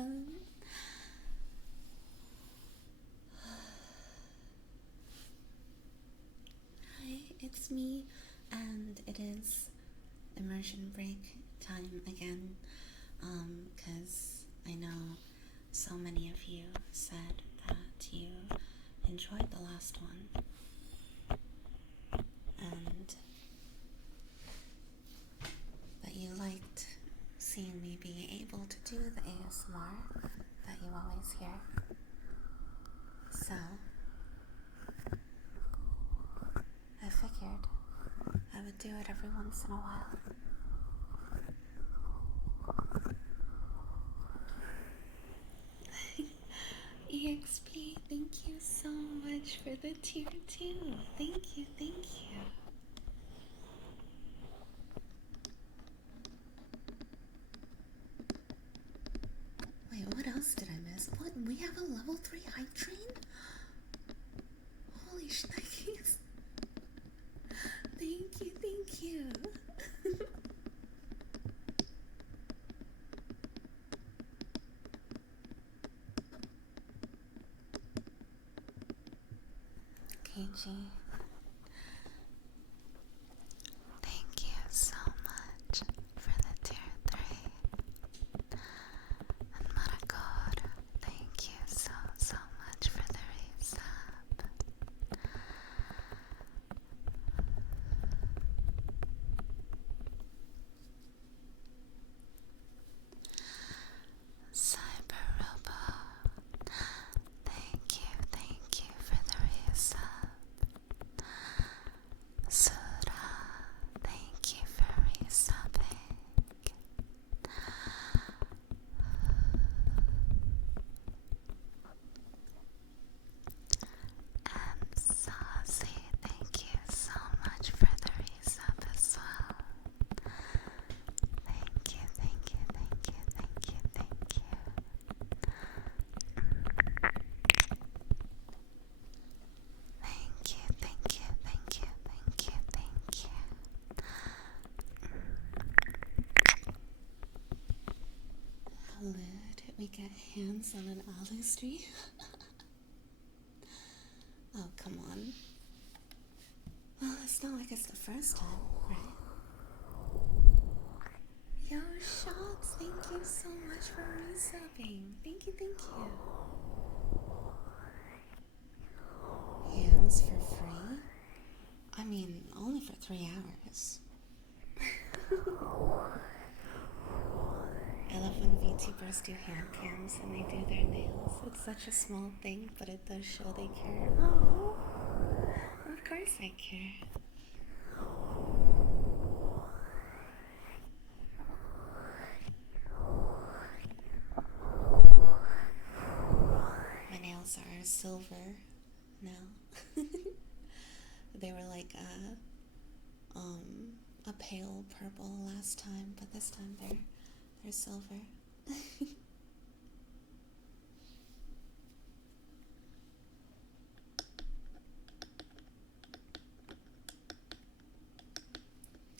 dun. Hi, it's me, and it is immersion break time again. Because I know so many of you said that you enjoyed the last one, and that you liked seeing me being able to do the ASMR that you always hear. So, I figured I would do it every once in a while. EXP, thank you so much for the tier 2. Thank you, thank you. Wait, what else did I miss? What? We have a level 3 hype train? Holy shnikes. Thank you, thank you. KG, thank you so much for the tier 3. And Maracor, thank you so much for the resub. Cyber Robo, thank you for the resub. Sura, thank you for resubbing. And Saucy, thank you so much for the resub as well. Thank you, thank you, thank you, thank you, thank you. Thank you, thank you, thank you, thank you, thank you. Hello, did we get hands on an Aluei? Oh, come on. Well, it's not like it's the first time, right? Yo, Shots, thank you so much for resubbing. Thank you, thank you. Hands for free? I mean, only for 3 hours. I love when VTubers do hand cams and they do their nails. It's such a small thing, but it does show they care. Oh, of course I care. My nails are silver now. They were like a pale purple last time, but this time they're silver.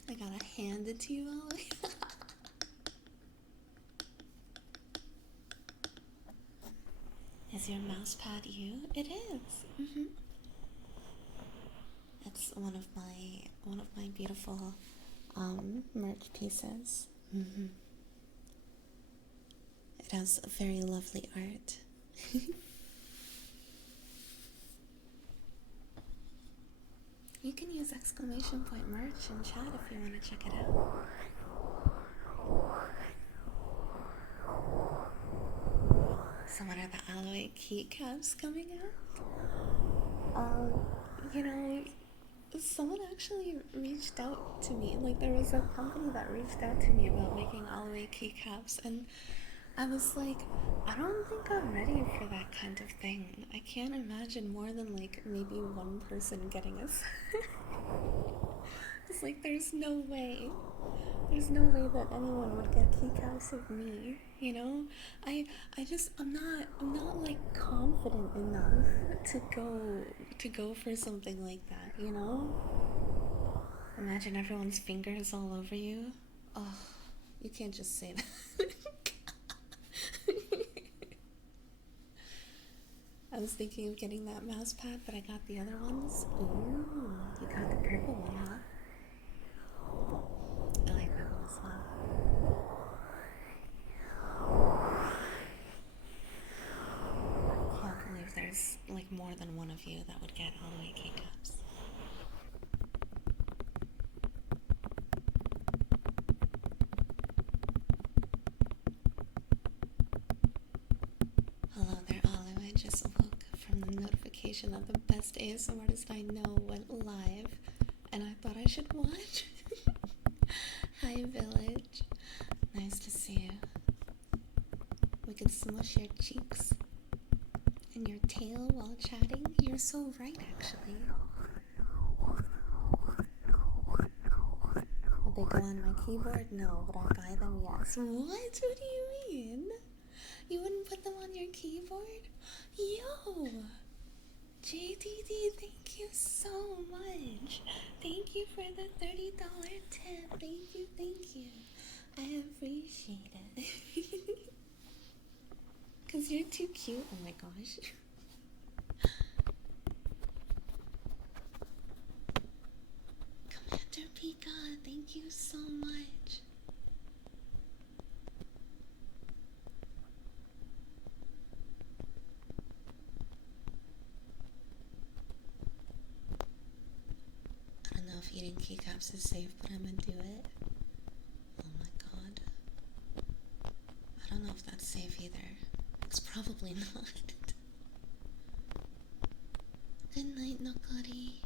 I gotta hand it to you, Aluei. Is your mouse pad you? It is. It's one of my beautiful merch pieces. It has very lovely art. You can use exclamation point merch in chat if you want to check it out. So when are the Aluei keycaps coming out? You know, someone actually reached out to me. Like, there was a company that reached out to me about making Aluei keycaps, and I was like, I don't think I'm ready for that kind of thing. I can't imagine more than like maybe one person getting us. It's like there's no way that anyone would get keycaps of me, you know? I'm not like confident enough to go for something like that, you know? Imagine everyone's fingers all over you. Oh, you can't just say that. I was thinking of getting that mouse pad, but I got the other ones. Ooh, you got the purple one, huh? I like that one as well. I can't believe there's like more than one of you that would get Aluei K-cups. Hello there, Alu. I just woke from the notification that the best ASMR artist I know went live, and I thought I should watch. Hi, Village. Nice to see you. We could smush your cheeks and your tail while chatting. You're so right, actually. Would they go on my keyboard? No. Would I buy them? Yes. What? What do you mean? You wouldn't put them on your keyboard? Yo! JDD, thank you so much. Thank you for the $30 tip. Thank you, thank you. I appreciate it. Because you're too cute. Oh my gosh. Commander Pika, thank you so much. I don't know if eating keycaps is safe, but I'm gonna do it. Oh my god. I don't know if that's safe either. It's probably not. Good night, Nakari.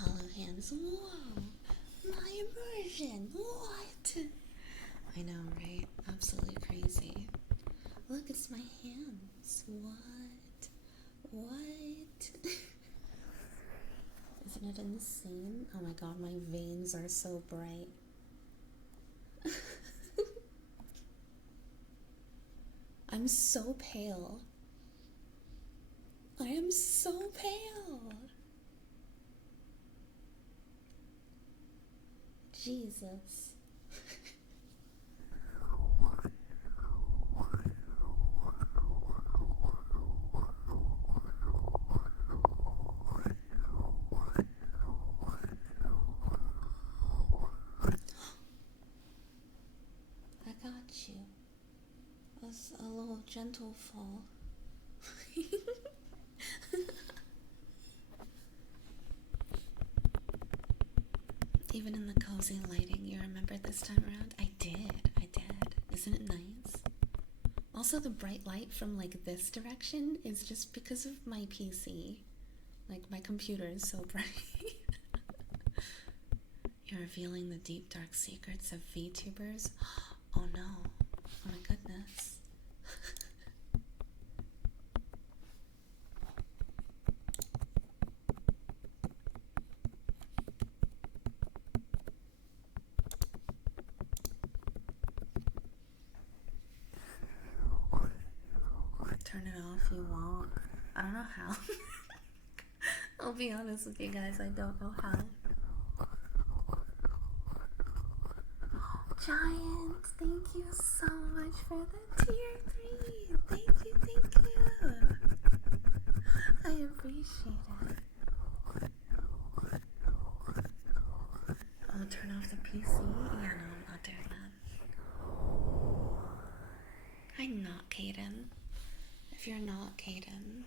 Alu hands. Whoa! My immersion! What? I know, right? Absolutely crazy. Look, it's my hands. What? What? Isn't it insane? Oh my god, my veins are so bright. I'm so pale. I am so pale. Jesus. I got you. It was a little gentle fall. Even in the cozy lighting, you remember this time around? I did. Isn't it nice? Also, the bright light from like this direction is just because of my PC. Like, my computer is so bright. You're revealing the deep dark secrets of VTubers? Oh no. Oh my goodness. Turn it off, you won't. I don't know how. I'll be honest with you guys, I don't know how. Giant, thank you so much for the tier 3. Thank you. I appreciate it. Oh, turn off the PC? Yeah, no, I'm not doing that. I'm not Kaden. If you're not Kaden.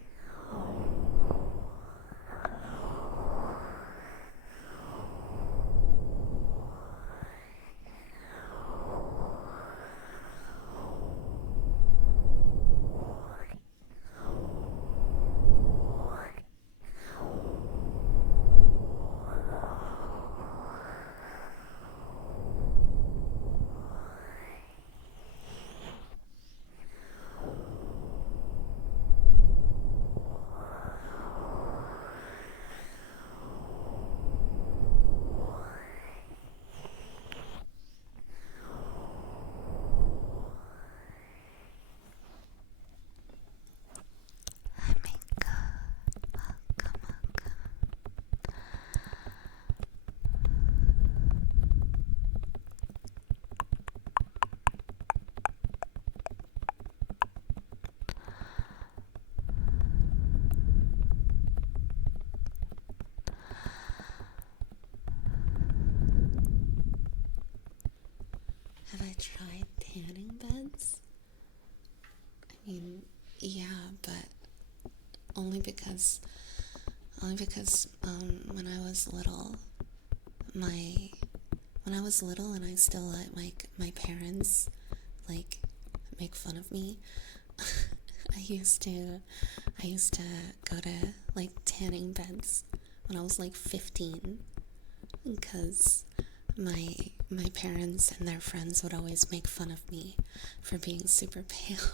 because when I was little, and I still let my parents like make fun of me. I used to go to like tanning beds when I was like 15, because my parents and their friends would always make fun of me for being super pale.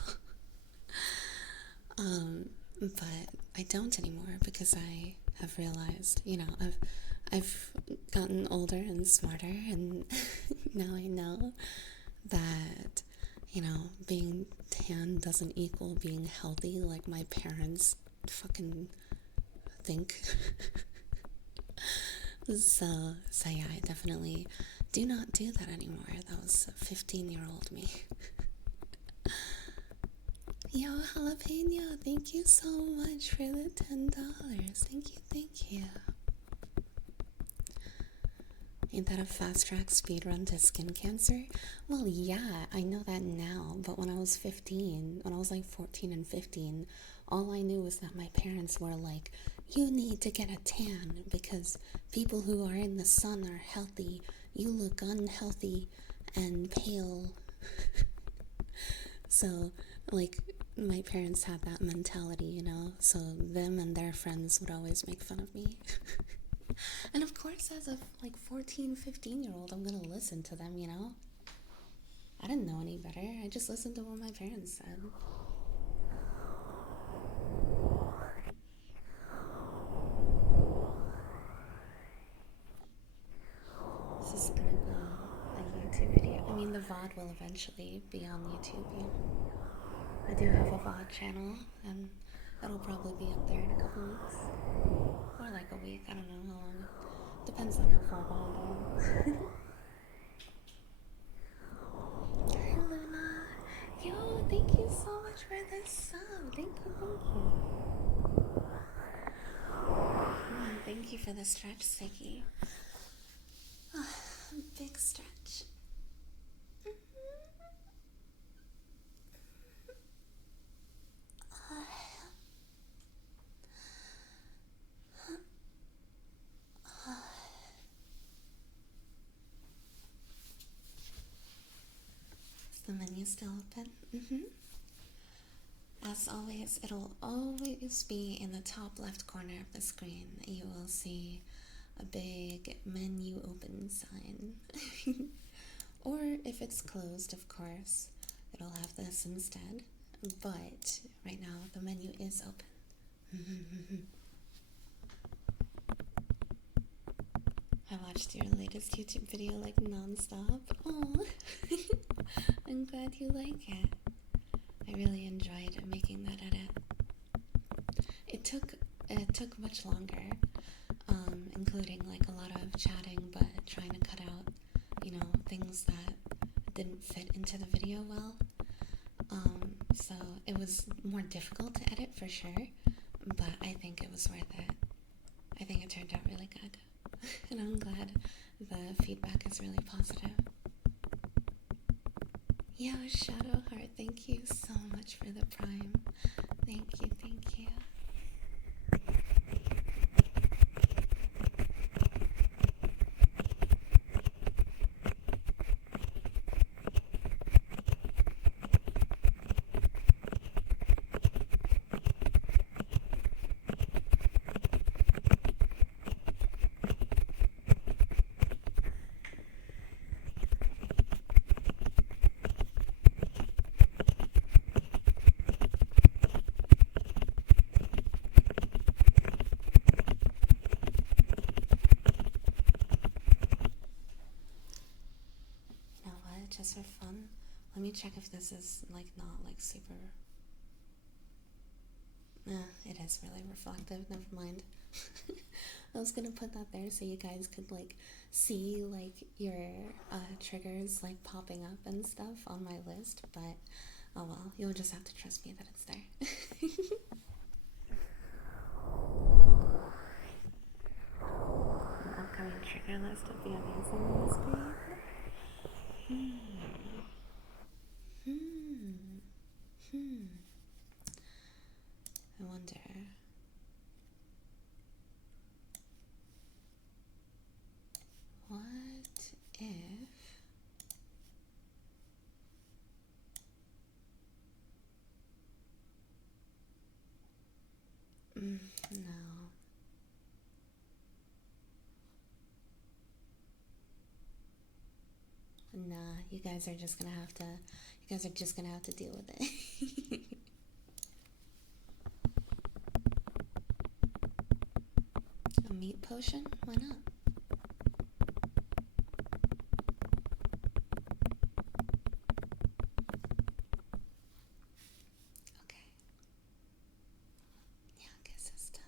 But I don't anymore, because I have realized, I've gotten older and smarter, and now I know that, being tan doesn't equal being healthy like my parents fucking think. So yeah, I definitely do not do that anymore. That was 15-year-old me. Yo, Jalapeno, thank you so much for the $10. Thank you. Ain't that a fast track speed run to skin cancer? Well, yeah, I know that now, but when I was 14 and 15, all I knew was that my parents were like, you need to get a tan because people who are in the sun are healthy. You look unhealthy and pale. So, like, my parents had that mentality, so them and their friends would always make fun of me. And of course, as a 14, 15-year-old, I'm gonna listen to them, I didn't know any better. I just listened to what my parents said. This is gonna be a YouTube video. I mean, the VOD will eventually be on YouTube, I do have a VOD channel, and that'll probably be up there in a couple weeks. Or like a week, I don't know how long. Depends on how far behind I am. Hi, Luna. Yo, thank you so much for this sub. Thank you. Thank you for the stretch, Siggy. Big stretch. Is the menu still open? As always, it'll always be in the top left corner of the screen. You will see a big menu open sign. Or if it's closed, of course, it'll have this instead. But right now, the menu is open. I watched your latest YouTube video like non-stop. Oh, I'm glad you like it. I really enjoyed making that edit. It took much longer, including like a lot of chatting, but trying to cut out, things that didn't fit into the video well. So it was more difficult to edit for sure, but I think it was worth it. I think it turned out really good. And I'm glad the feedback is really positive. Yo, Shadowheart, thank you so much for the Prime. Thank you. Just for fun, let me check if this is not super. It is really reflective. Never mind. I was gonna put that there so you guys could see your triggers popping up and stuff on my list, but oh well, you'll just have to trust me that it's there. An upcoming trigger list would be amazing on the screen. I wonder. you guys are just gonna have to, deal with it. A meat potion? Why not? Okay. Yeah, I guess it's time.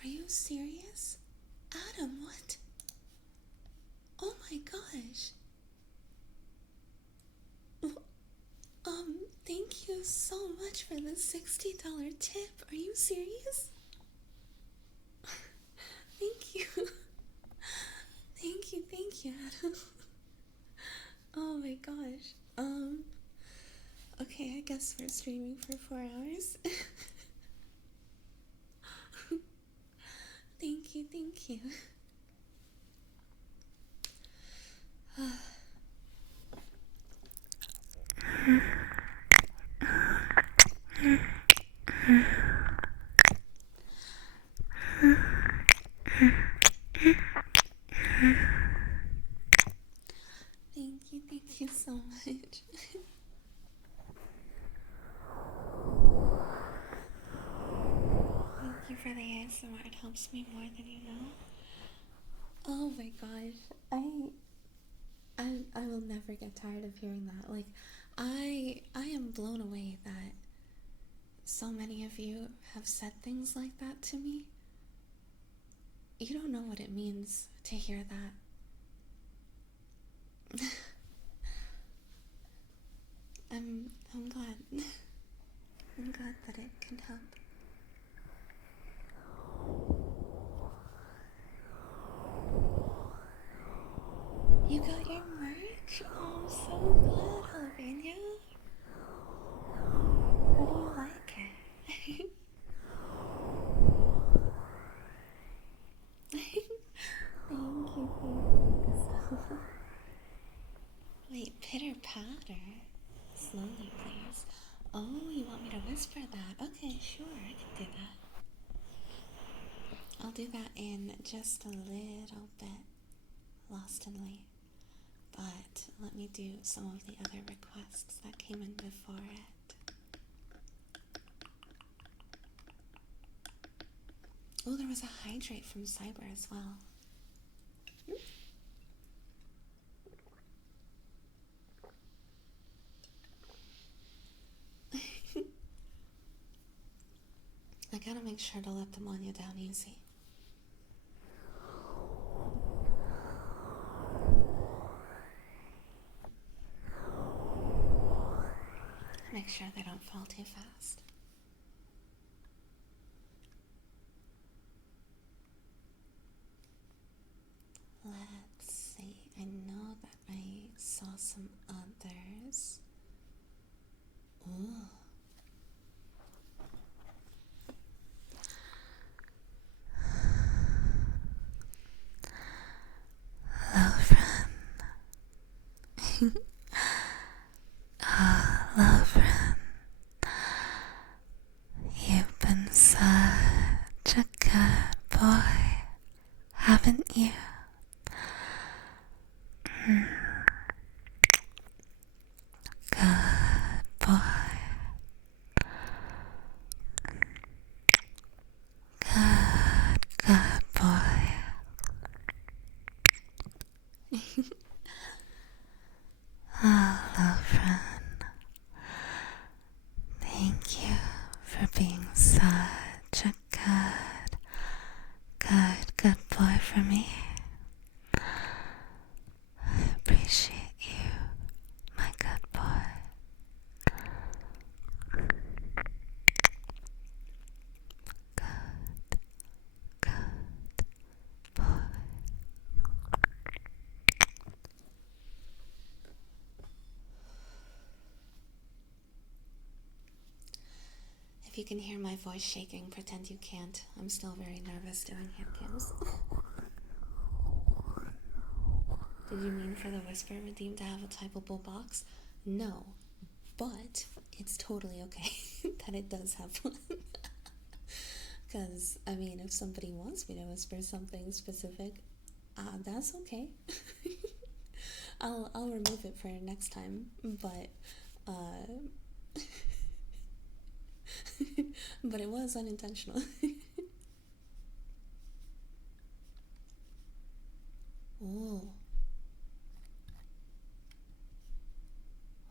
Are you serious? Adam, what? Oh my gosh. Thank you so much for the $60 tip. Are you serious? Thank you. Thank you, Adam. Oh my gosh. Okay, I guess we're streaming for 4 hours. Thank you. Thank you so much. Thank you for the ASMR. It helps me more than you know. Oh my gosh. I will never get tired of hearing that. Like, I am blown away that so many of you have said things like that to me. You don't know what it means to hear that. I'm glad. I'm glad that it can help. You got your do that in just a little bit, Lost and Late. But let me do some of the other requests that came in before it. Oh, there was a hydrate from Cyber as well. I gotta make sure to let the mania down easy. Make sure they don't fall too fast. Let's see. I know that I saw some others. Ooh. Hello, friend. Hello, friend. You've been such a good boy, haven't you? Good boy. Good boy. Hello, friend. Thank you for being such a good boy for me. I appreciate you, my good boy. Good boy. If you can hear my voice shaking, pretend you can't. I'm still very nervous doing handcams. Did you mean for the Whisper Redeem to have a typable box? No, but it's totally okay that it does have one. Because, I mean, if somebody wants me to whisper something specific, that's okay. I'll remove it for next time, but, but it was unintentional. Ooh.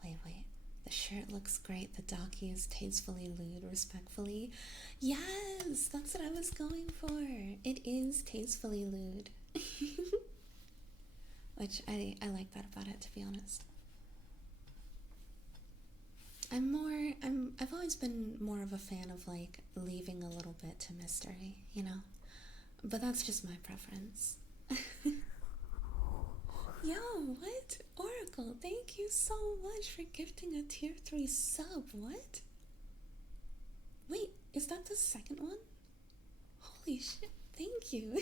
Wait. The shirt looks great. The docky is tastefully lewd, respectfully. Yes, that's what I was going for. It is tastefully lewd. Which I like that about it, to be honest. I've always been more of a fan of like leaving a little bit to mystery, you know? But that's just my preference. Yo, what? Oracle, thank you so much for gifting a tier 3 sub. What? Wait, is that the second one? Holy shit, thank you.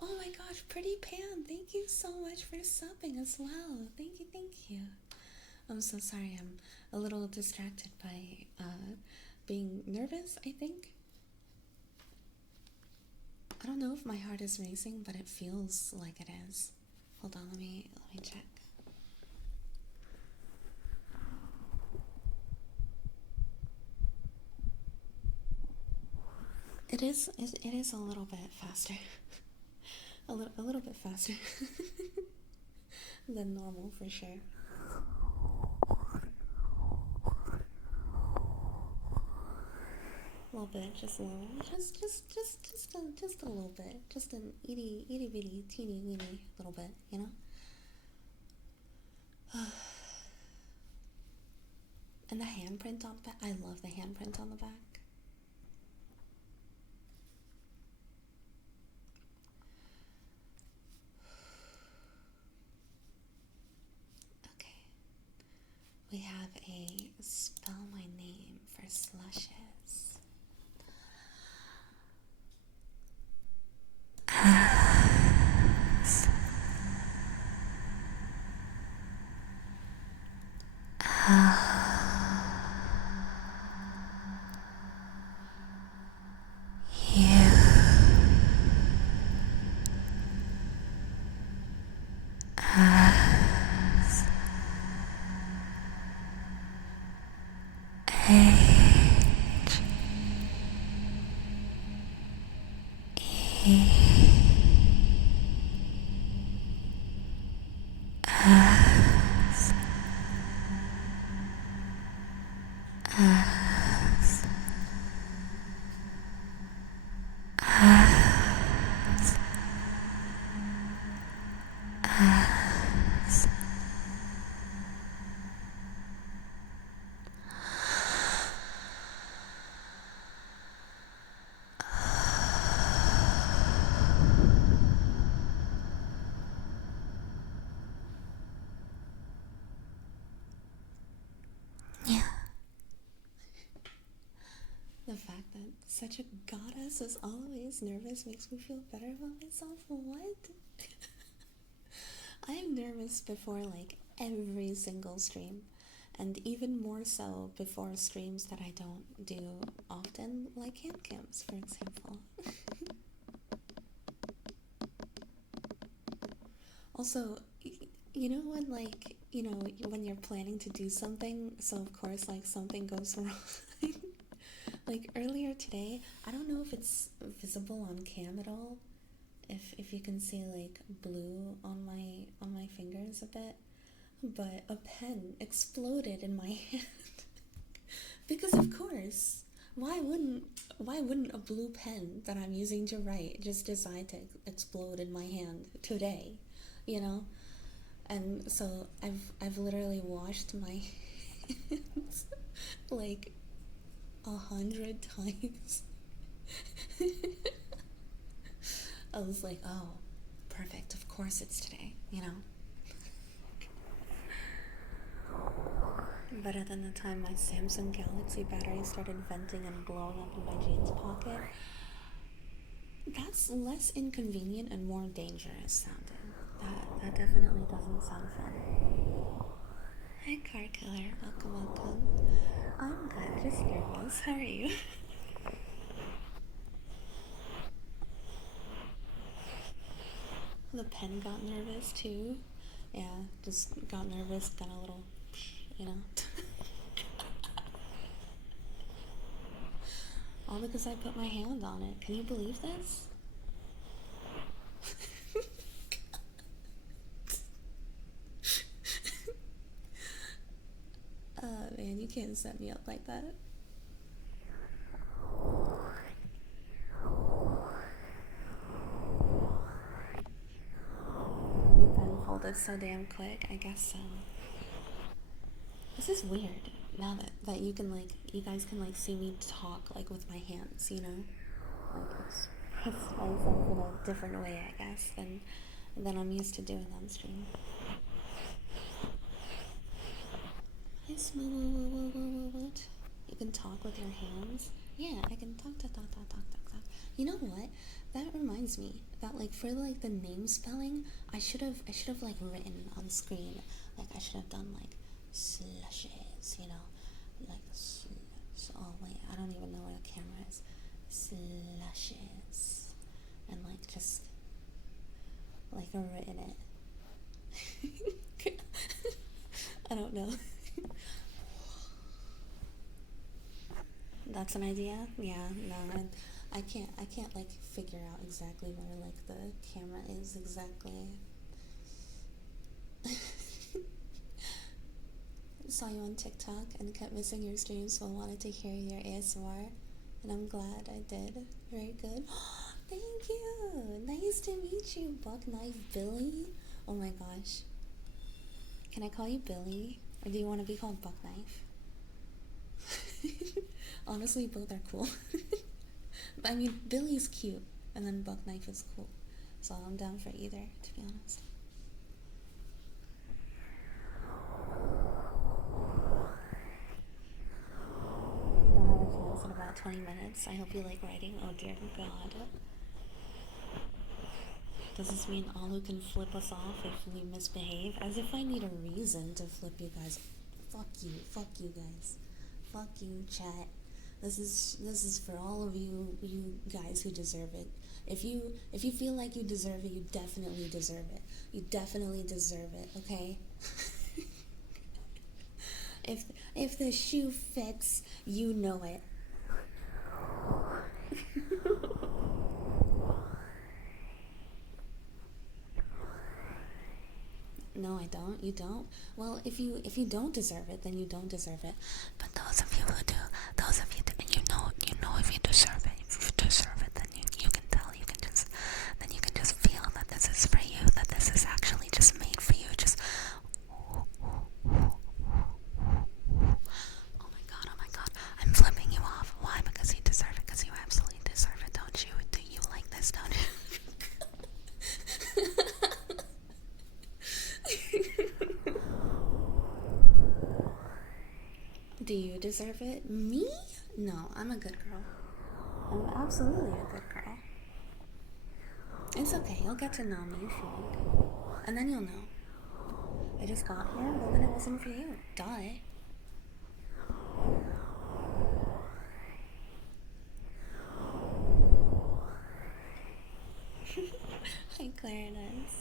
Oh my gosh, Pretty Pan, thank you so much for subbing as well. Thank you. I'm so sorry, I'm a little distracted by being nervous, I think. I don't know if my heart is racing, but it feels like it is. Hold on, let me check. It is a little bit faster. a little bit faster than normal for sure. A little bit, just a little, just a little bit, just an itty bitty, teeny weeny little bit, you know. And the handprint on the back, I love the handprint on the back. Okay, we have a spell my name for slushes. You The fact that such a goddess is always nervous makes me feel better about myself. What? I am nervous before like every single stream, and even more so before streams that I don't do often, like HANDCAMs, for example. Also, you know when like, when you're planning to do something, so of course like something goes wrong. Like earlier today, I don't know if it's visible on cam at all, if you can see like blue on my fingers a bit, but a pen exploded in my hand. Because of course, why wouldn't a blue pen that I'm using to write just decide to explode in my hand today, you know? And so I've literally washed my hands like 100 times. I was like, oh, perfect, of course it's today, you know? Better than the time my Samsung Galaxy battery started venting and blowing up in my jeans pocket. That's less inconvenient and more dangerous sounding. That definitely doesn't sound fun. Hi, Car Killer. Welcome. I'm good. Just nervous. How are you? The pen got nervous too. Yeah, just got nervous, got a little, you know. All because I put my hand on it. Can you believe this? Man, you can't set me up like that. Your pen folded so damn quick, I guess so. This is weird, now that you can like, you guys can like see me talk like with my hands, you know? Like express myself in a different way, I guess, than I'm used to doing on stream. Hey, what? You can talk with your hands? Yeah, I can talk. You know what? That reminds me that like for like the name spelling, I should have like written on screen, like I should have done like slushes, you know, like oh wait, I don't even know where the camera is. Slushes, and like just like written it. I don't know. That's an idea? Yeah, no, I can't like figure out exactly where like the camera is exactly. Saw you on TikTok and kept missing your streams, so I wanted to hear your ASMR, and I'm glad I did. Very good. Thank you. Nice to meet you, Buck Knife Billy. Oh my gosh. Can I call you Billy, or do you want to be called Buck Knife? Honestly, both are cool. I mean, Billy's cute, and then Buck Knife is cool. So I'm down for either, to be honest. We'll have a chance in about 20 minutes. I hope you like writing. Oh dear God. Does this mean Alu can flip us off if we misbehave? As if I need a reason to flip you guys. Fuck you guys. Fuck you, chat. This is for all of you guys who deserve it. If you feel like you deserve it, you definitely deserve it. You definitely deserve it, okay? If the shoe fits, you know it. You don't? Well, if you don't deserve it, then you don't deserve it. But those of you who do, those of you do, and you know if you deserve it. If you deserve it, then you can tell. Then you can just feel that this is for you. That this is actually just made for you. Just. Oh my god, I'm flipping you off. Why? Because you deserve it, because you absolutely deserve it, don't you? Do you like this, don't you? Do you deserve it? Me? No, I'm a good girl. I'm absolutely a good girl. It's okay, you'll get to know me if you need. And then you'll know. I just got here, well then it wasn't for you. Die. Hi, Clarinets.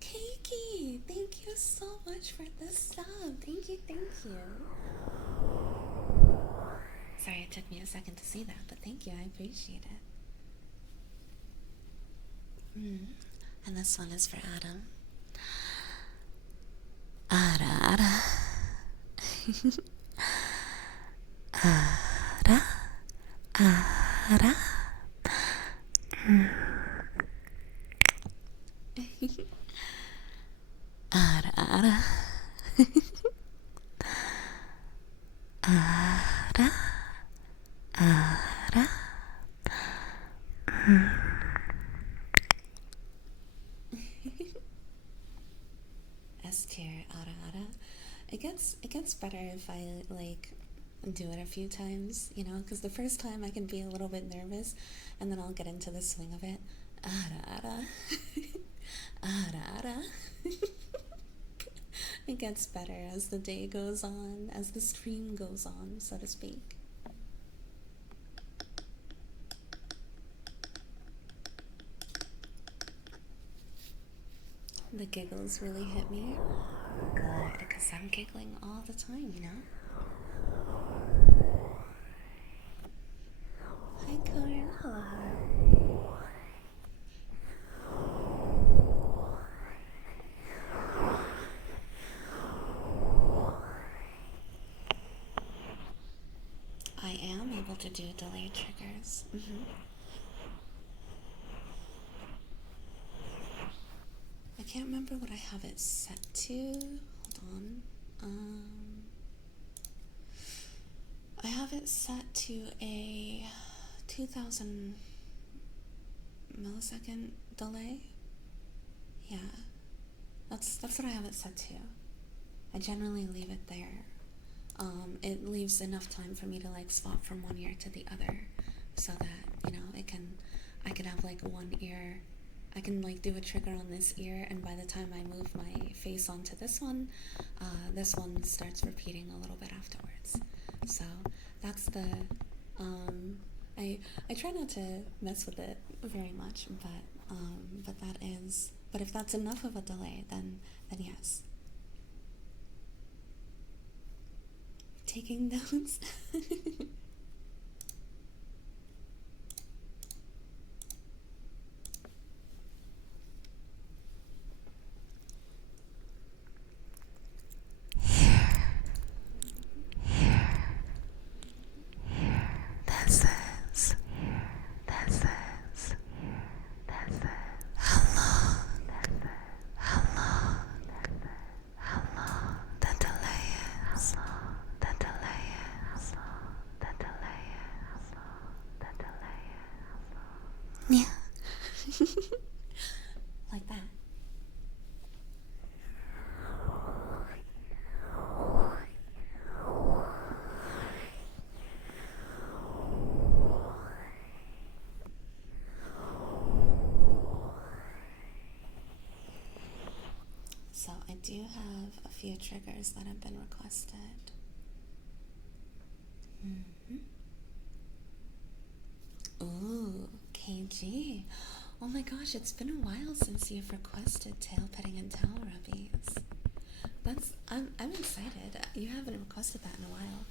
Keiki, thank you so much for the sub. Thank you, thank you. Sorry it took me a second to see that, but thank you, I appreciate it. And this one is for Adam. Ada. Ada. Ada. Ada. Ada. Ada. S tier, Ada. It gets better if I like do it a few times, you know, because the first time I can be a little bit nervous, and then I'll get into the swing of it. Ada. Ada. It gets better as the day goes on, as the stream goes on, so to speak. The giggles really hit me. Good, because I'm giggling all the time, you know? Hi, Corin. Hello. I am able to do delayed triggers. I can't remember what I have it set to. Hold on. I have it set to a 2000 millisecond delay. Yeah, that's what I have it set to. I generally leave it there. It leaves enough time for me to like swap from one ear to the other, so that, you know, I can have like one ear. I can like do a trigger on this ear, and by the time I move my face onto this one starts repeating a little bit afterwards. So that's the I try not to mess with it very much, but if that's enough of a delay, then yes. Taking notes. This is how long the delay is. Yeah. Like that. So I do have a few triggers that have been requested. Ooh, KG. Oh my gosh, it's been a while since you've requested tail petting and tail rubbies. I'm excited. You haven't requested that in a while.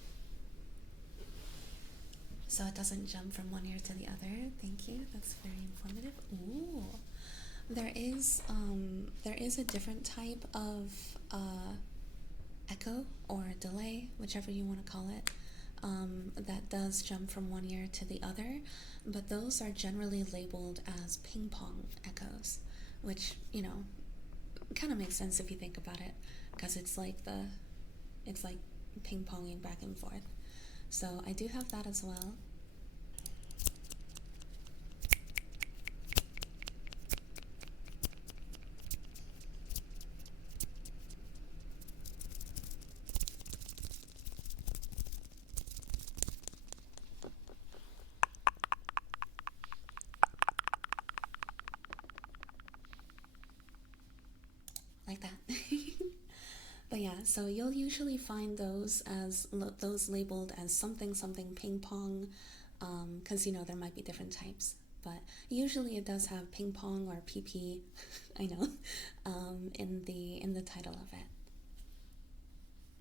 So it doesn't jump from one ear to the other. Thank you. That's very informative. Ooh. There is a different type of echo or delay, whichever you want to call it, that does jump from one ear to the other, but those are generally labeled as ping pong echoes, which, kind of makes sense if you think about it, because it's like ping ponging back and forth. So I do have that as well. Like that. But yeah, so you'll usually find those labeled as something ping pong, because there might be different types, but usually it does have ping pong or PP. I know, in the title of it.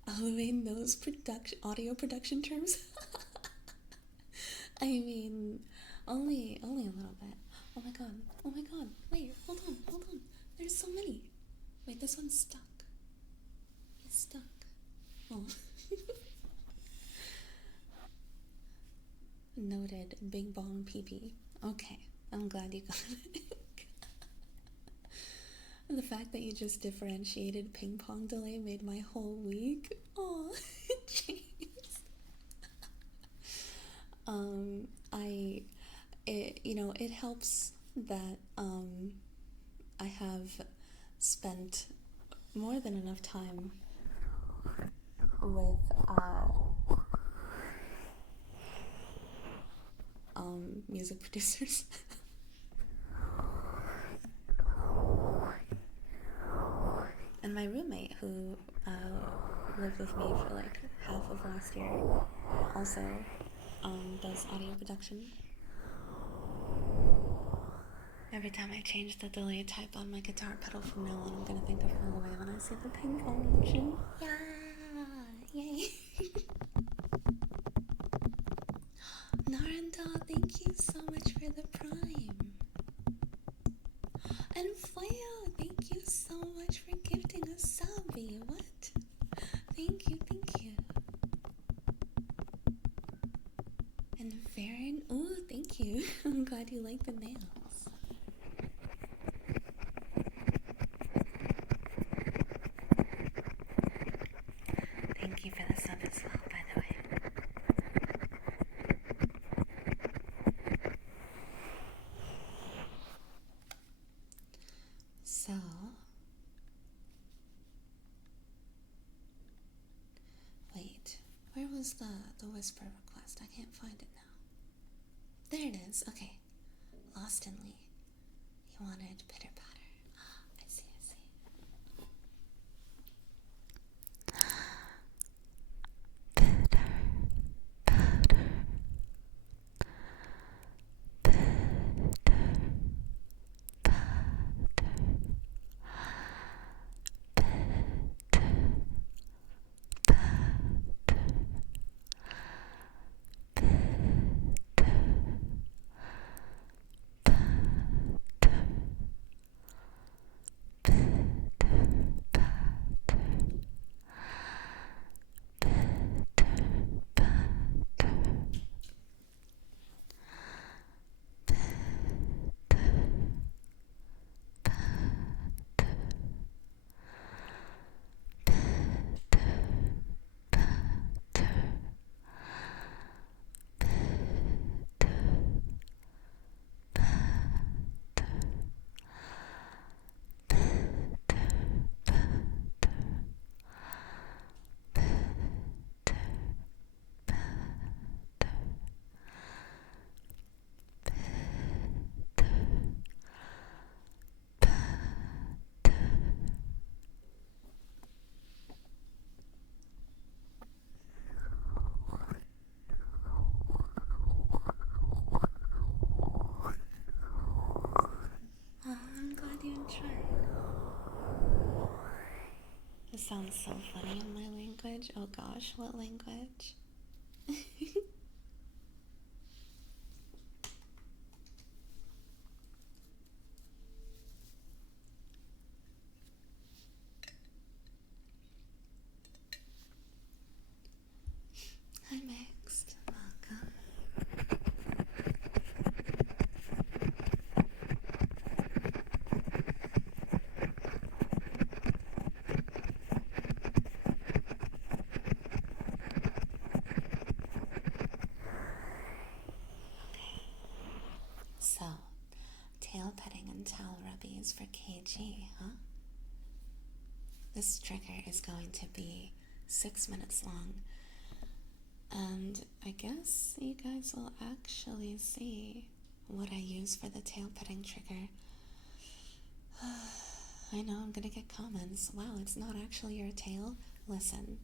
Aluei knows audio production terms. I mean, only a little bit. Oh my god. Oh my god. Wait, hold on. There's so many. Wait, this one's stuck. It's stuck. Oh. Noted. Big bong PP. Okay, I'm glad you got it. The fact that you just differentiated ping pong delay made my whole week. Oh, jeez. It helps that I have spent more than enough time with music producers. And my roommate, who lived with me for like half of last year, also does audio production. Every time I change the delay type on my guitar pedal from now on, I'm gonna think of Aluei when I see the ping pong motion. Yeah! Yay! Naranda, thank you so much for the prime. And Fleo, thank you so much for gifting a subby. What? Thank you. And Farron, ooh, thank you. I'm glad you like the nails. Thank you for the sub as well, by the way. So, wait, where was the whisper request? I can't find it now. There it is. Okay. Lost in Lee. You wanted pitter patter. I see. sounds so funny in my language. Oh gosh, what language? Hi, Mixed. Welcome. So, tail petting and towel rubbies for KG, huh? This trigger is going to be 6 minutes long, and I guess you guys will actually see what I use for the tail petting trigger. I know I'm gonna get comments. Wow, it's not actually your tail. Listen.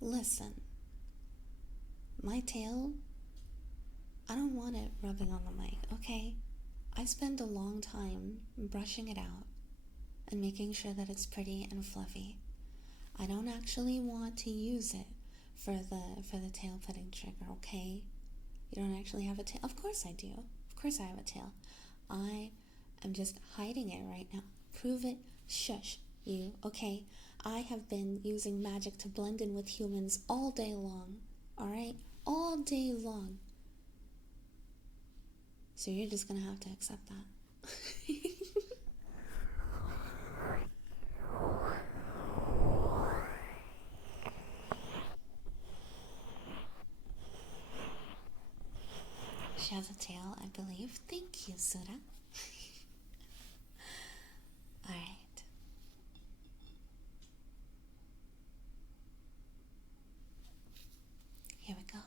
Listen. My tail, I don't want it rubbing on the mic, okay? I spend a long time brushing it out and making sure that it's pretty and fluffy. I don't actually want to use it for the tail petting trigger, okay? You don't actually have a tail. Of course I do. Of course I have a tail. I am just hiding it right now. Prove it. Shush you, okay? I have been using magic to blend in with humans all day long, alright? All day long. So you're just gonna have to accept that. She has a tail, I believe. Thank you, Sura. Alright. Here we go.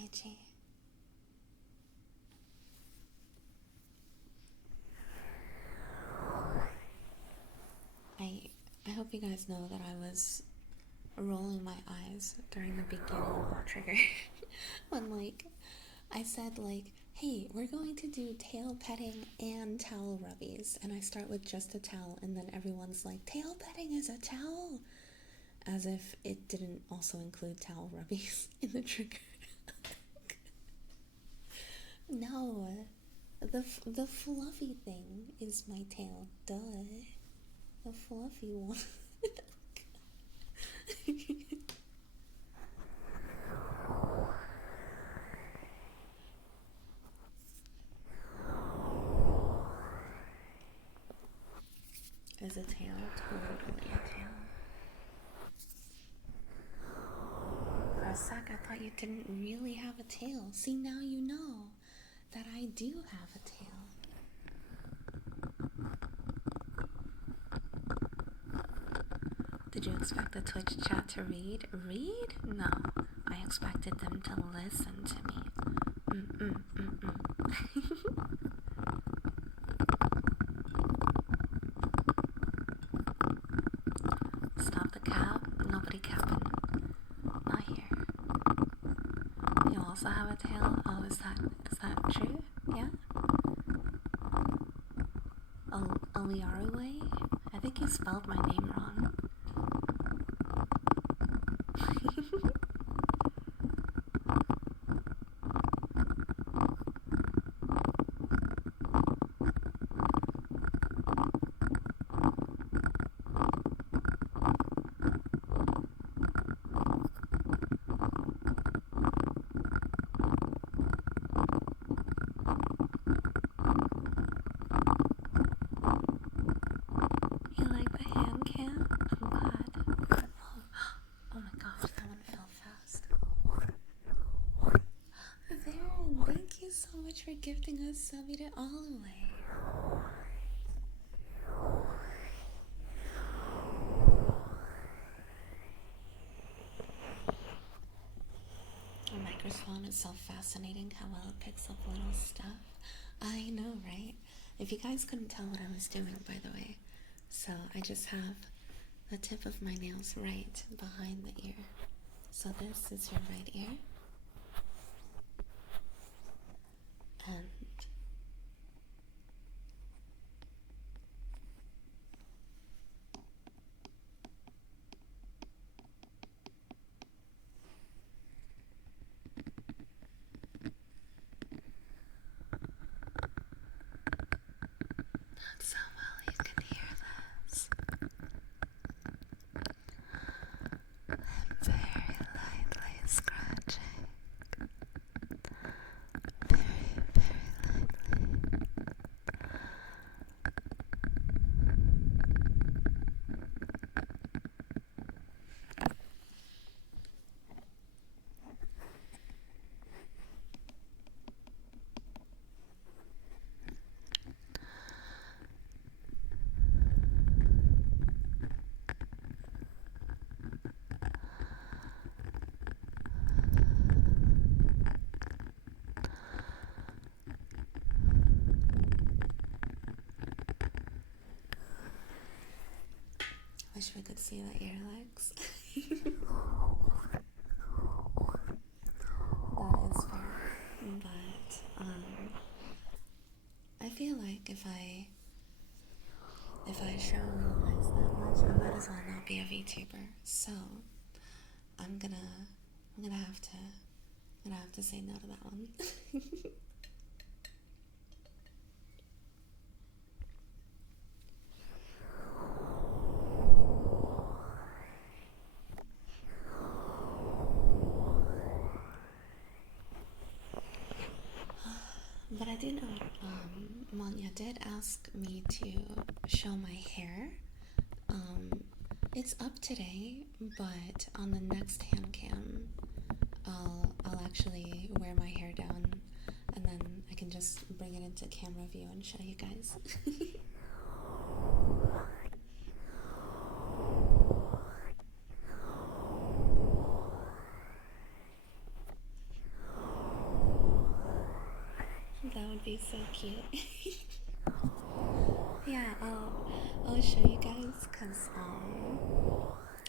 KG. I hope you guys know that I was rolling my eyes during the beginning of that trigger. When, like, I said, like, hey, we're going to do tail petting and towel rubbies. And I start with just a towel, and then everyone's like, tail petting is a towel. As if it didn't also include towel rubbies in the trigger. No, the fluffy thing is my tail. Duh. The fluffy one. Is a tail totally a tail? For a sec, I thought you didn't really have a tail. See, now you know that I do have a tail. Did you expect the Twitch chat to read? Read? No. I expected them to listen to me. Stop the cap. Nobody capping. Not here. You also have a tail? Oh, is that true? Yeah? Aluei? I think you spelled my name wrong. You like the hand cam? I'm glad. Oh my gosh, that one fell fast. Varen, thank you so much for gifting us subby to Aluei. A microphone is so fascinating how well it picks up little stuff. I know, right? If you guys couldn't tell what I was doing, by the way, so I just have the tip of my nails right behind the ear. So this is your right ear. And not so well you can hear this. I'm very lightly scratching. Very, very lightly. Wish we could see the ear legs. That is fair. But I feel like if I show you guys that much, I might as well not be a VTuber. So I'm gonna have to say no to that one. But I do know, Manya did ask me to show my hair. It's up today, but on the next hand cam, I'll actually wear my hair down, and then I can just bring it into camera view and show you guys. cute. Yeah, I'll show you guys because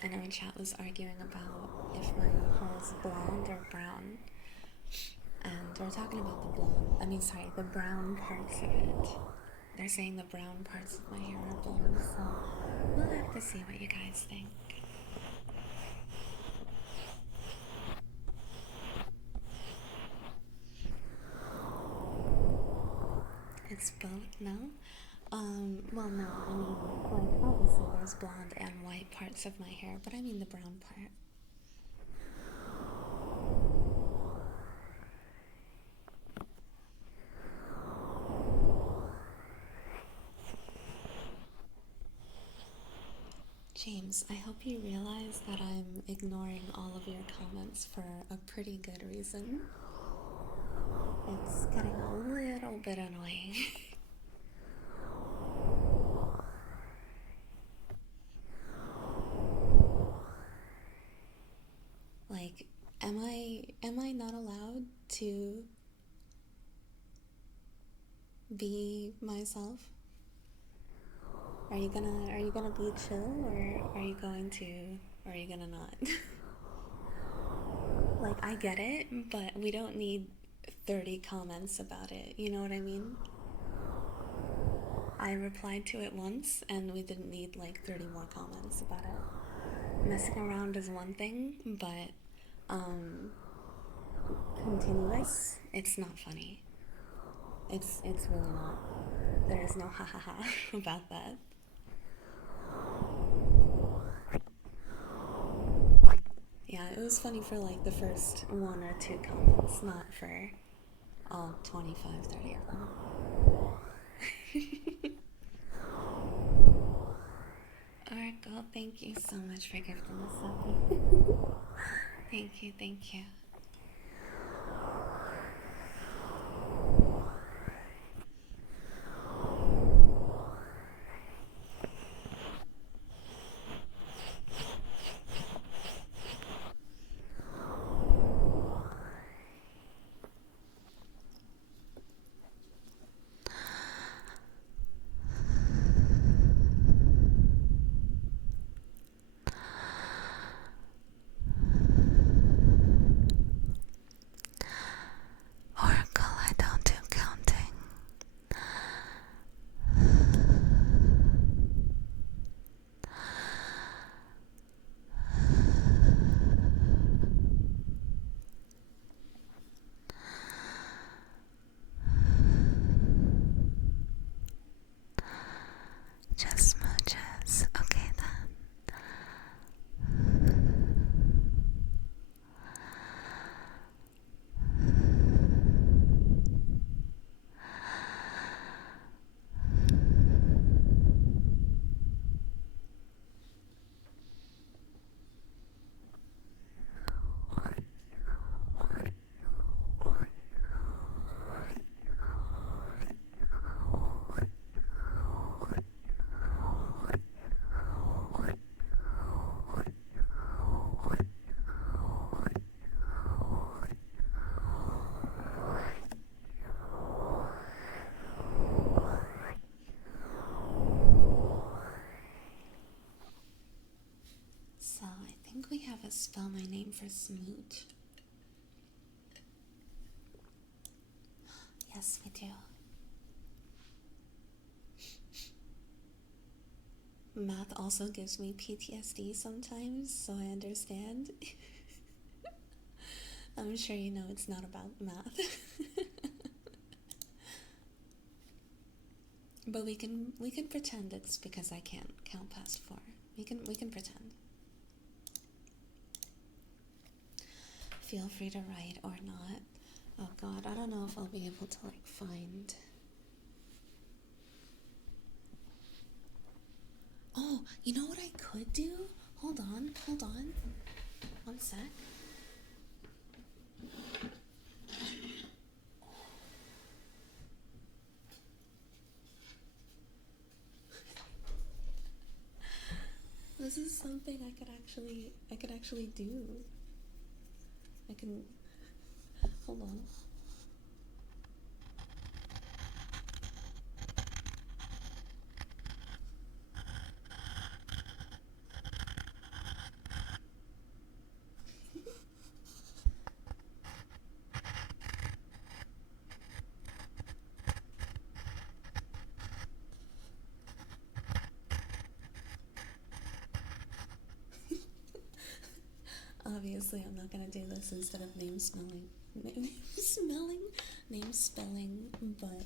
I know chat was arguing about if my hair is blonde or brown, and we're talking about the blonde. I mean, sorry, the brown parts of it. They're saying the brown parts of my hair are blonde, so we'll have to see what you guys think. It's both, no? Well, no, I mean, like, obviously there's blonde and white parts of my hair, but I mean the brown part. James, I hope you realize that I'm ignoring all of your comments for a pretty good reason. It's getting a little bit annoying. Like, am I not allowed to be myself? Are you gonna be chill, or are you gonna not? Like, I get it, but we don't need 30 comments about it, you know what I mean? I replied to it once and we didn't need like 30 more comments about it. Messing around is one thing, but continuous, it's not funny. It's really not. There is no ha ha ha about that. Yeah, it was funny for like the first 1 or 2 comments, not for all 25, 30 of them. Oracle, thank you so much for gifting us up. Thank you, thank you. Oracle, I don't do counting. Just smooches. Okay then. So I think we have a spell my name for smooch. Yes, we do. Math also gives me PTSD sometimes, so I understand. I'm sure you know it's not about math. But we can pretend it's because I can't count past 4. We can pretend. Feel free to write or not. Oh god, I don't know if I'll be able to like find. Oh, you know what I could do? Hold on. 1 sec. This is something I could actually do. I can, hold on. obviously I'm not gonna do this instead of name smelling. Name smelling? Name spelling, but...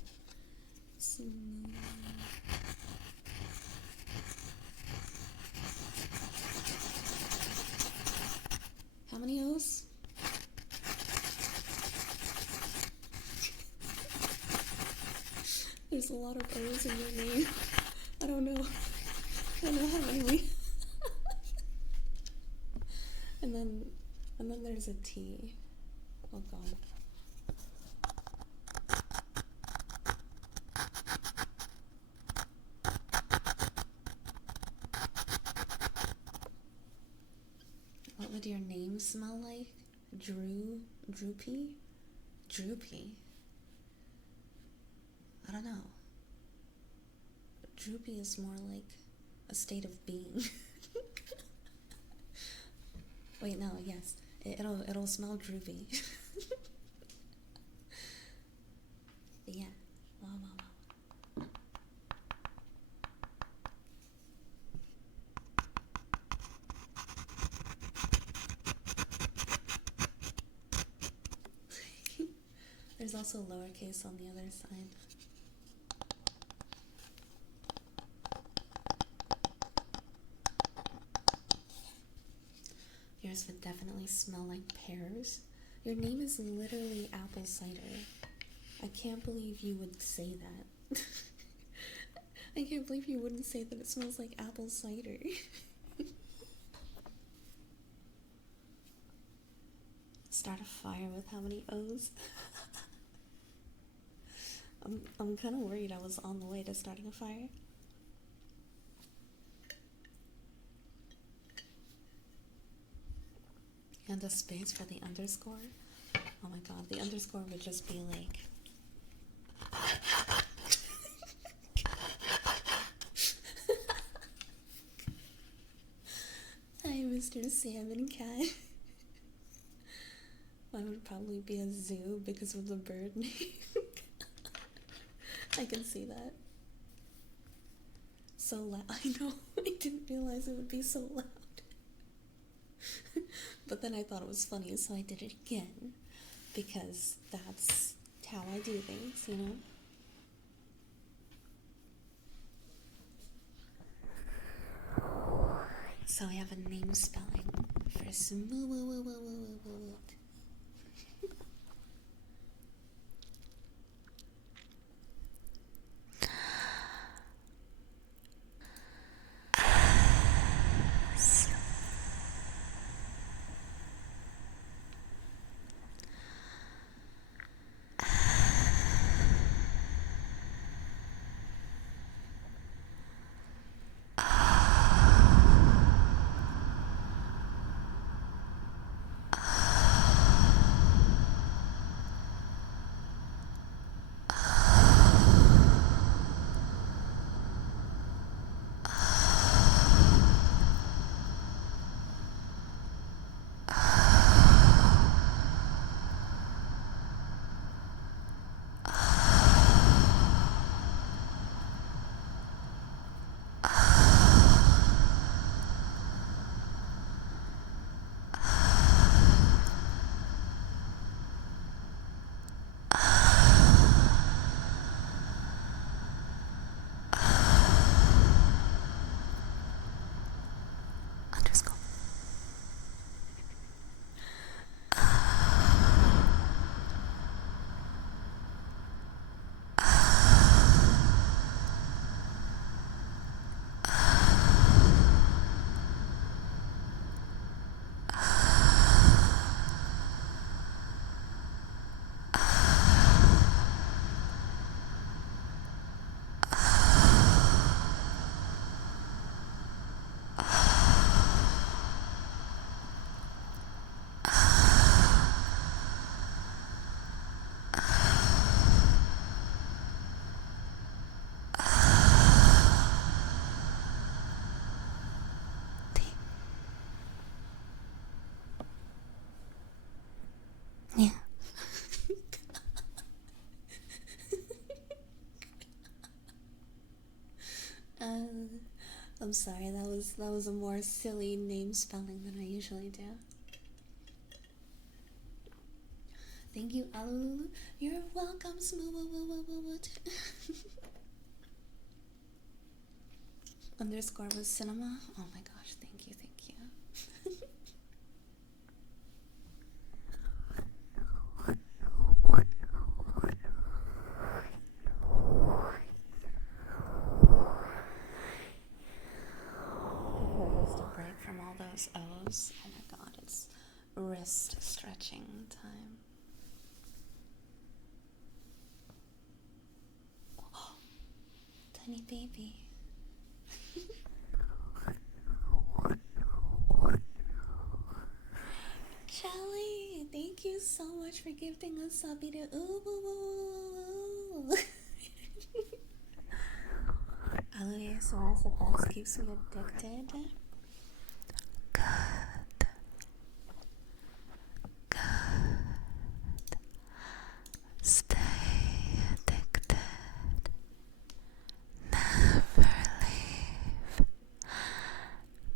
How many O's? There's a lot of O's in your name. I don't know. I don't know how many. and then there's a T. Oh god. What would your name smell like? Droopy? Droopy? I don't know. Droopy is more like a state of being. Wait, no, yes. It'll smell droopy. But yeah. Wow, wow, wow. There's also lowercase on the other side. Yours would definitely smell like pears. Your name is literally apple cider. I can't believe you would say that. I can't believe you wouldn't say that it smells like apple cider. Start a fire with how many O's? I'm kind of worried I was on the way to starting a fire. And a space for the underscore. Oh my god, the underscore would just be like... Hi, Mr. Salmon Cat. Mine would probably be a zoo because of the bird name. I can see that. So loud. I know. I didn't realize it would be so loud. But then I thought it was funny, so I did it again. Because that's how I do things, you know? So I have a name spelling for smooth. Yeah. I'm sorry, that was a more silly name spelling than I usually do. Thank you, Alulu. You're welcome, Smooth. Underscore was cinema. Oh my gosh, thank you, thank you. Just a break from all those O's. Oh my god, it's wrist stretching time. Oh, tiny baby. Shelly, thank you so much for gifting us subby to Aluei swears the best keeps me addicted. Good. Stay addicted. Never leave.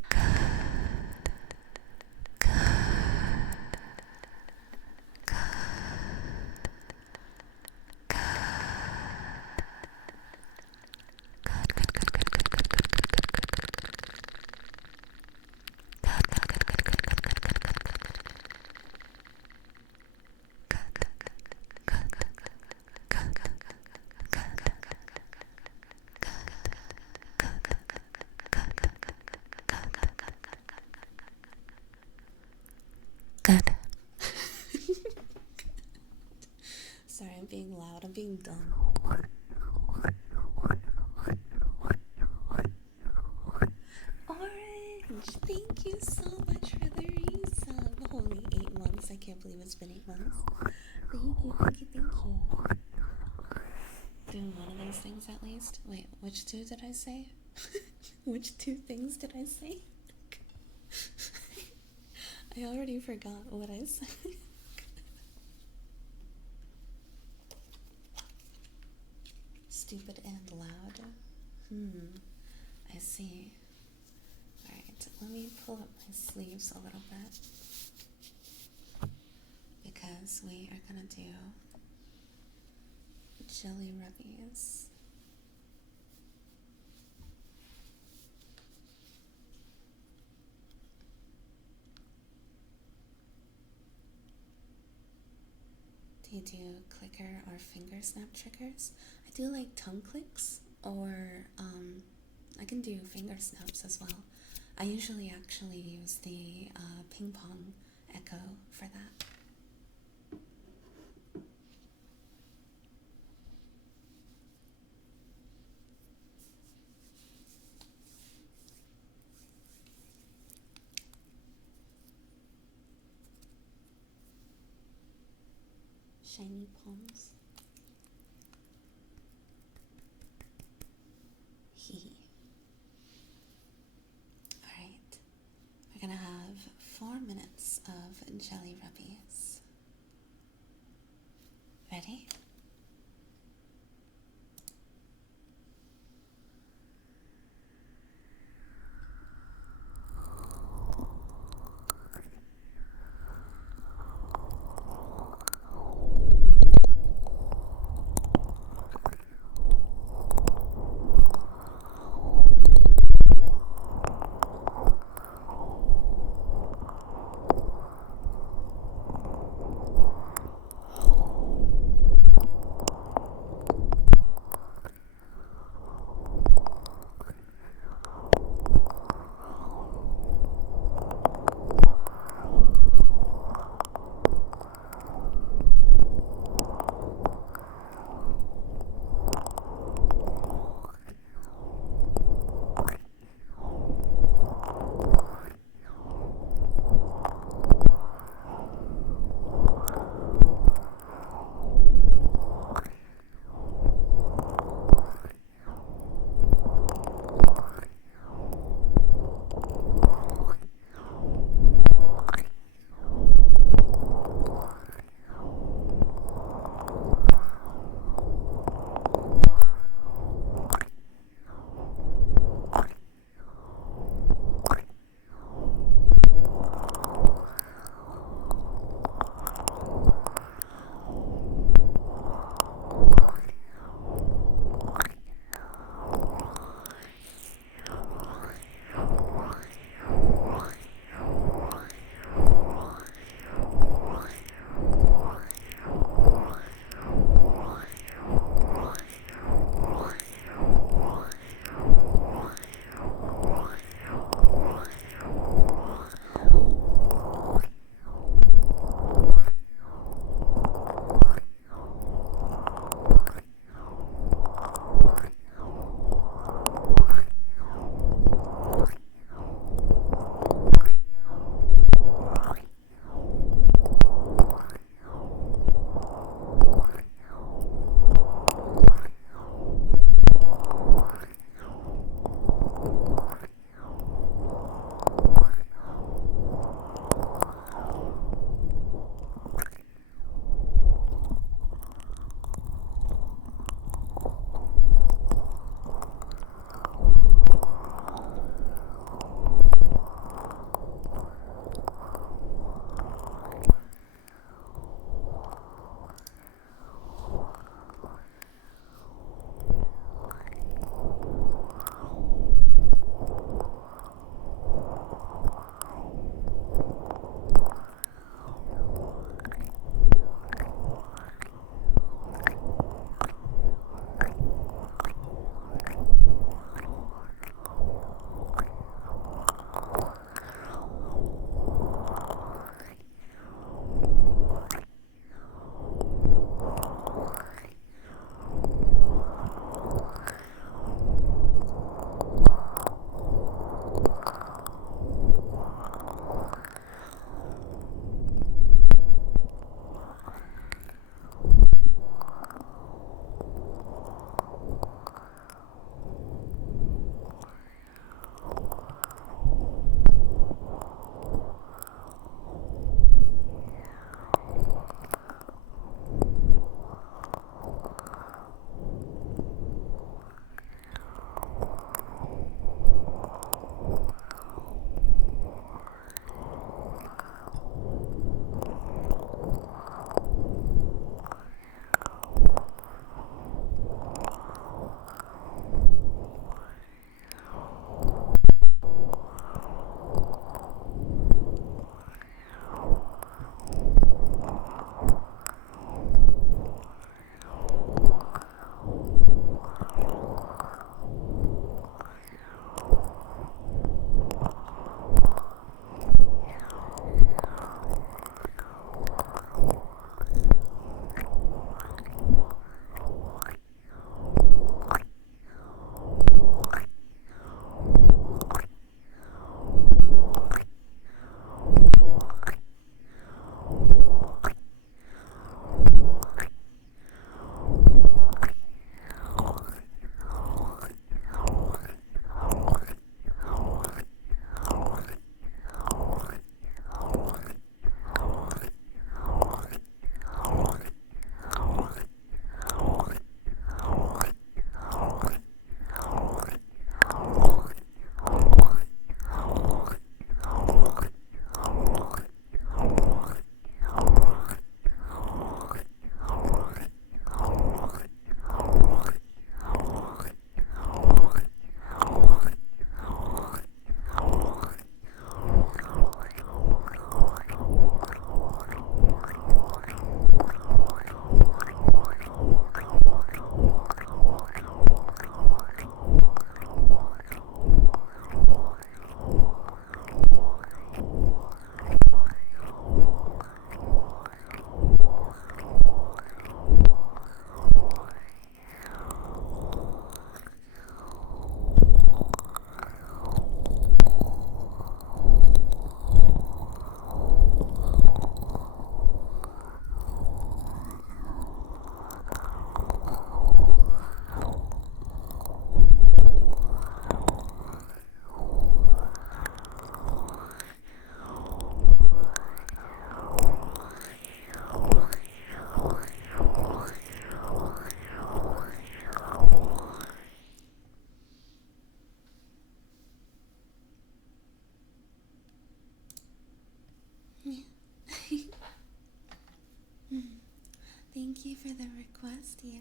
Good. Good. Sorry, I'm being loud. I'm being dumb. Orange, thank you so much for the resub. Only 8 months. I can't believe it's been 8 months. Thank you. Doing one of those things at least. Wait, which two did I say? Which 2 things did I say? I already forgot what I said. Stupid and loud. I see. Alright, let me pull up my sleeves a little bit. Because we are gonna do jelly rubbies. Do you do clicker or finger snap triggers? I do like tongue clicks, or I can do finger snaps as well. I usually actually use the ping pong echo for that. Shiny palms. Hee. Alright, we're gonna have 4 minutes of jelly rubbies. Ready?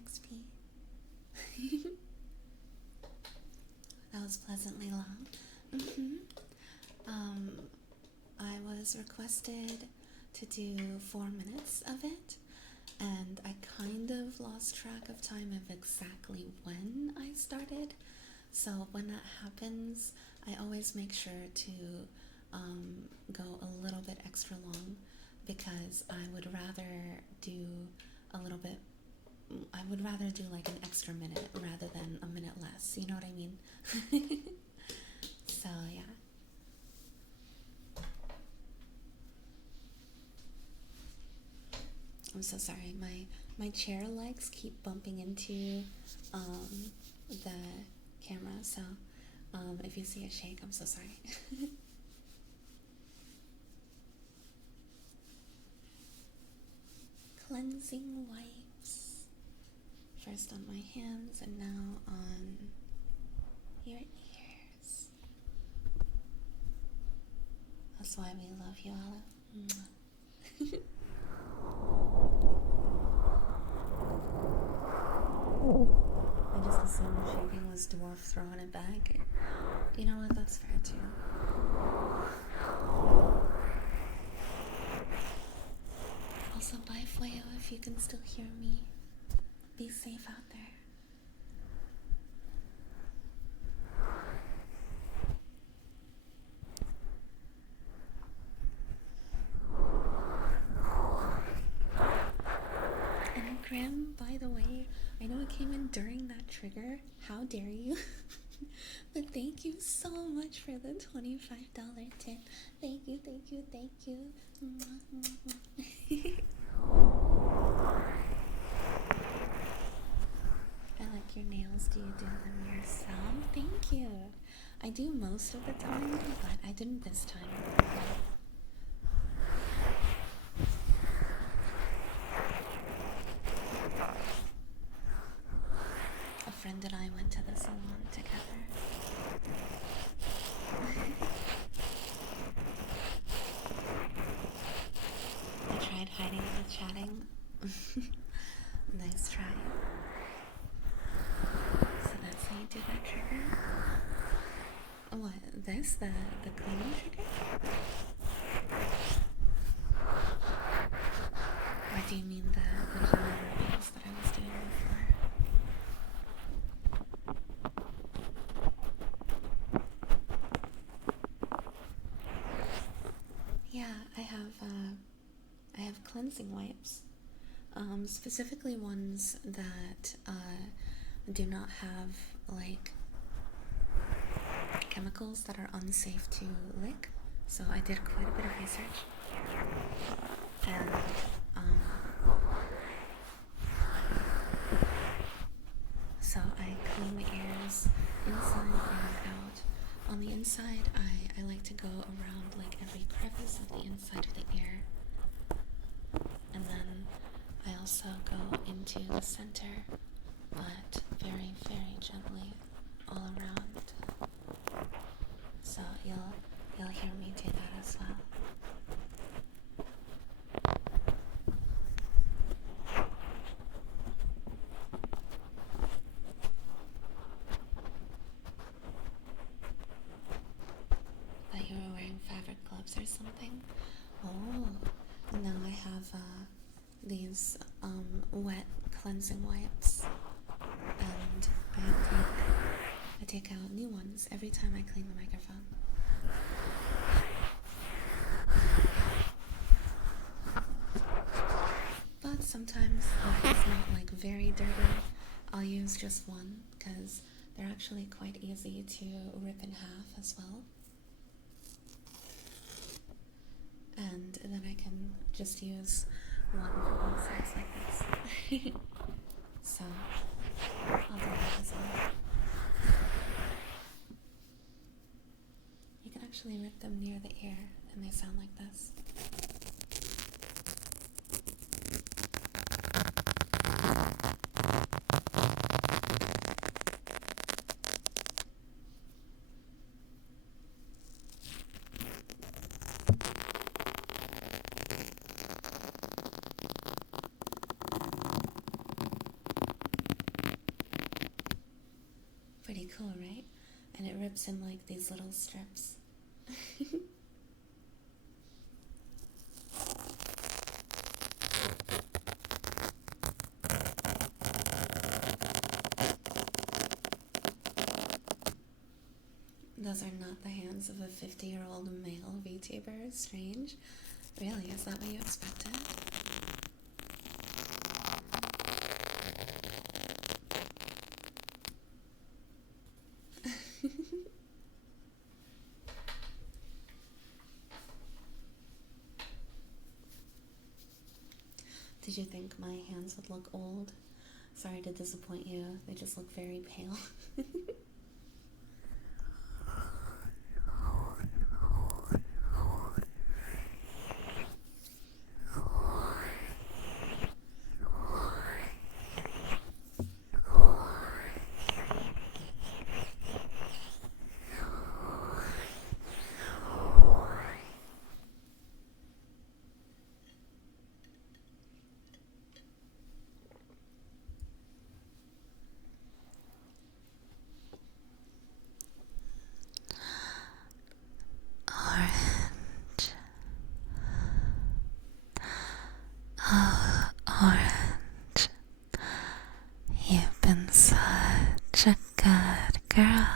XP. That was pleasantly loud. I was requested to do 4 minutes of it, and I kind of lost track of time of exactly when I started. So when that happens, I always make sure to go a little bit extra long, because I would rather do like an extra minute rather than a minute less, you know what I mean? So yeah. I'm so sorry, my chair legs keep bumping into the camera, so if you see a shake, I'm so sorry. Cleansing wipes. First on my hands and now on your ears. That's why we love you, Alu. I just assumed the shaking was Dwarf throwing it back. You know what? That's fair too. Also, bye Fuego if you can still hear me. Be safe out there. And Grim, by the way, I know it came in during that trigger. How dare you? But thank you so much for the $25 tip. Thank you, thank you, thank you. I like your nails. Do you do them yourself? Thank you. I do most of the time, but I didn't this time. A friend and I went to the salon together. I tried hiding the chatting. Nice try. So that's how you do that trigger? What, this? The cleaning trigger? Or do you mean the genre reveals that I was doing before? Yeah, I have cleansing wipes. Specifically ones that do not have like chemicals that are unsafe to lick. So I did quite a bit of research, and so I clean the ears inside and out. On the inside, I like to go around like every crevice of the inside of the ear, and then I also go into the center, but very, very gently all around. So you'll hear me do that as well. Thought you were wearing fabric gloves or something. Oh, now I have these wet cleansing wipes, and I take out new ones every time I clean the microphone. But sometimes if it's not like very dirty, I'll use just one, because they're actually quite easy to rip in half as well. And then I can just use one for both sides like this. So I'll do that as well. You can actually rip them near the ear and they sound like this. pillow, right? And it rips in like these little strips. Those are not the hands of a 50-year-old male VTuber. Strange. Really? Is that what you expected? Did you think my hands would look old? Sorry to disappoint you. They just look very pale. Orange. Oh, Orange. You've been such a good girl,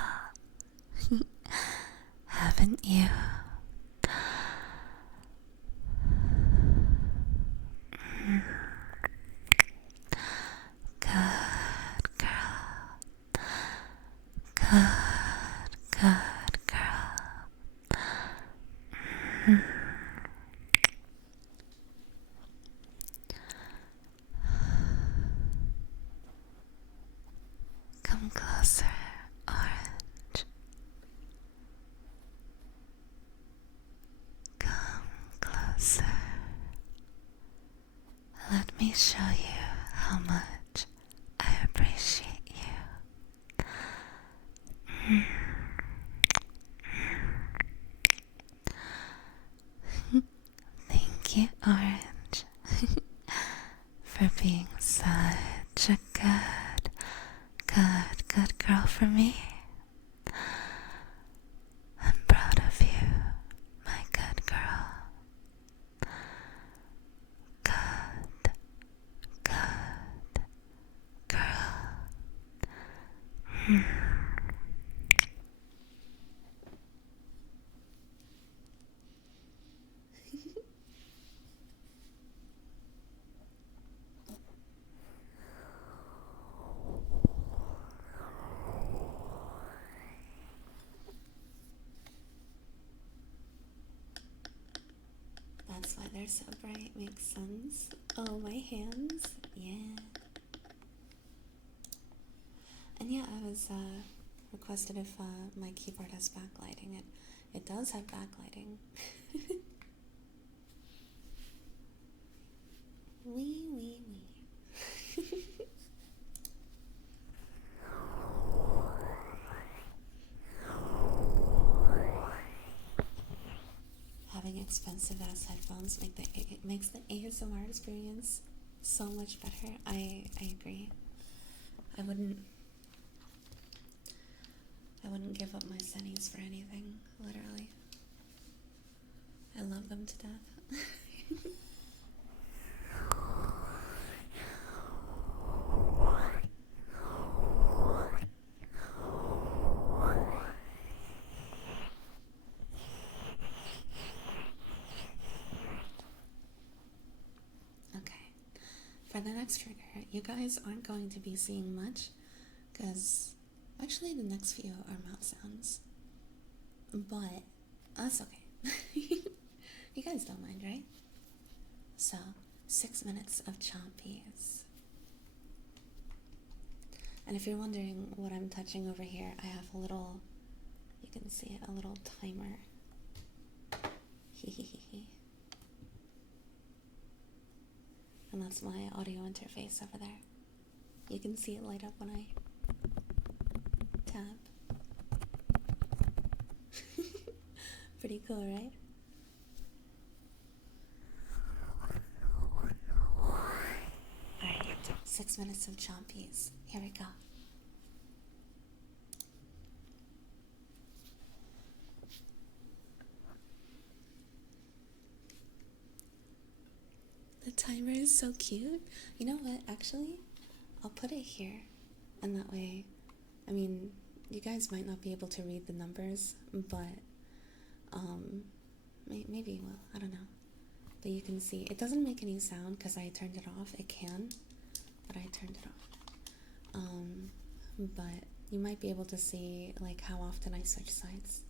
haven't you? Good girl. Good girl. Come closer, Orange. Come closer. Let me show you how much I appreciate you. Thank you, Orange, for being such a good girl for me. I'm proud of you, my good girl. Good girl. That's why they're so bright. Makes sense. Oh, my hands. Yeah. And yeah, I was requested if my keyboard has backlighting. It does have backlighting. Wee, wee, wee. Having expensive ass headphones it makes the ASMR experience so much better. I agree. I wouldn't give up my Sennies for anything, literally. I love them to death. Okay, for the next trigger, you guys aren't going to be seeing much, because actually the next few are mouth sounds. But that's okay. You guys don't mind, right? So, 6 minutes of chompies. And if you're wondering what I'm touching over here, I have a little, you can see it, a little timer. And that's my audio interface over there. You can see it light up when I tap. Pretty cool, right? Alright, 6 minutes of chompies. Here we go. timer is so cute. You know what? Actually, I'll put it here, and that way, I mean, you guys might not be able to read the numbers, but maybe you will. I don't know. But you can see it doesn't make any sound because I turned it off. It can, but I turned it off. But you might be able to see like how often I switch sides.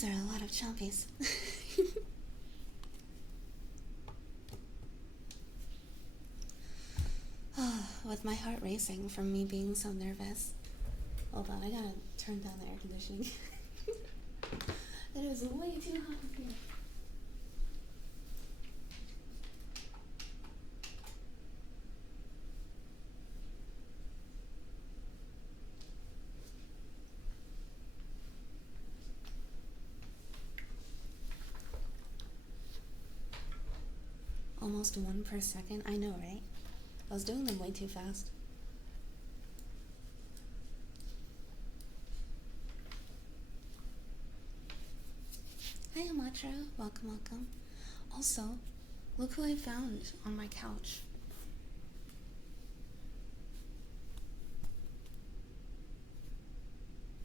Those are a lot of chompies. With my heart racing from me being so nervous. Hold on, I gotta turn down the air conditioning. It is way too hot in here. Almost 1 per second. I know, right? I was doing them way too fast. Hi, Amatra. Welcome, welcome. Also, look who I found on my couch.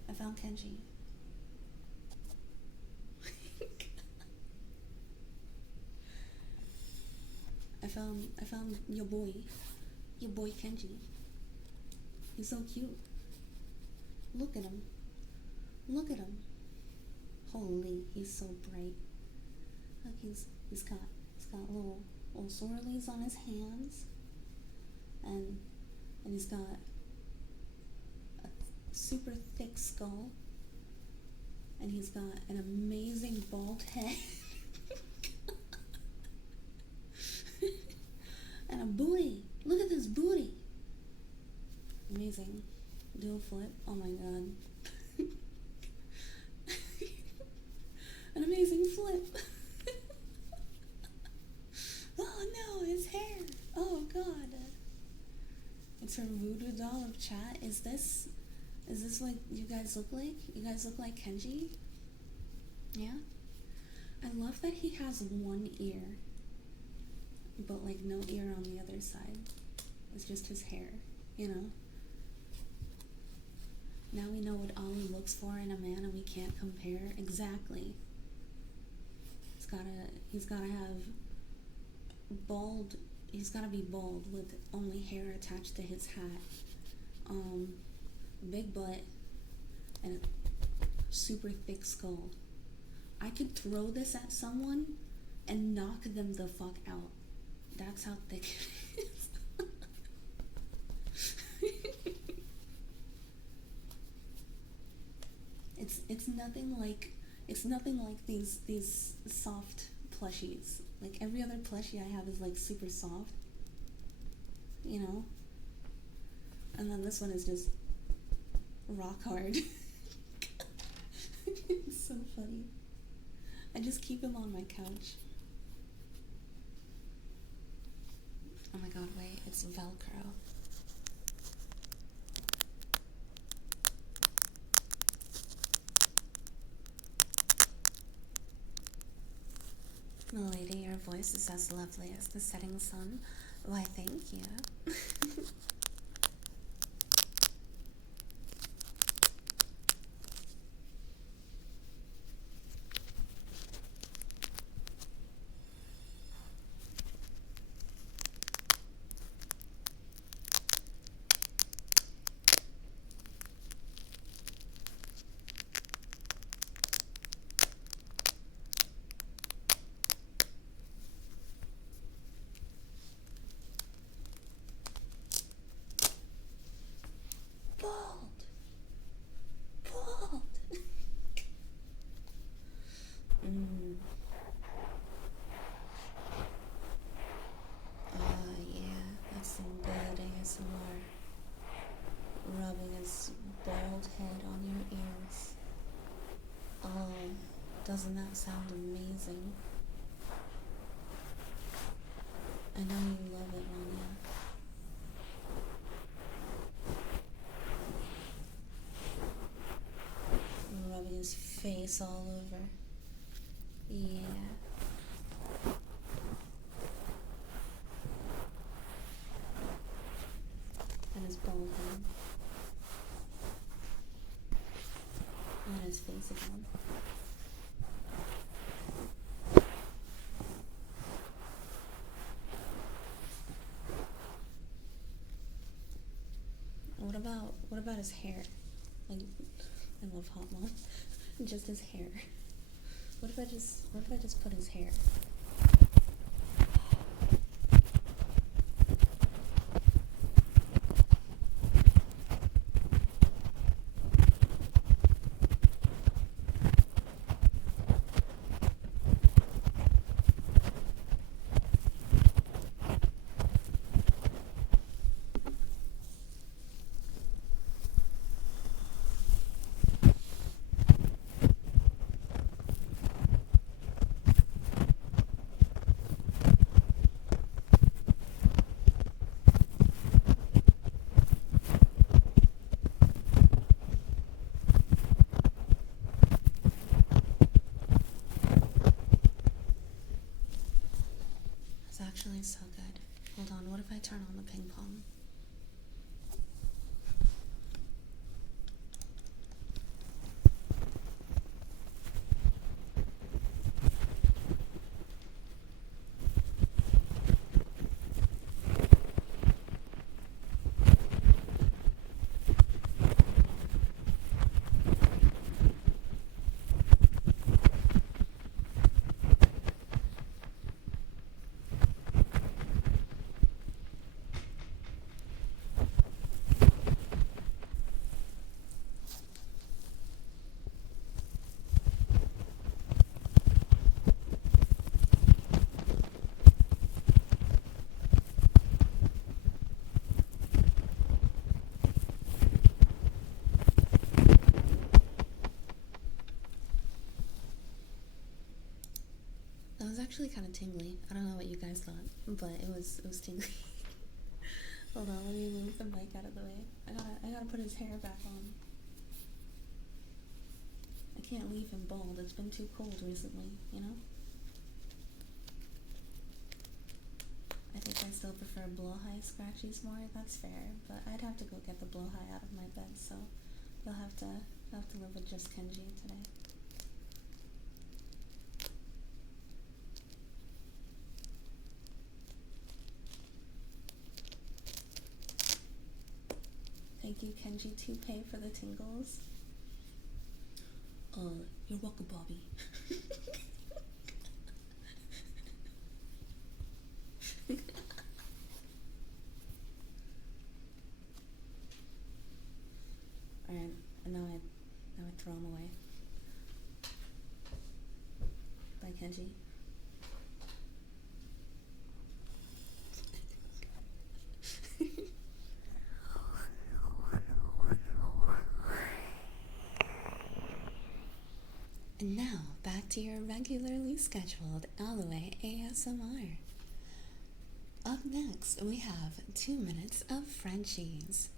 I found Kenji. I found your boy Kenji. He's so cute. Look at him. Look at him. Holy, he's so bright. Look, he's got little swirlies on his hands, and he's got a super thick skull, and he's got an amazing bald head. And a booty. Look at this booty. Amazing. Dual flip. Oh my god. An amazing flip. Oh no, his hair. Oh god. It's her voodoo doll of chat. Is this what you guys look like? You guys look like Kenji? Yeah? I love that he has one ear, but like no ear on the other side. It's just his hair, you know? Now we know what Ollie looks for in a man and we can't compare. Exactly. He's gotta have bald, he's gotta be bald with only hair attached to his hat. Big butt and a super thick skull. I could throw this at someone and knock them the fuck out. That's how thick it is. It's nothing like these soft plushies. Like every other plushie I have is like super soft, you know? And then this one is just rock hard. It's so funny. I just keep him on my couch. Oh my god, wait, it's Velcro. Milady, your voice is as lovely as the setting sun. Why, thank you. Rubbing his bald head on your ears. Oh, doesn't that sound amazing? I know you love it, Rania. Rubbing his face all over. Yeah. And his bald head. And his face again. What about his hair? Like, I love Hot Mom. Just his hair. What if I just put his hair? It's actually so good. Hold on, what if I turn on the ping pong? That was actually kind of tingly. I don't know what you guys thought, but it was tingly. Hold on, let me move the mic out of the way. I gotta put his hair back on. I can't leave him bald. It's been too cold recently, you know? I think I still prefer blowhigh scratchies more. That's fair, but I'd have to go get the blowhigh out of my bed, so you'll have to live with just Kenji today. Thank you, Kenji, to pay for the tingles. You're welcome, Bobby. Alright, and now I throw them away. Bye, Kenji. And now, back to your regularly scheduled Aluei ASMR. Up next, we have 2 minutes of Frenchies.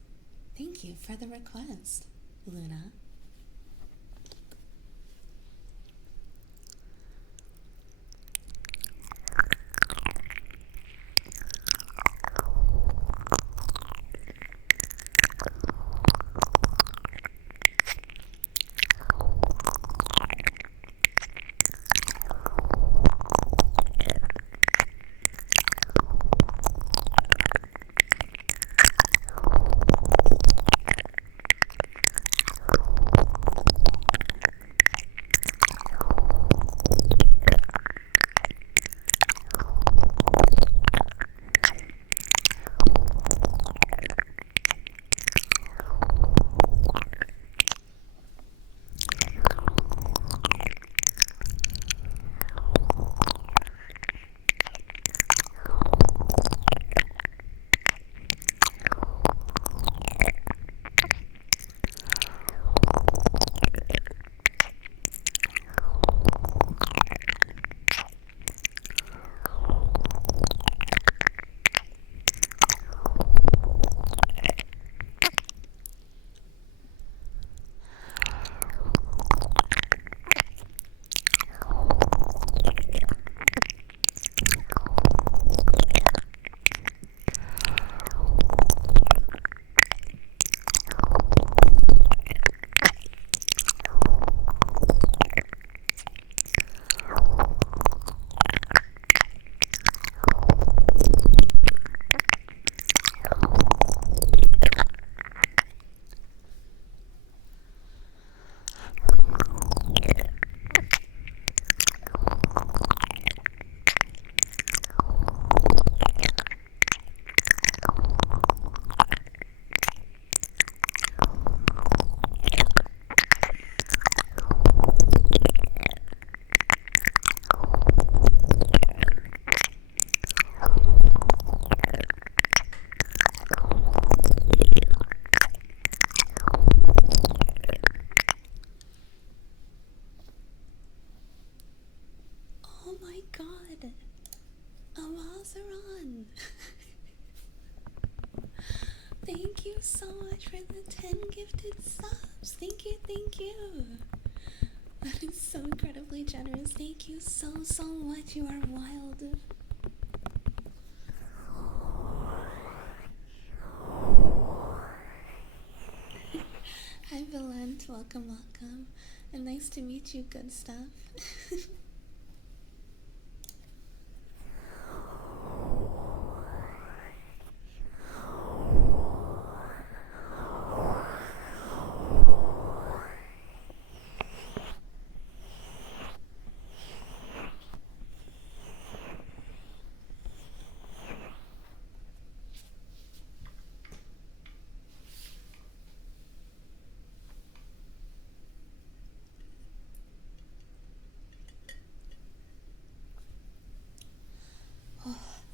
Thank you for the request, Luna. so much for the 10 gifted subs. Thank you, thank you. That is so incredibly generous. Thank you so much. You are wild. Hi, Valent. Welcome. And nice to meet you, good stuff.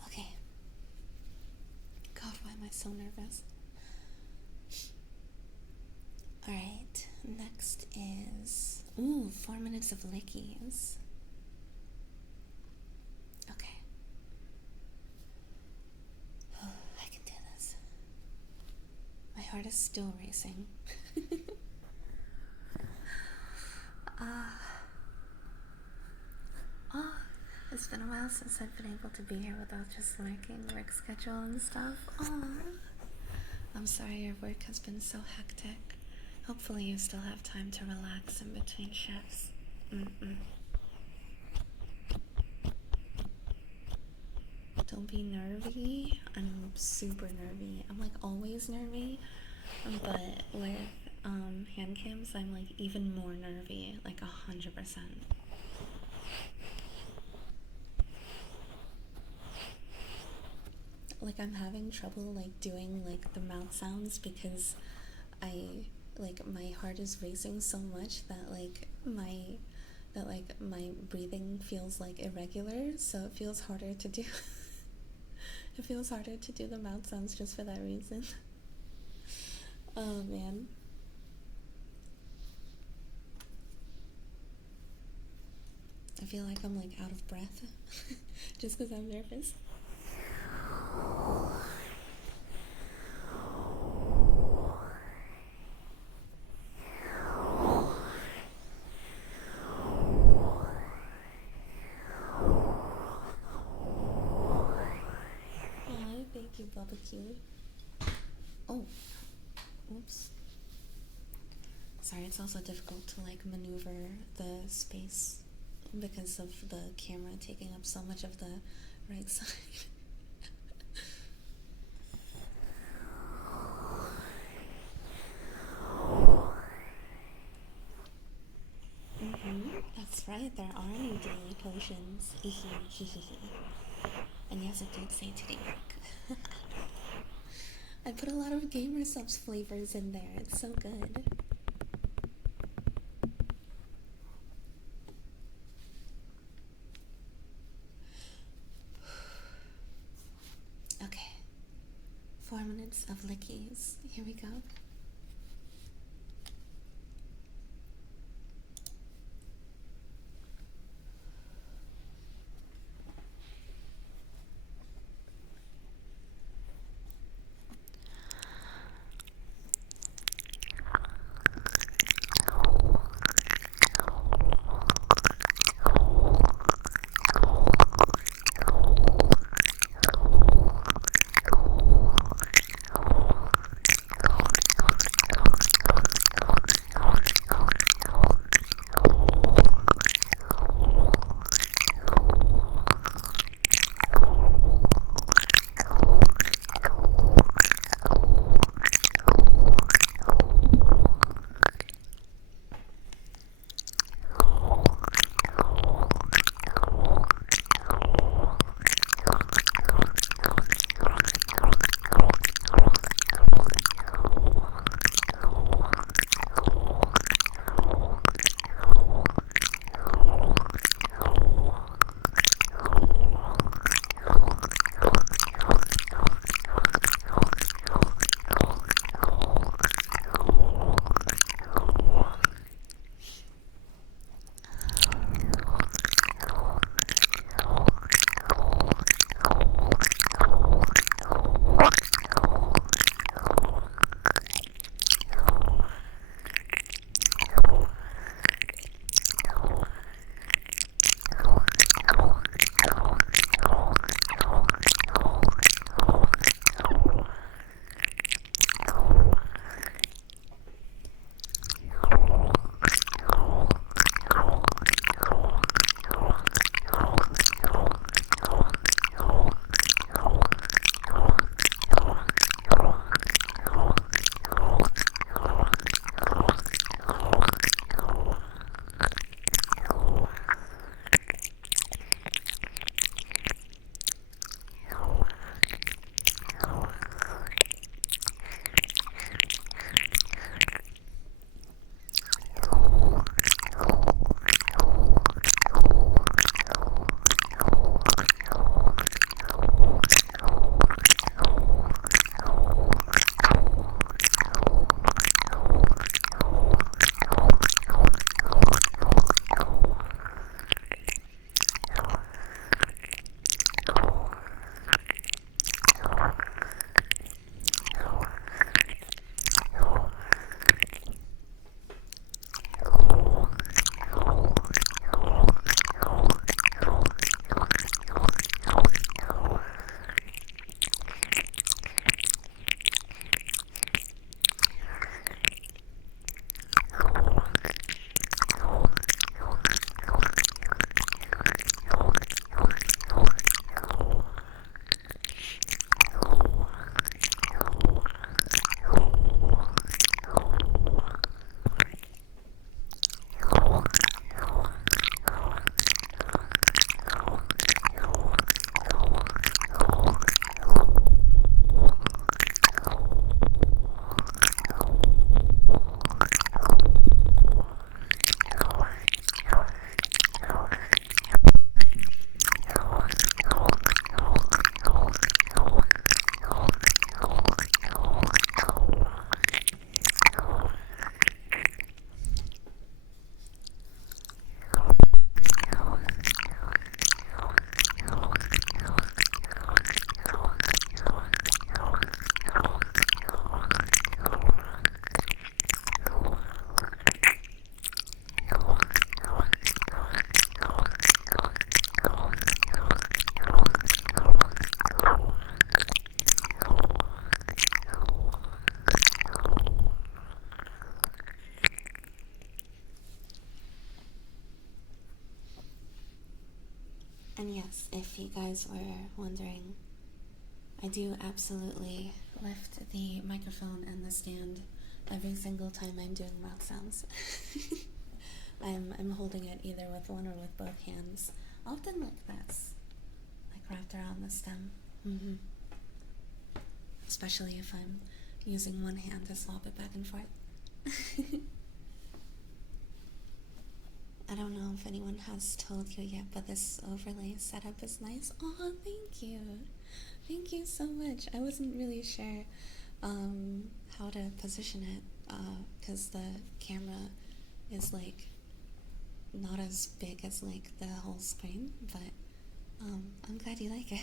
Okay. God, why am I so nervous? Alright, next is... Ooh, 4 minutes of lickies. Okay. I can do this. My heart is still racing. It's been a while since I've been able to be here without just working, work schedule and stuff. I'm sorry your work has been so hectic. Hopefully you still have time to relax in between shifts. Don't be nervy. I'm super nervy. I'm like always nervy, but with hand cams I'm like even more nervy, like 100%. Like I'm having trouble like doing like the mouth sounds because my heart is racing so much that my breathing feels like irregular, so it feels harder to do. It feels harder to do the mouth sounds just for that reason. Oh man. I feel like I'm like out of breath just because I'm nervous. Thank you, barbecue. Oh, oops. Sorry, it's also difficult to like maneuver the space because of the camera taking up so much of the right side. That's right, there are new daily potions. And yes, it did say today work. I put a lot of gamer subs flavors in there. It's so good. Okay. 4 minutes of lickies. Here we go. And yes, if you guys were wondering, I do absolutely lift the microphone and the stand every single time I'm doing mouth sounds. I'm holding it either with one or with both hands, often like this, like wrapped around the stem. Especially if I'm using one hand to swap it back and forth. I don't know if anyone has told you yet, but this overlay setup is nice. Oh, thank you. Thank you so much. I wasn't really sure how to position it because the camera is like not as big as like the whole screen, but I'm glad you like it.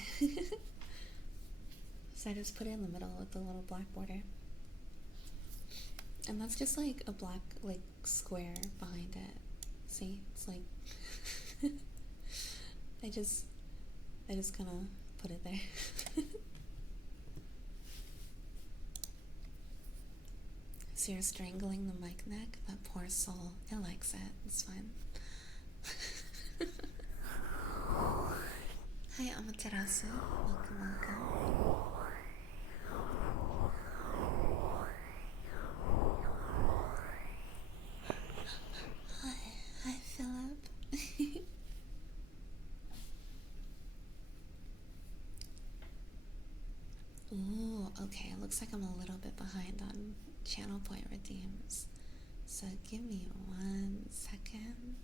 So I just put it in the middle with the little black border. And that's just like a black like square behind it. See, it's like I just kind of put it there. So you're strangling the mic neck? That poor soul. It likes it. It's fine. Hi, Amaterasu. Welcome. Hi, Philip. Ooh, okay. It looks like I'm a little bit behind on channel point redeems. So give me 1 second.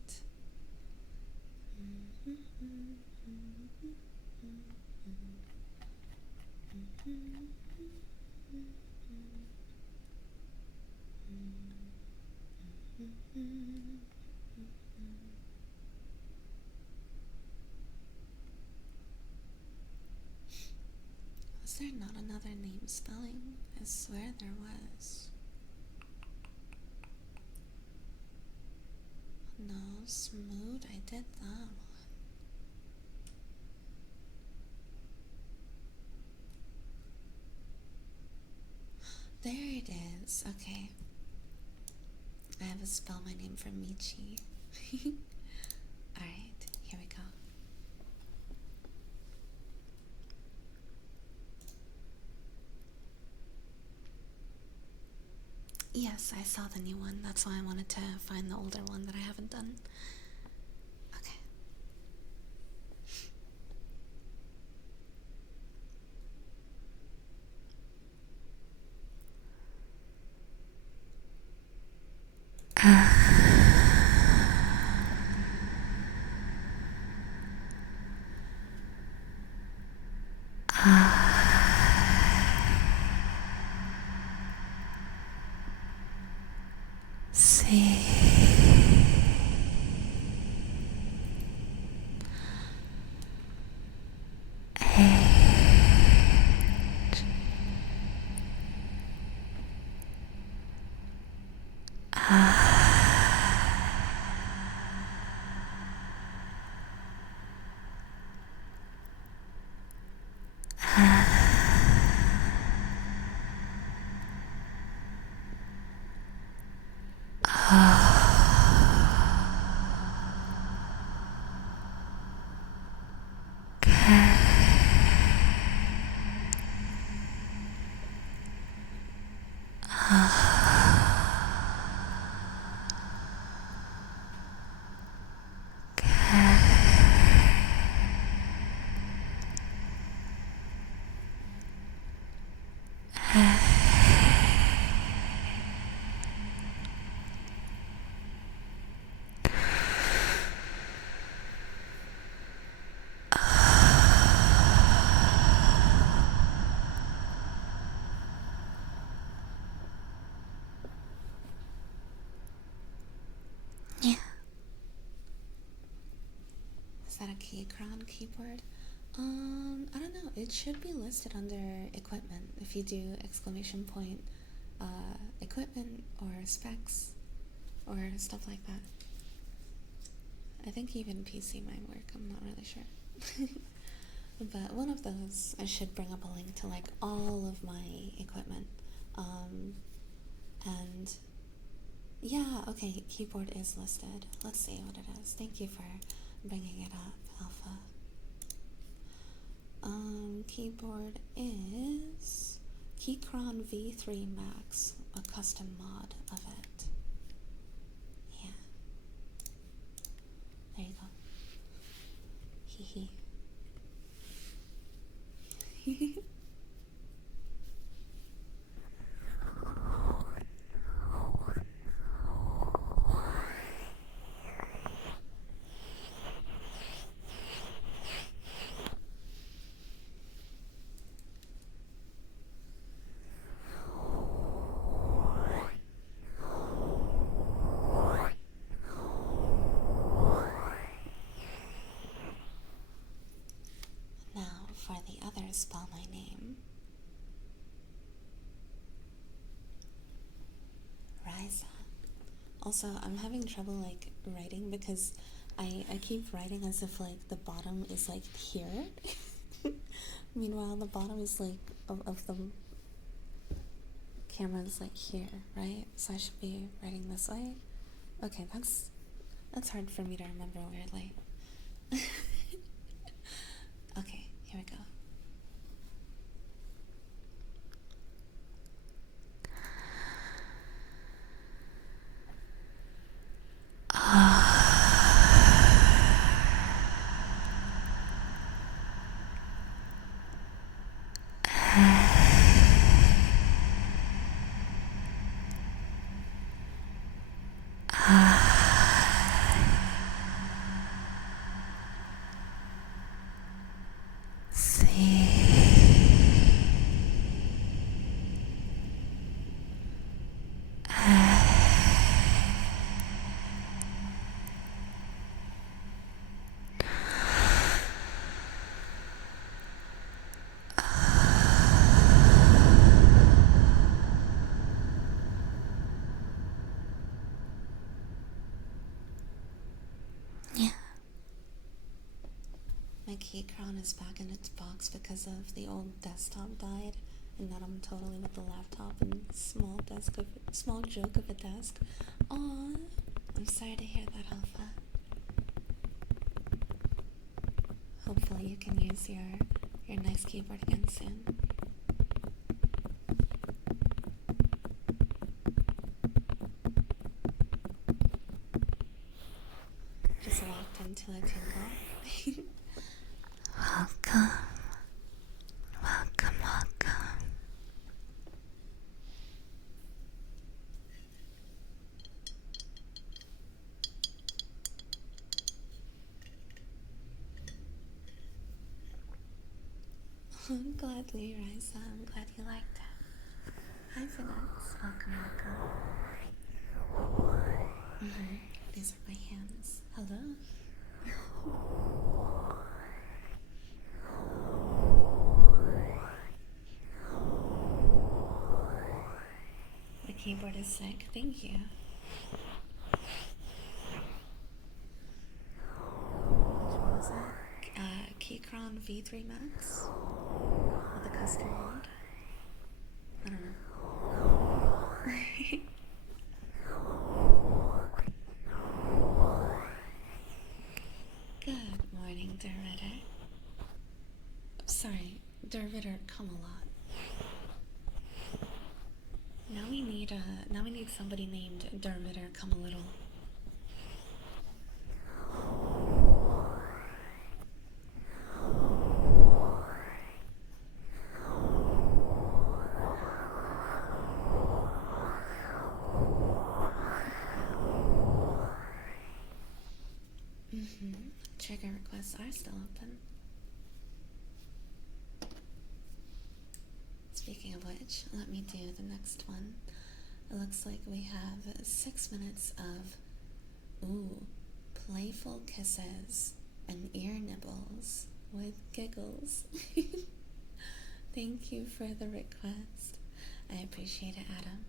Was there not another name spelling? I swear there was. No, smooth, I did that one. There it is. Okay. I have to spell my name for Michi. Alright, here we go. Yes, I saw the new one. That's why I wanted to find the older one that I haven't done. Okay. See. Yeah. Is that a Keychron keyboard? I don't know. It should be listed under equipment if you do exclamation point equipment or specs or stuff like that. I think even PC might work. I'm not really sure. But one of those, I should bring up a link to like all of my equipment. And yeah, okay, keyboard is listed. Let's see what it is. Thank you for bringing it up, Alpha. Keyboard is Keychron V3 Max, a custom mod of it. Yeah. There you go. Hee hee. Now for the other spell my name. Ryza. Also, I'm having trouble like writing because I keep writing as if like the bottom is like here. Meanwhile, the bottom is like of the camera is like here, right? So I should be writing this way. Okay, that's hard for me to remember weirdly. Okay, here we go. Yeah. My Keychron is back in its box because of the old desktop died, and now I'm totally with the laptop and small joke of a desk. Aw, I'm sorry to hear that, Alpha. Hopefully you can use your nice keyboard again soon. Just walked into a tingle. Welcome. Welcome, welcome. Gladly, Ryza. I'm glad you liked it. Hi, Finance. Welcome, welcome. These are my hands. Hello. The keyboard is sick. Thank you. Which one was that? Keychron V3 Max with a custom mod. I don't know. Good morning, Dervitter. Sorry, Dervitter, come a lot. Now we need somebody named Dervitter, come a little. Trigger requests are still open. Speaking of which, let me do the next one. It looks like we have 6 minutes of, playful kisses and ear nibbles with giggles. Thank you for the request. I appreciate it, Adam.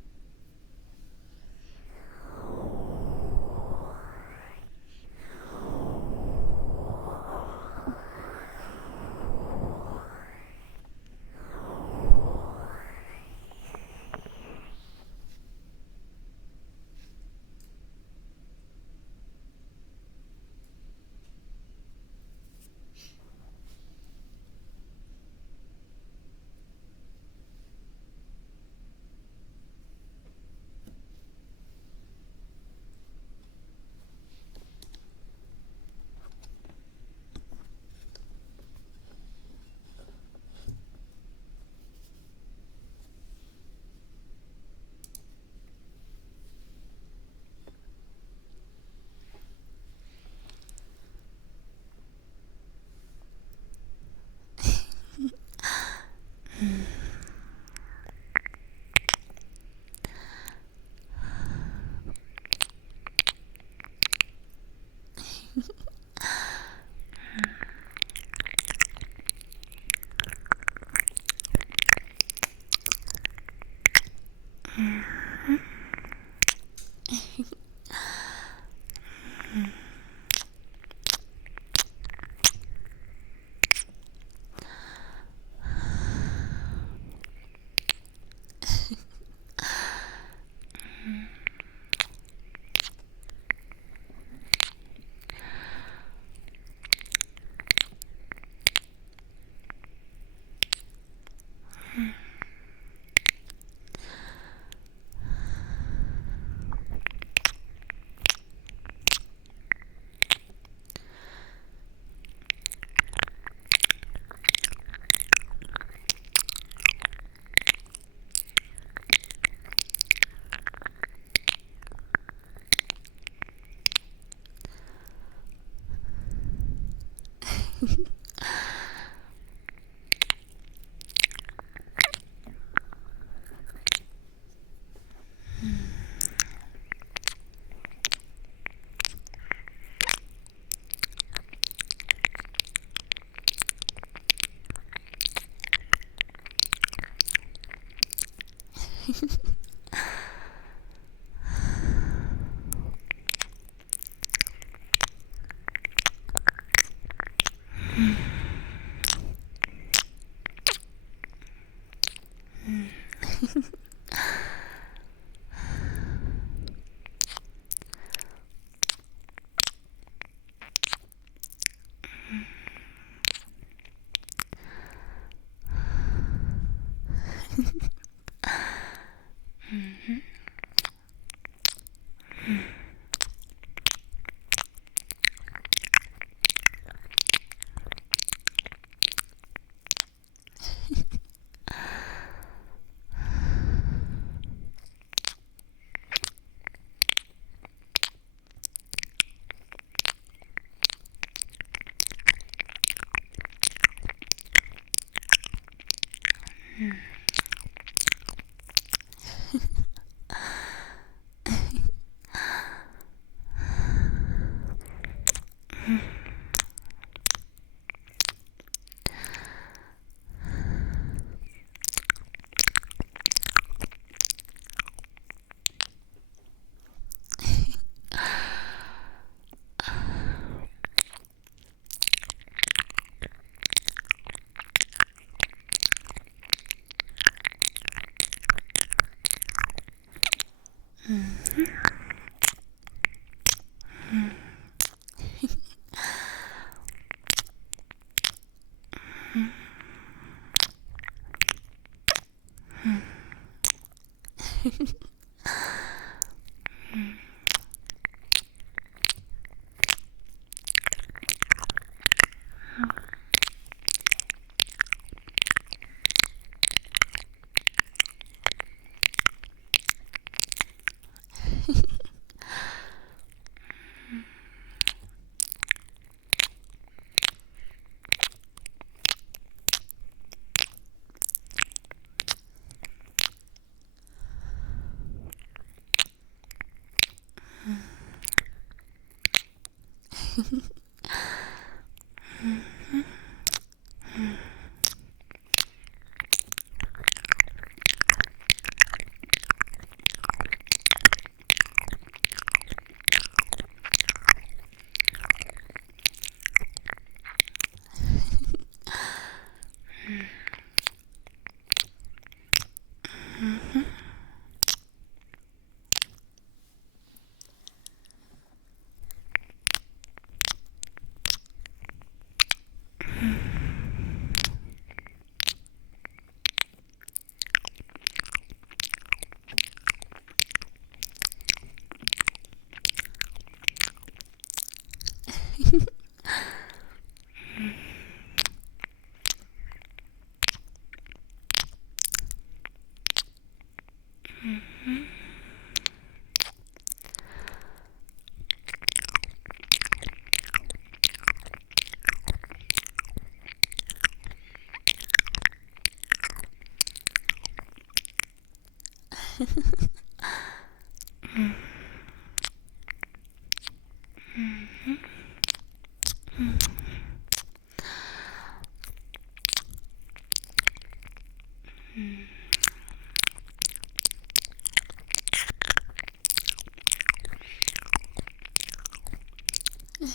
Did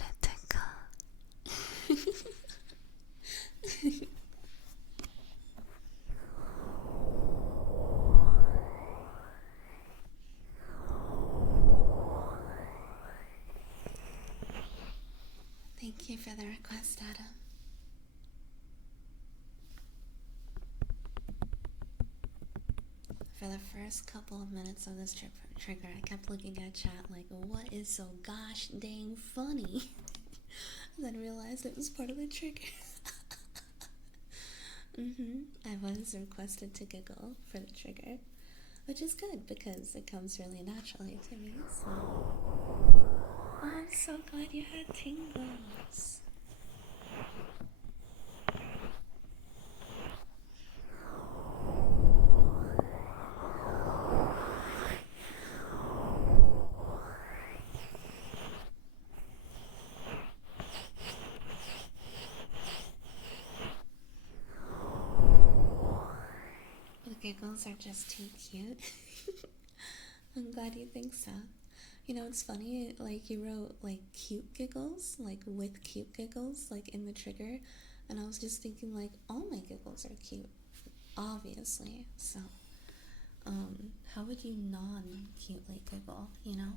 it tickle? Thank you for the request, Adam. For the first couple of minutes of this trigger, I kept looking at chat like, what is so gosh dang funny? Then realized it was part of the trigger. I was requested to giggle for the trigger, which is good because it comes really naturally to me. So I'm so glad you had tingles. The giggles are just too cute. I'm glad you think so. You know, it's funny, like you wrote like cute giggles, like with cute giggles, like in the trigger, and I was just thinking like all my giggles are cute, obviously. So, how would you non-cutely giggle? You know,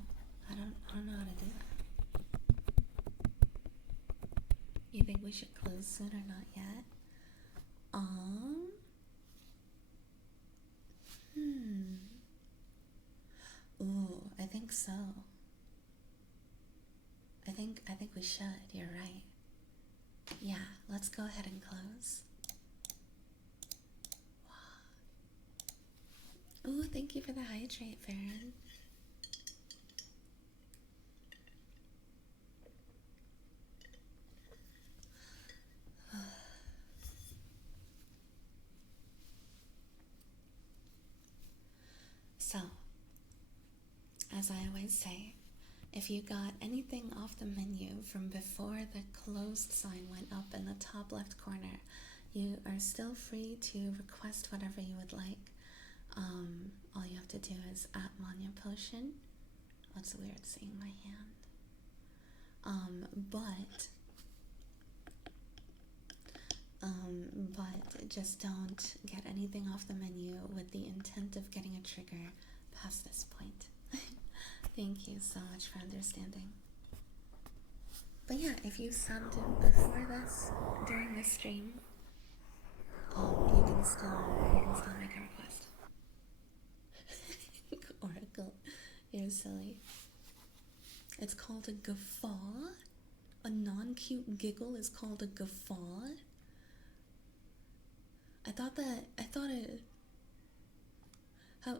I don't know how to do that. You think we should close soon or not yet? Ooh, I think so. I think we should. You're right. Yeah, let's go ahead and close. Ooh, thank you for the hydrate, Farron. So, as I always say, if you got anything off the menu from before the closed sign went up in the top left corner, you are still free to request whatever you would like. All you have to do is at Manya Potion. What's weird seeing my hand? But just don't get anything off the menu with the intent of getting a trigger past this point. Thank you so much for understanding. But yeah, if you subbed before this, during this stream, you can still make a request. Oracle, you're silly. It's called a guffaw. A non-cute giggle is called a guffaw. I thought it.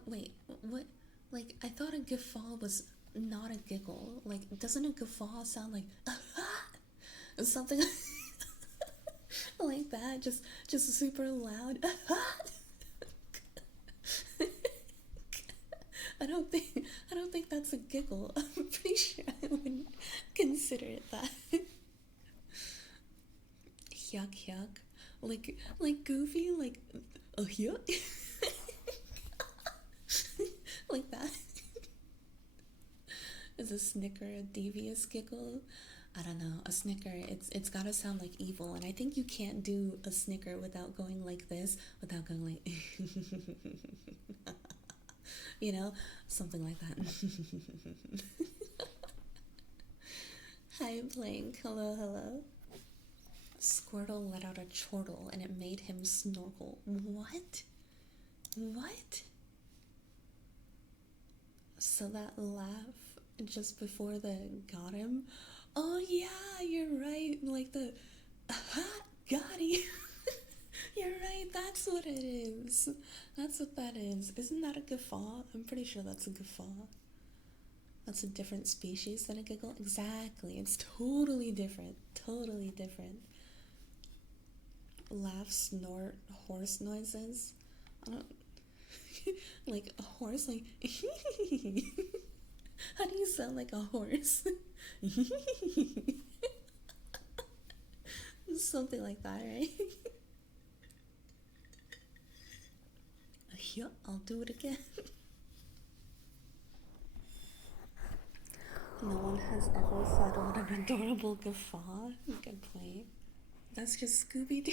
Wait, what? Like, I thought a guffaw was not a giggle. Like, doesn't a guffaw sound like something like that? Just super loud. I don't think that's a giggle. I'm pretty sure I wouldn't consider it that. Yuck yuck. Like goofy, like a yuck. Like that. Is a snicker a devious giggle? I don't know. A snicker, it's gotta sound like evil, and I think you can't do a snicker without going like this, without going like you know, something like that. Hi, I'm playing. Hello, hello. Squirtle let out a chortle and it made him snorkel. What? What? So that laugh just before the got him? Oh yeah, you're right. Like the got him. You're right, that's what it is. That's what that is. Isn't that a guffaw? I'm pretty sure that's a guffaw. That's a different species than a giggle. Exactly. It's totally different. Totally different. Laugh, snort, horse noises. I don't like a horse like how do you sound like a horse? Something like that, right? Yeah, I'll do it again. No one has ever settled an adorable guffaw. Good point. That's just Scooby Doo.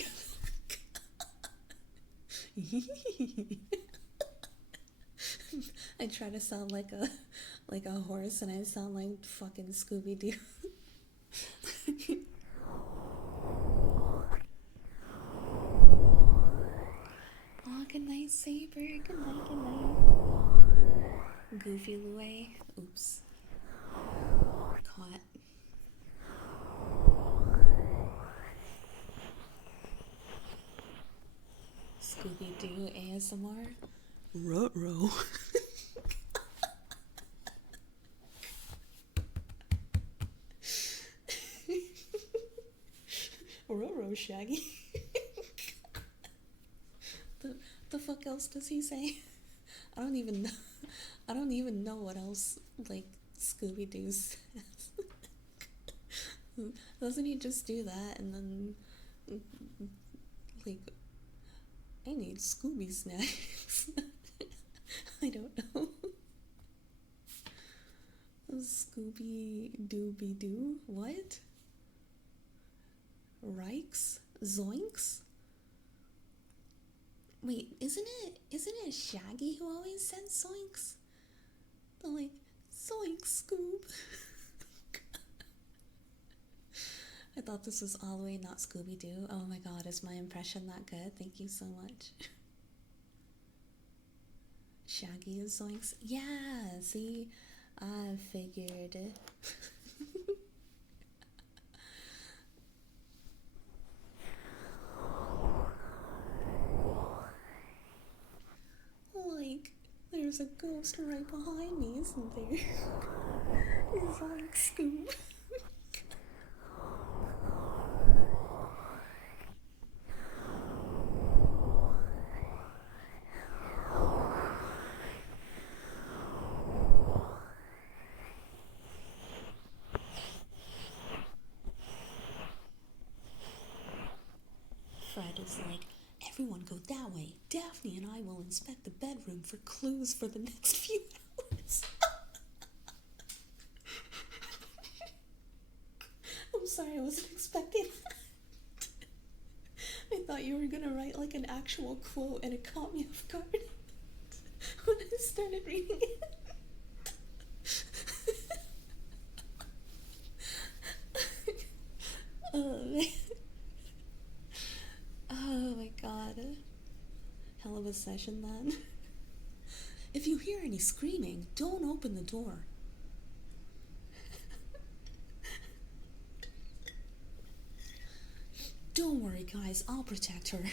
I try to sound like a horse, and I sound like fucking Scooby Doo. Oh, good night, Saber. Good night, good night. Goofy Aluei. Oops. Caught. Scooby Doo ASMR. Ruh-roh. Ruh-roh, Shaggy. The fuck else does he say? I don't even know. I don't even know what else like Scooby Doo says. Doesn't he just do that and then like I need Scooby snacks? I don't know. Scooby Dooby Doo? What? Rikes? Zoinks? Wait, isn't it Shaggy who always says zoinks? They're like, zoinks, Scoob. I thought this was Aluei, not Scooby Doo. Oh my god, is my impression that good? Thank you so much. Shaggy is zoinks? Yeah, see? I figured it. Like, there's a ghost right behind me, isn't there? It's like Scoob. Fred is like, everyone go that way. Daphne and I will inspect the bedroom for clues for the next few hours. I'm sorry, I wasn't expecting that. I thought you were gonna write like an actual quote and it caught me off guard when I started reading it. Oh, man. Oh my god. Hell of a session then. If you hear any screaming, don't open the door. Don't worry, guys, I'll protect her.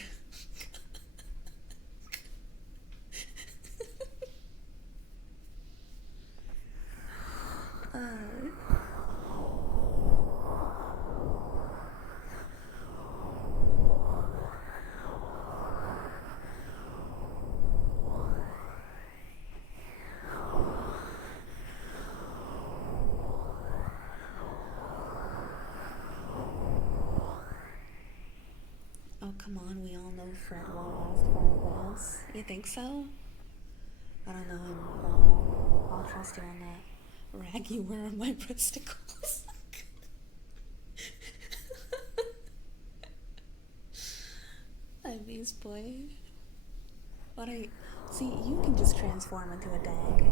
Oh, come on, we all know Fred won't ask for a dance. You think so? I don't know, I'll trust you on that. Raggy, where are my breasticles? I Beast Boy. What are you? See, you can just transform into a dog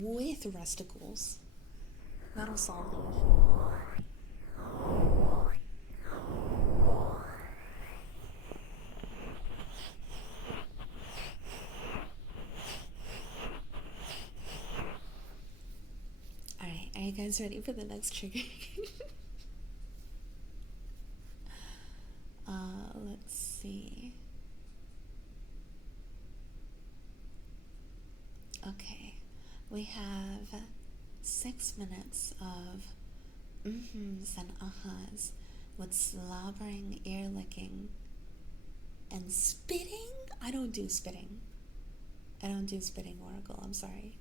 with resticles. That'll solve the issue. Alright, are you guys ready for the next trigger? Let's see. Okay, we have 6 minutes of mm-hms and ahas with slobbering, ear licking, and spitting. I don't do spitting. I don't do spitting, Oracle. I'm sorry.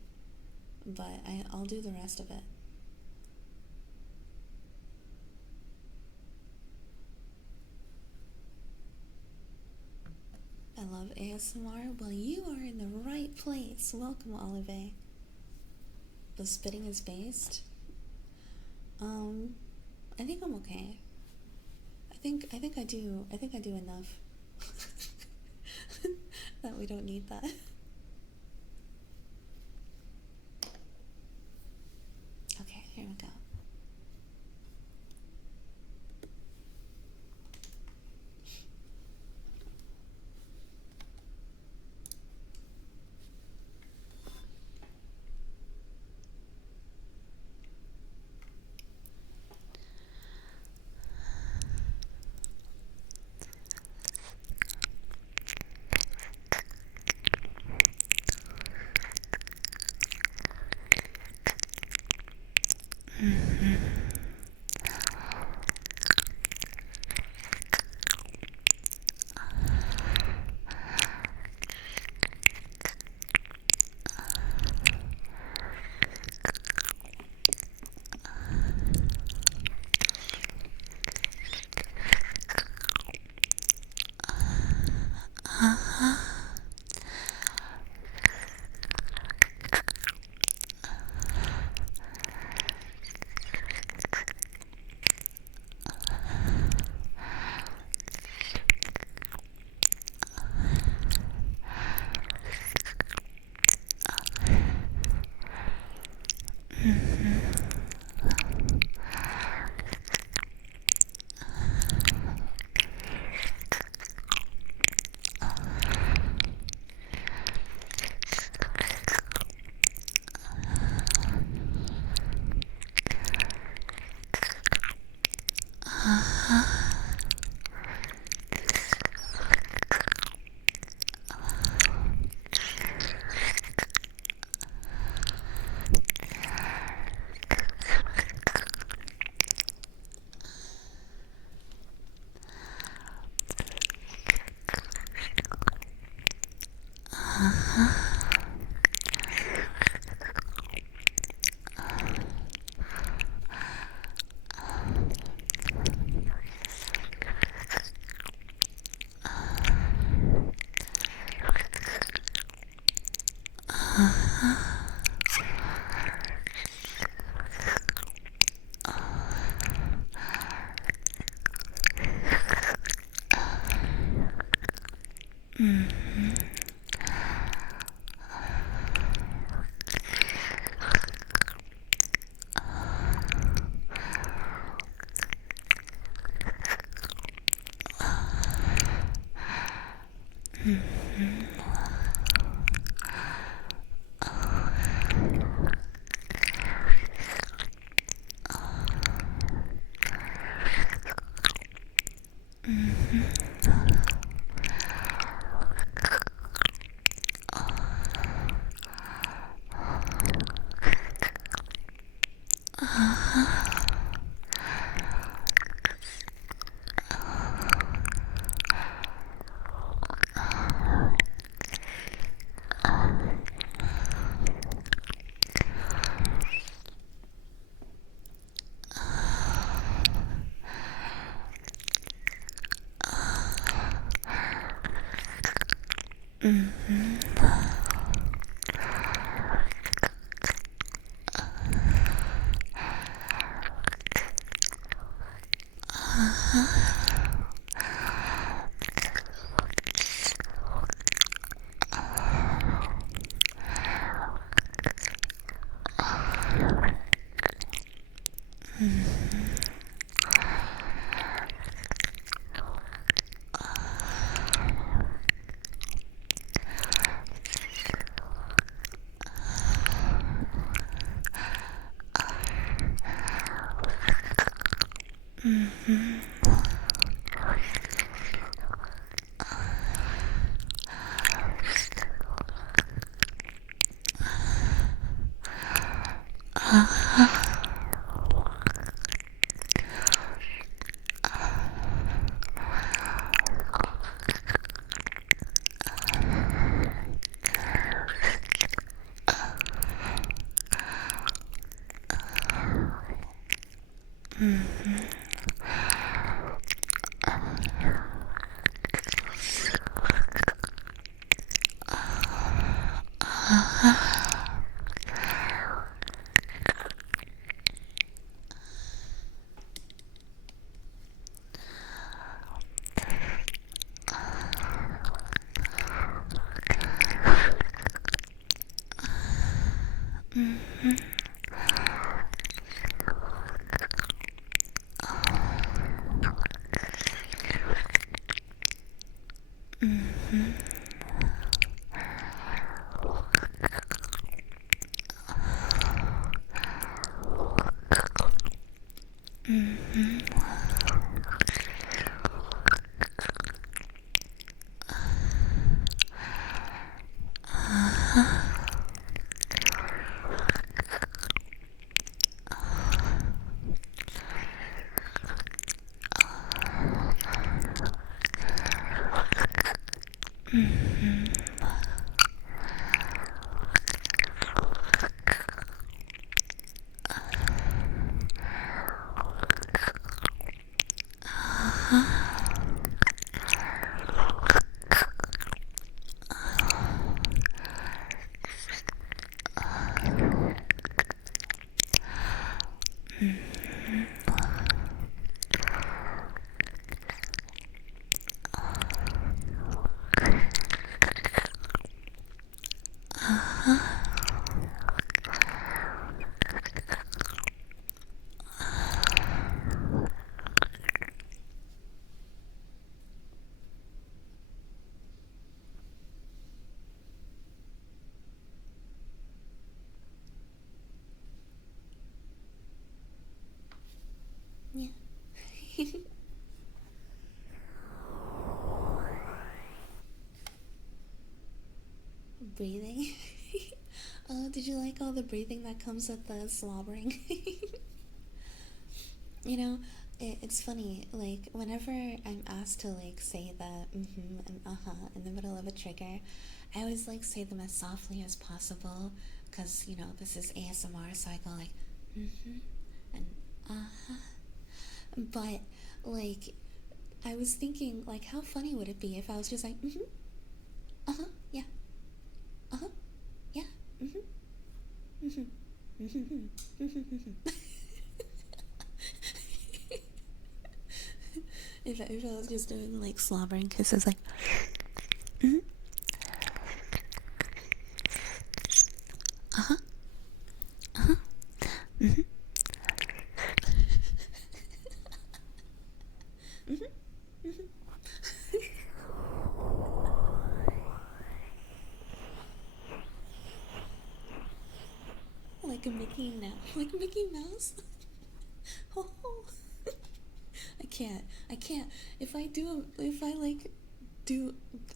But I'll do the rest of it. I love ASMR. Well, you are in the right place. Welcome, Aluei. The spitting is based. I think I'm okay. I think I do enough that we don't need that. Okay, here we go. Yeah. Breathing. Oh, did you like all the breathing that comes with the slobbering? You know, it's funny, like, whenever I'm asked to, like, say the and in the middle of a trigger, I always, like, say them as softly as possible, because, you know, this is ASMR, so I go, like, and But, like, I was thinking, like, how funny would it be if I was just like, yeah, yeah, if I was just doing, like, slobbering kisses, like, like a like Mickey Mouse. Oh, I can't. If I like do,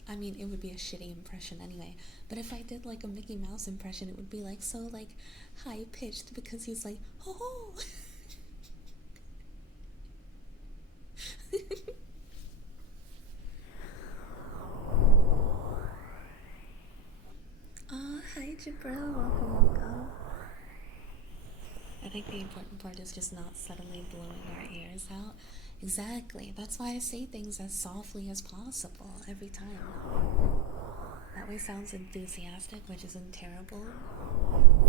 I mean, it would be a shitty impression anyway. But if I did like a Mickey Mouse impression, it would be like so like high pitched because he's like, oh. Oh, hi Jabril, welcome. I think the important part is just not suddenly blowing our ears out. Exactly. That's why I say things as softly as possible every time. That way sounds enthusiastic, which isn't terrible.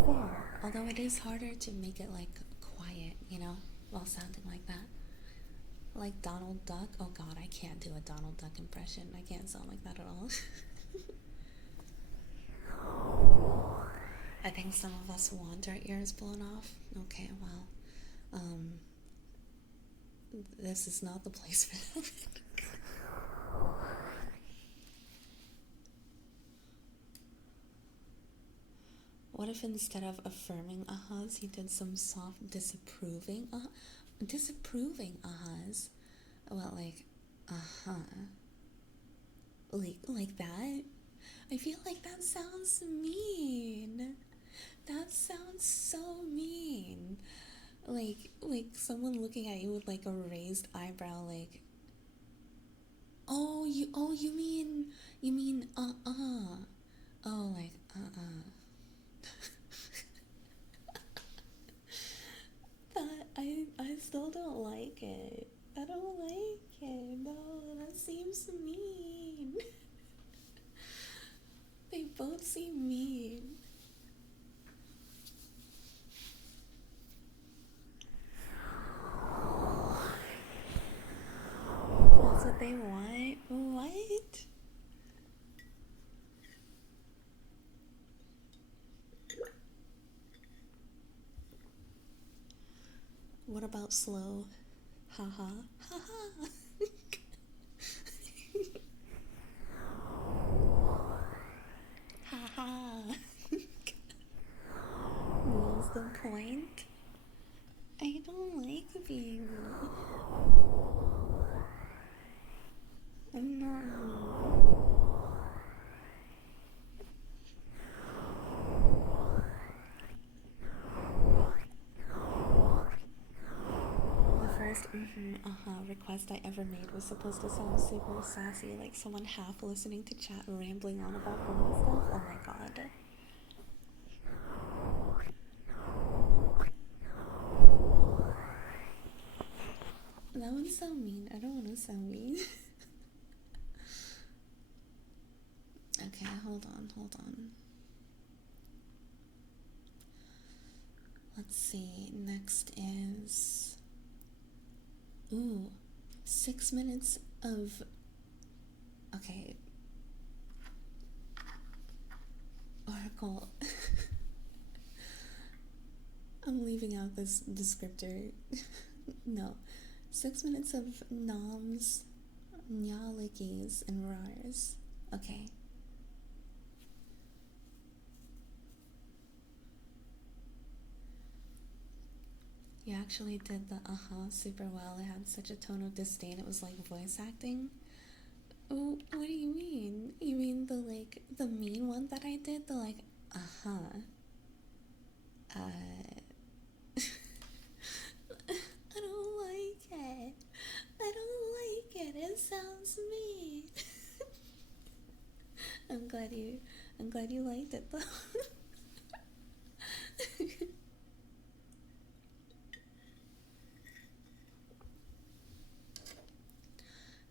Fair. Although it is harder to make it like quiet, you know, while sounding like that. Like Donald Duck. Oh god, I can't do a Donald Duck impression. I can't sound like that at all. I think some of us want our ears blown off. Okay, well, this is not the place for that. What if instead of affirming ahas, you did some soft disapproving ahas? Well, like, like that? I feel like that sounds mean. That sounds so mean. Like someone looking at you with like a raised eyebrow, like, oh you mean oh, like that I still don't like it. I don't like it. No, that seems mean. They both seem mean. That's what they want? What? What about slow? Haha. Haha. Haha. What's the point? I don't like being mean. I'm not mean. The first request I ever made was supposed to sound super sassy, like someone half listening to chat rambling on about phone stuff. Oh my god. That would sound mean. I don't want to sound mean. Okay, hold on. Let's see. Next is. Ooh, 6 minutes of. Okay. Oracle. I'm leaving out this descriptor. No. 6 minutes of noms, nyalikis, and rars. Okay. You actually did the super well. It had such a tone of disdain. It was like voice acting. Oh, what do you mean? You mean the mean one that I did? The like, I don't like it. I don't like it. It sounds mean. I'm glad you liked it though.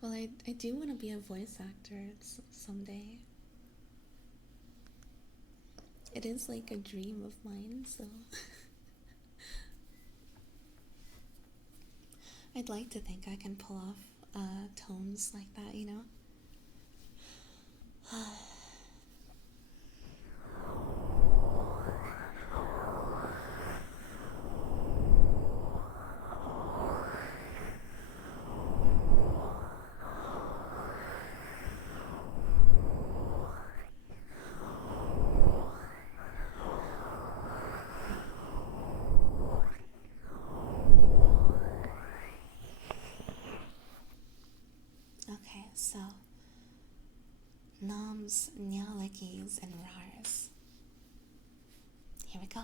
Well, I do want to be a voice actor someday. It is like a dream of mine, so I'd like to think I can pull off tones like that, you know? Okay, so noms, nyalikis, and rars. Here we go.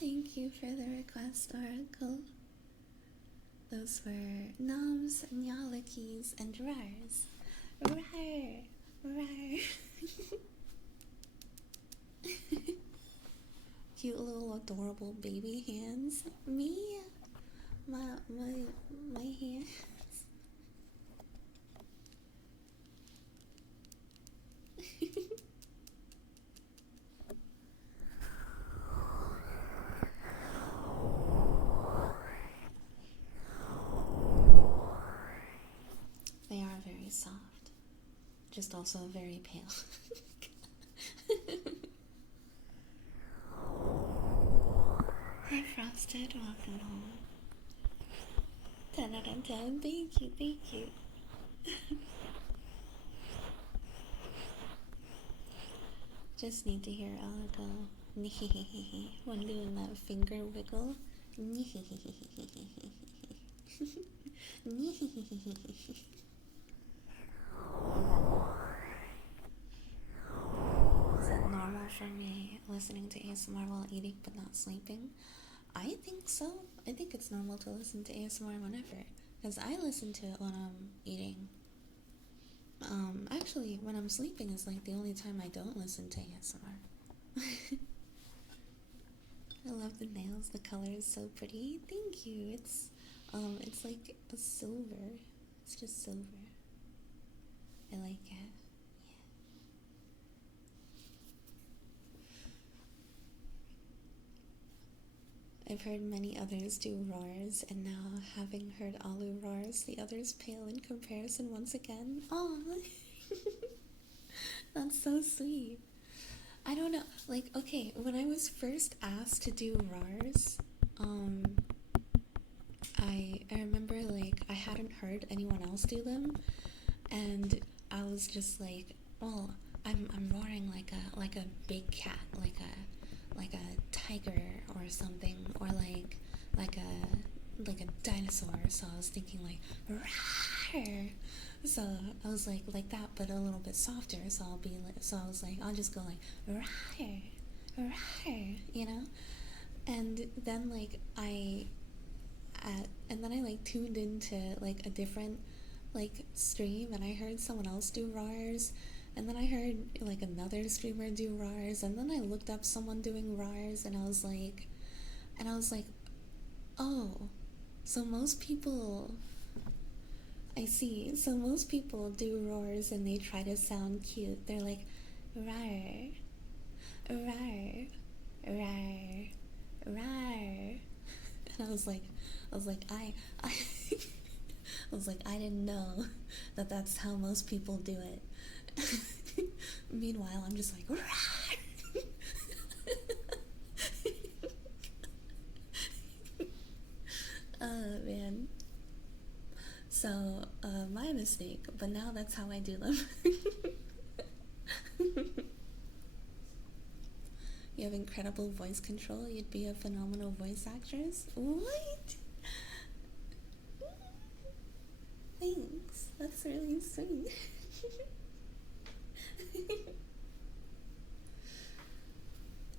Thank you for the request, Oracle. Those were nums, nyalakis, and rars. Rar, rar. Cute little adorable baby hands. Me, my hands. They are very soft, just also very pale. Hi Frosted, welcome home. 10 out of 10, thank you, thank you. Just need to hear Ella go when doing that finger wiggle. Is it normal for me listening to ASMR while eating but not sleeping? I think so. I think it's normal to listen to ASMR whenever, because I listen to it when I'm eating. Actually, when I'm sleeping is like the only time I don't listen to ASMR. I love the nails. The color is so pretty. Thank you. It's like a silver. It's just silver. I like it. Yeah. I've heard many others do roars, and now having heard Alu roars, the others pale in comparison once again. Oh, that's so sweet. I don't know. Like, okay, when I was first asked to do roars, I remember like I hadn't heard anyone else do them, and I was just like, well, I'm roaring like a big cat, like a tiger or something, or like a dinosaur. So I was thinking like rawr. So I was like that, but a little bit softer. So I was like, I'll just go like rawr, rawr, you know. And then and then I like tuned into like a different like stream, and I heard someone else do roars, and then I heard like another streamer do roars, and then I looked up someone doing roars, and I was like, oh, so most people, I see. So most people do roars and they try to sound cute. They're like, rar, rar, rar, rar. And I was like, I was like, I didn't know that that's how most people do it. Meanwhile, I'm just like, rar. Oh man. So, my mistake, but now that's how I do them. You have incredible voice control. You'd be a phenomenal voice actress. What? Thanks. That's really sweet.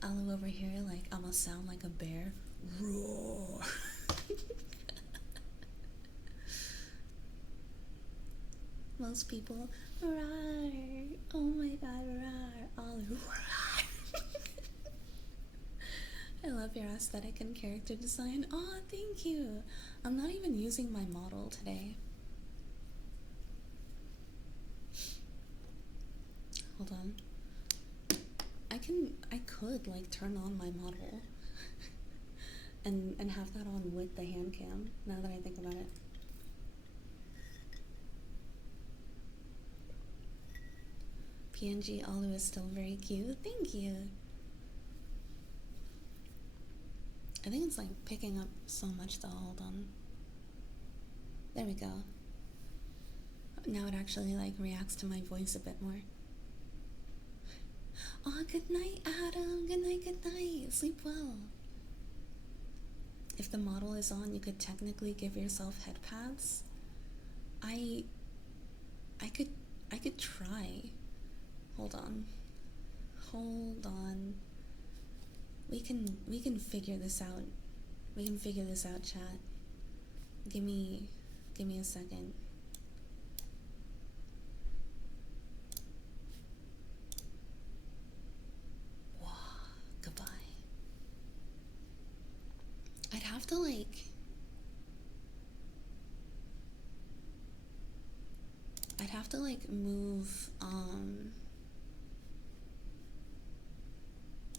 Alu over here, like, I'ma sound like a bear. Roar. Most people, rawr. Oh my god, rawr. Alu, rawr. I love your aesthetic and character design. Oh, thank you. I'm not even using my model today. Hold on. I could like turn on my model and have that on with the hand cam, now that I think about it. PNG Alu is still very cute. Thank you. I think it's like picking up so much though. Hold on. There we go. Now it actually like reacts to my voice a bit more. Oh, good night, Adam. Good night, good night. Sleep well. If the model is on, you could technically give yourself head pads. I could try. Hold on. We can figure this out. We can figure this out, chat. Give me a second. Wow, goodbye. I'd have to move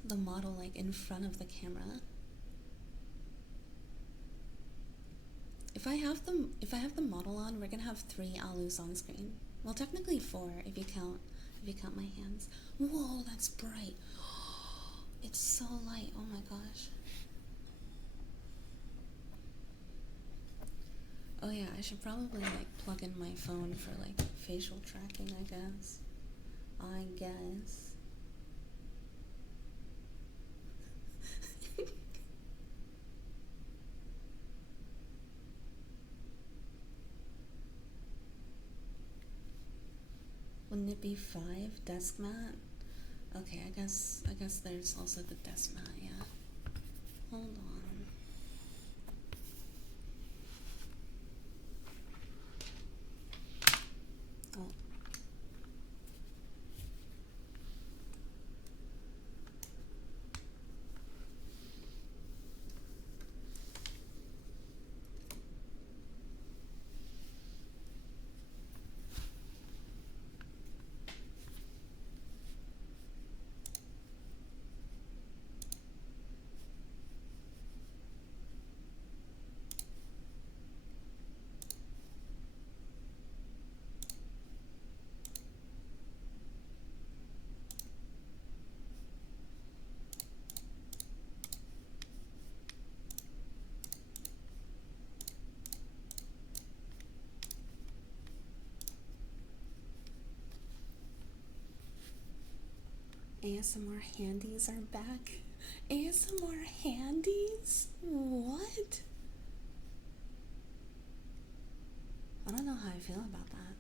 the model like in front of the camera. If I have the model on, we're gonna have 3 Alus on screen. Well, technically 4 if you count my hands. Whoa, that's bright. It's so light. Oh my gosh. Oh yeah, I should probably like plug in my phone for like facial tracking, I guess. Wouldn't it be 5 desk mat? Okay, I guess there's also the desk mat, yeah. Hold on. Oh. ASMR handies are back. ASMR handies? What? I don't know how I feel about that.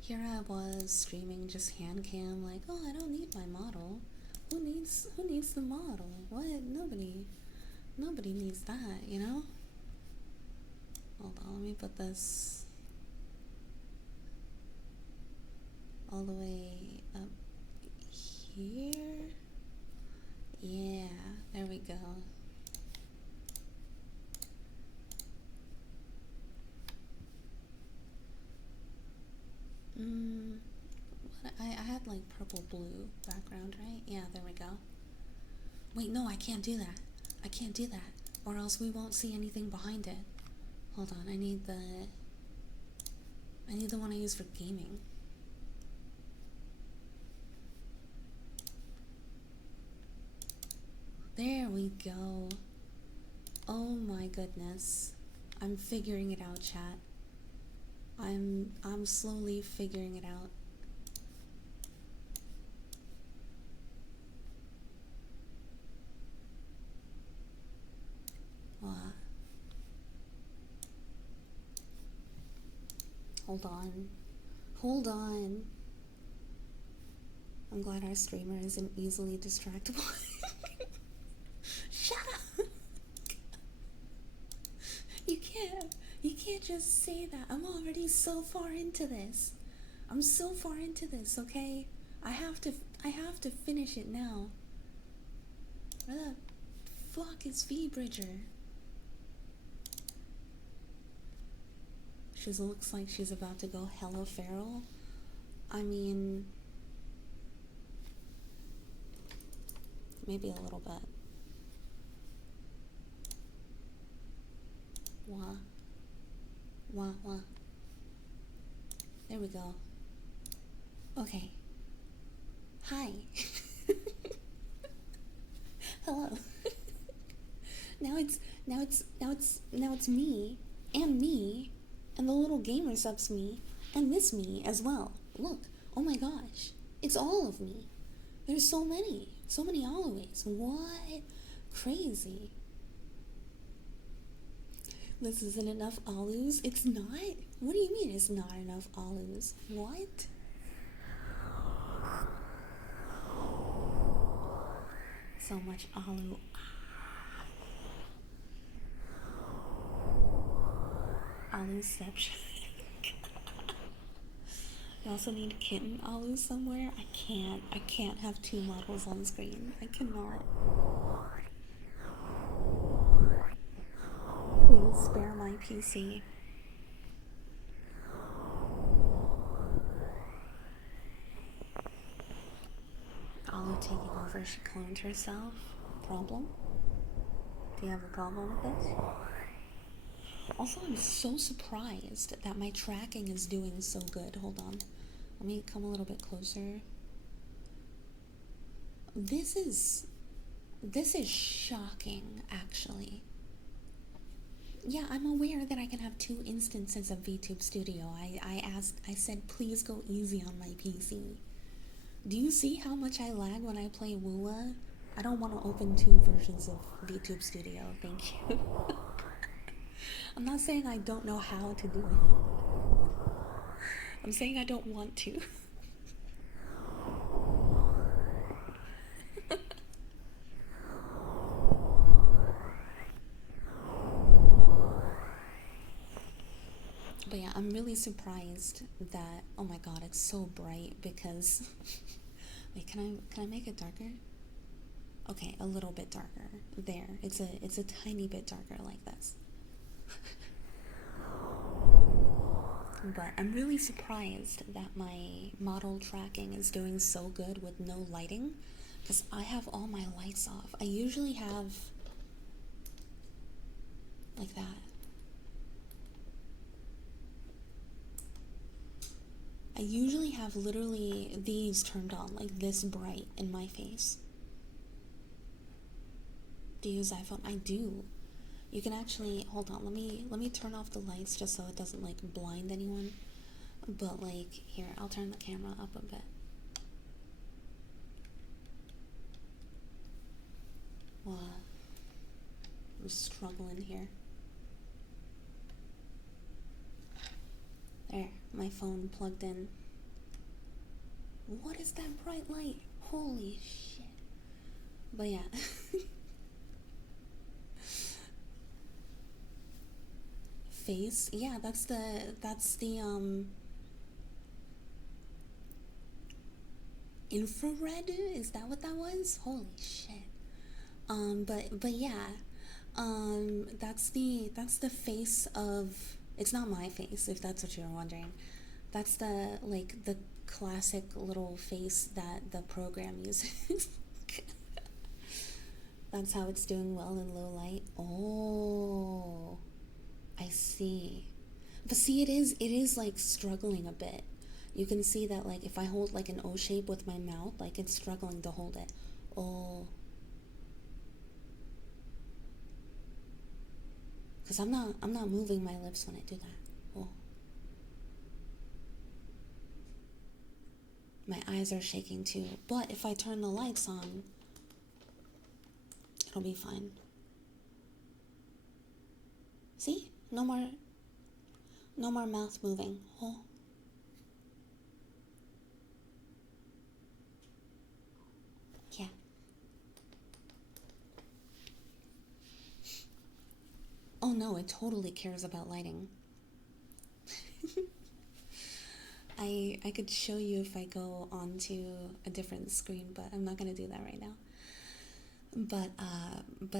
Here I was streaming just HANDCAM, like, oh, I don't need my model. Who needs the model? What? Nobody needs that, you know? Hold on, let me put this all the way up here. Yeah, there we go. I had like purple blue background, right? Yeah, there we go. Wait, no, I can't do that. I can't do that, or else we won't see anything behind it. Hold on, I need the one I use for gaming. There we go. Oh my goodness. I'm figuring it out, chat. I'm slowly figuring it out. Hold on. I'm glad our streamer isn't easily distractible. Shut up! You can't just say that. I'm already so far into this. I'm so far into this, okay? I have to finish it now. Where the fuck is V-Bridger? She looks like she's about to go hella feral. I mean, maybe a little bit. Wah. There we go. Okay. Hi. Hello. Now it's me and the little gamer subs me and this me as well. Look. Oh my gosh. It's all of me. There's so many Alueis. What? Crazy. This isn't enough alus? It's not? What do you mean it's not enough alus? What? So much alu. Aluception. I also need kitten alu somewhere. I can't have two models on screen. I cannot. Please spare my PC. Alu taking over, she cloned herself. Problem? Do you have a problem with this? Also, I'm so surprised that my tracking is doing so good. Hold on. Let me come a little bit closer. This is shocking, actually. Yeah, I'm aware that I can have 2 instances of VTube Studio. I said please go easy on my PC. Do you see how much I lag when I play Woola? I don't want to open 2 versions of VTube Studio, thank you. I'm not saying I don't know how to do it. I'm saying I don't want to. But yeah, I'm really surprised that, oh my god, it's so bright because wait, can I make it darker? Okay, a little bit darker. There. It's a tiny bit darker like this. But I'm really surprised that my model tracking is doing so good with no lighting, because I have all my lights off. I usually have like that. I usually have literally these turned on, like this bright in my face. Do you use iPhone? I do. You can actually, hold on, let me turn off the lights just so it doesn't like blind anyone. But like, here, I'll turn the camera up a bit. Wow. I'm struggling here. There, my phone plugged in. What is that bright light? Holy shit. But yeah. Face? Yeah, that's the infrared? Is that what that was? Holy shit. But yeah. That's the face of, it's not my face, if that's what you're wondering. That's the, like, the classic little face that the program uses. That's how it's doing well in low light. Oh, I see. But see, it is like struggling a bit. You can see that, like, if I hold like an O shape with my mouth, like it's struggling to hold it. Oh. Because I'm not moving my lips when I do that. Oh. My eyes are shaking too. But if I turn the lights on, it'll be fine. See? No more mouth moving. Oh. Yeah. Oh no, it totally cares about lighting. I could show you if I go onto a different screen, but I'm not gonna do that right now. But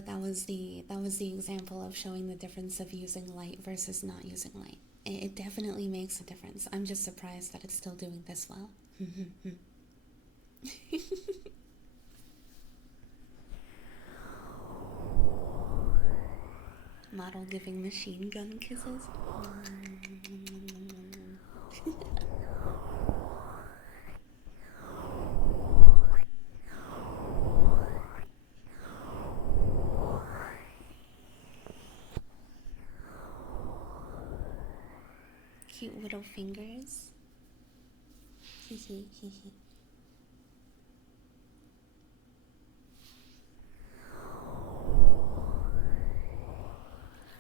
that was the example of showing the difference of using light versus not using light. It definitely makes a difference. I'm just surprised that it's still doing this well. Model giving machine gun kisses. Cute little fingers.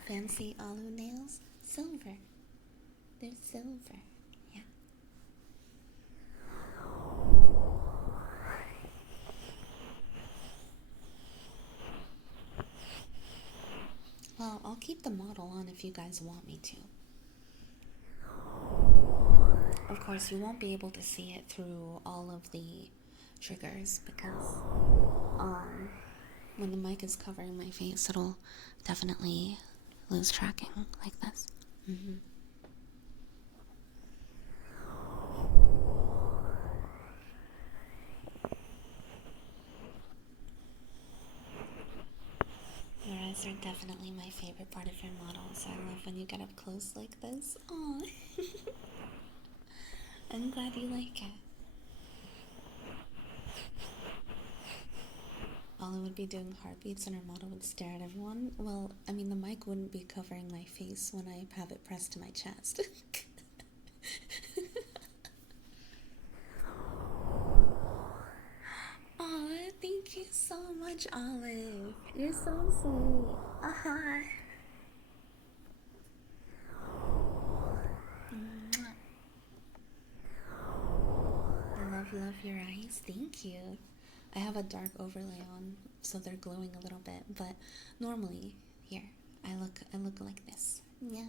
Fancy Alu nails? Silver. They're silver. Yeah. Well, I'll keep the model on if you guys want me to. Of course, you won't be able to see it through all of the triggers because when the mic is covering my face, it'll definitely lose tracking like this. Your eyes are definitely my favorite part of your models. I love when you get up close like this. Aww. I'm glad you like it. Ollie would be doing heartbeats and her model would stare at everyone. Well, I mean, the mic wouldn't be covering my face when I have it pressed to my chest. Aw, thank you so much, Olive. You're so sweet. Love your eyes. Thank you. I have a dark overlay on, so they're glowing a little bit. But normally, here, I look like this. Yeah.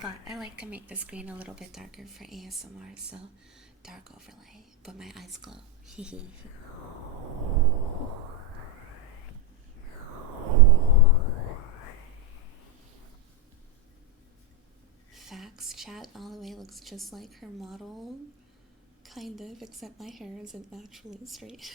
But I like to make the screen a little bit darker for ASMR, so dark overlay, but my eyes glow. Facts, chat. Aluei looks just like her model, kind of, except my hair isn't naturally straight.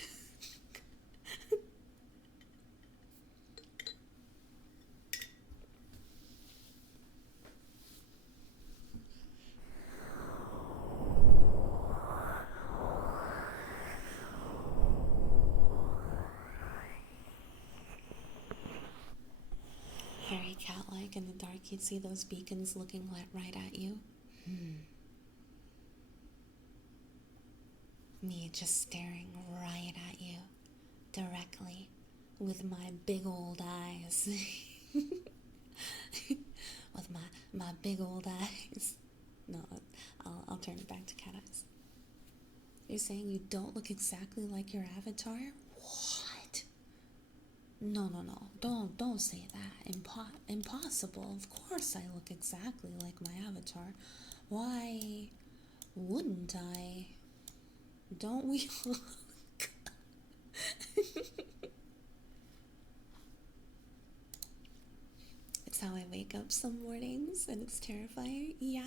Very cat-like. In the dark, you'd see those beacons looking right at you. Me just staring right at you, directly, with my big old eyes. With my big old eyes. No, I'll turn it back to cat eyes. You're saying you don't look exactly like your avatar? What? No. Don't say that. Impossible. Of course I look exactly like my avatar. Why wouldn't I? Don't we look? It's how I wake up some mornings, and it's terrifying. Yeah.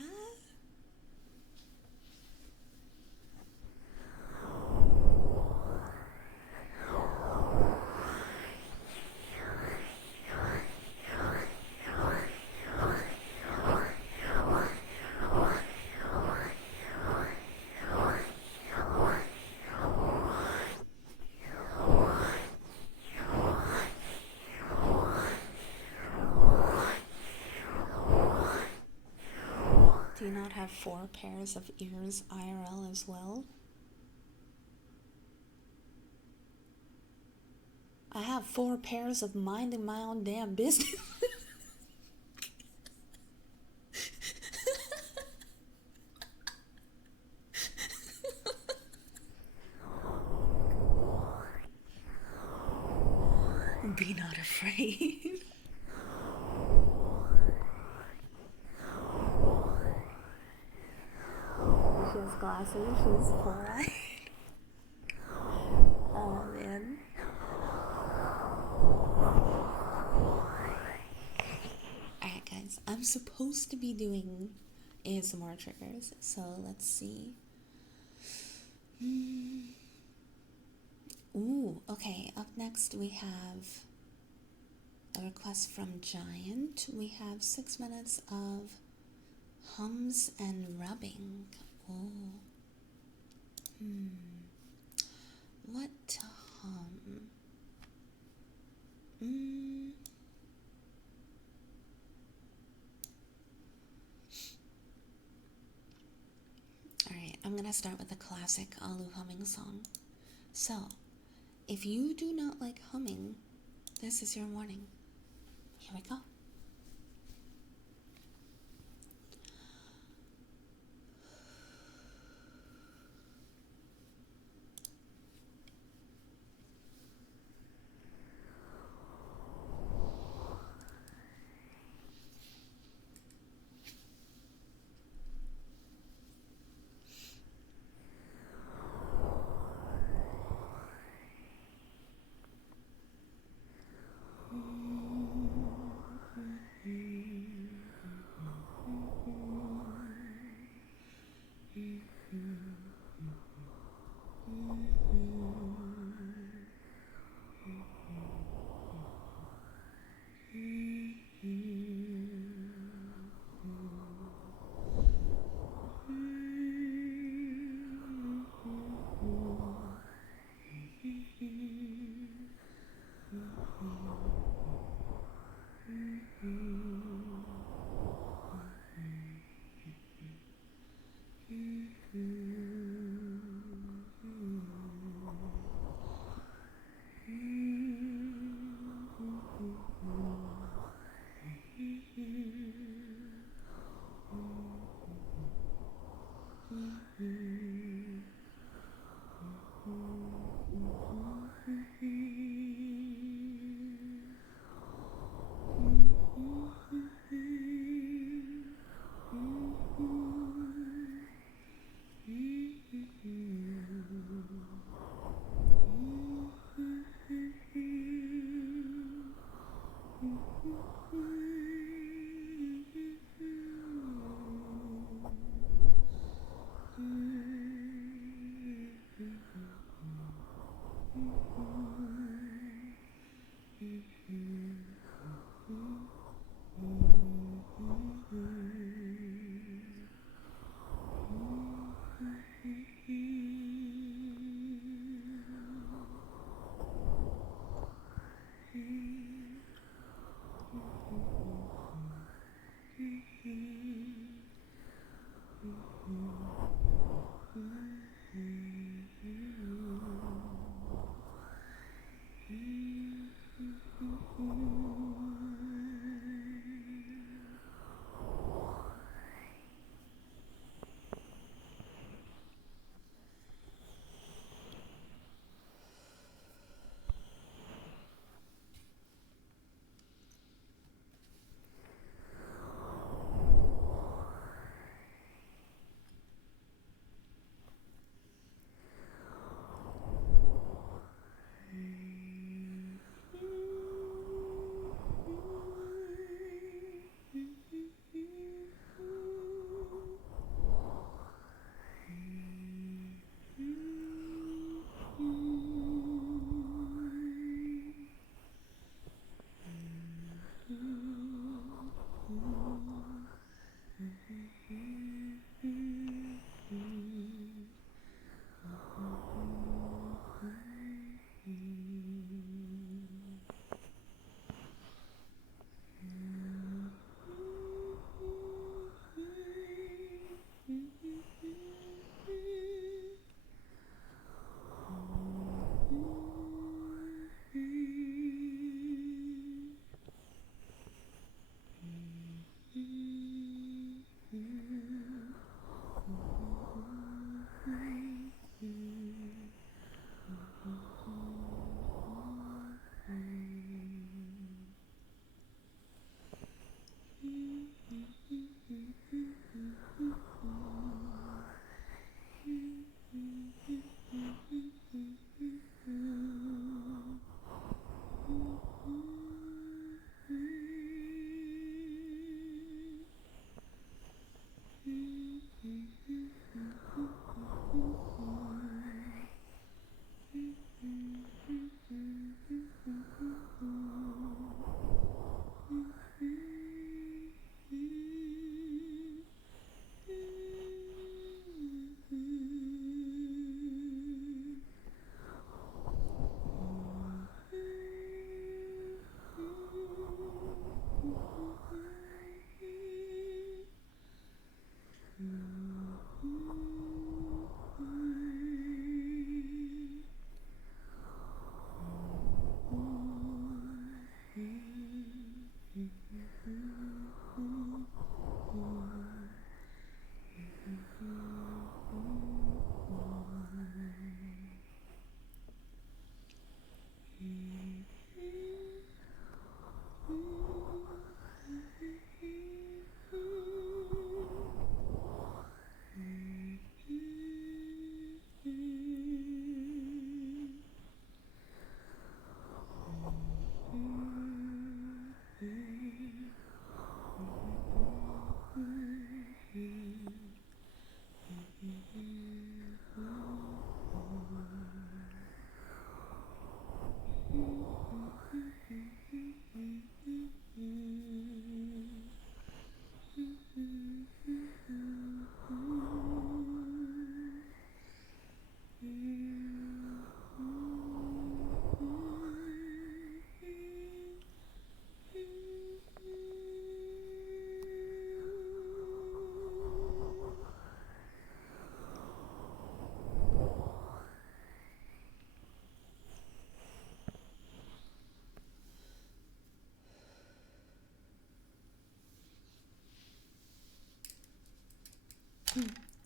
Do you not have 4 pairs of ears IRL as well? I have 4 pairs of minding my own damn business. Be not afraid. She has glasses, she's four-eyed. Oh man. Alright guys, I'm supposed to be doing ASMR triggers, so let's see. Ooh, okay, up next we have a request from Giant. We have 6 minutes of hums and rubbing. Oh. What to hum? Alright, I'm gonna start with a classic Alu humming song. So, If you do not like humming, this is your warning. Here we go.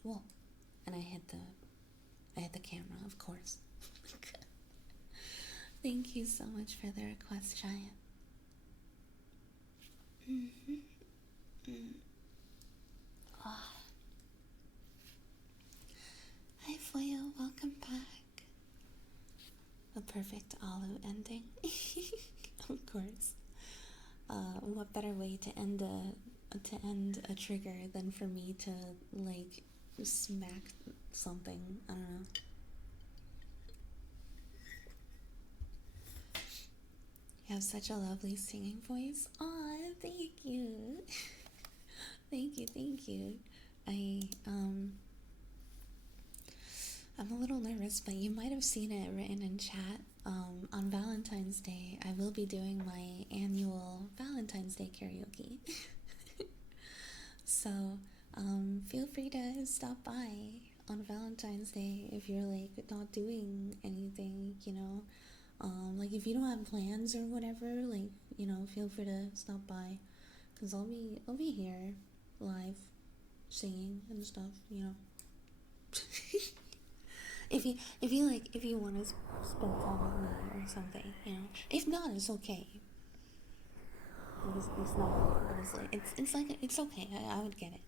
Whoa. And I hit the camera, of course. Thank you so much for the request, Giant. Oh. Hi, Foyo. Welcome back. A perfect Alu ending. Of course. What better way to end a trigger than for me to like smack something? I don't know. You have such a lovely singing voice. Aw, thank you. Thank you. I'm a little nervous, but you might have seen it written in chat. On Valentine's Day, I will be doing my annual Valentine's Day karaoke. So, feel free to stop by on Valentine's Day if you're like not doing anything, you know. Like if you don't have plans or whatever, like, you know, feel free to stop by, cause I'll be here live singing and stuff, you know. If you want to spend time with me or something, you know. If not, it's okay. It's not, honestly. It's okay. I would get it.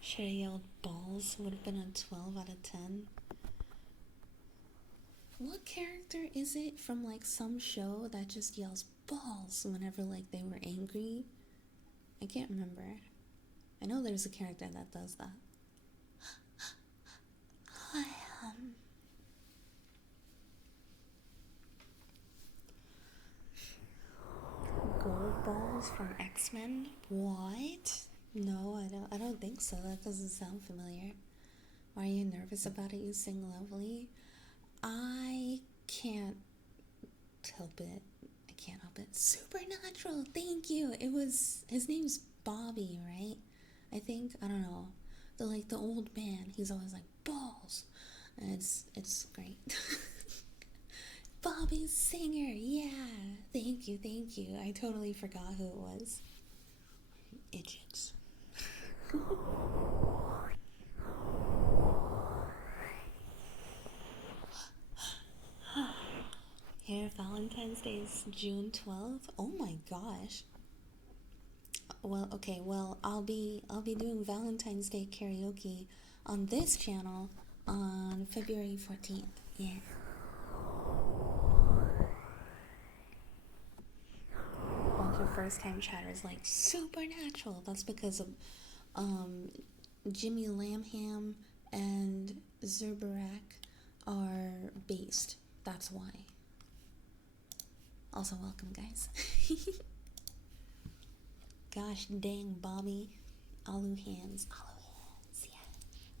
Should have yelled balls. Would have been a 12 out of 10. What character is it from like some show that just yells balls whenever like they were angry? I can't remember. I know there's a character that does that. I Gold balls from X-Men? What? No, I don't think so. That doesn't sound familiar. Why are you nervous about it? You sing lovely. I can't help it. I can't help it. Supernatural. Thank you. His name's Bobby, right? I think. I don't know. The old man. He's always like balls, and it's great. Bobby Singer. Yeah. Thank you. I totally forgot who it was. Idiots. Here, Valentine's Day is June 12th. Oh my gosh. Well, okay, well, I'll be doing Valentine's Day karaoke on this channel on February 14th. Yeah. Bunch of first time chatters like Supernatural. That's because of Jimmy Lamham and Zerberak are based. That's why. Also, welcome, guys. Gosh dang, Bobby. Alu hands. Yeah.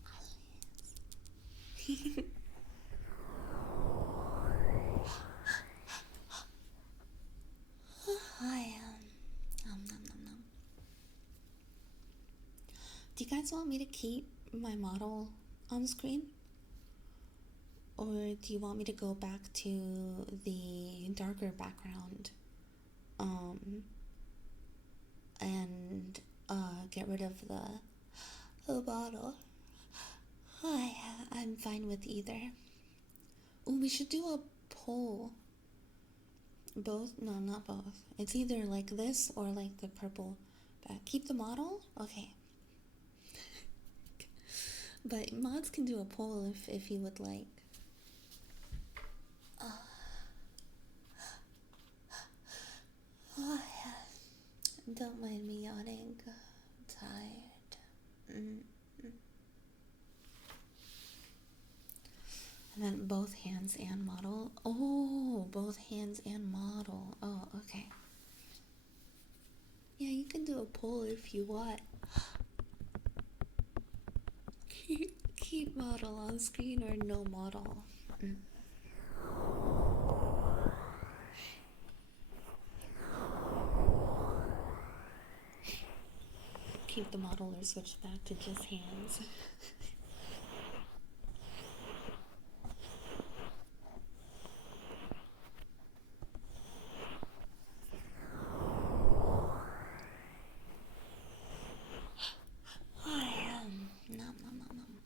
Alu hands. I nom nom nom nom. Do you guys want me to keep my model on screen? Or do you want me to go back to the darker background? And get rid of the bottle? I'm fine with either. Ooh, we should do a poll. Both? No, not both. It's either like this or like the purple back. Keep the model? Okay. But mods can do a poll if you would like. Oh, yeah. Don't mind me yawning. I'm tired. And then both hands and model. Oh, both hands and model. Oh, okay. Yeah, you can do a poll if you want. Keep model on screen or no model. Keep the model or switch back to just hands. Nom, nom, nom, nom.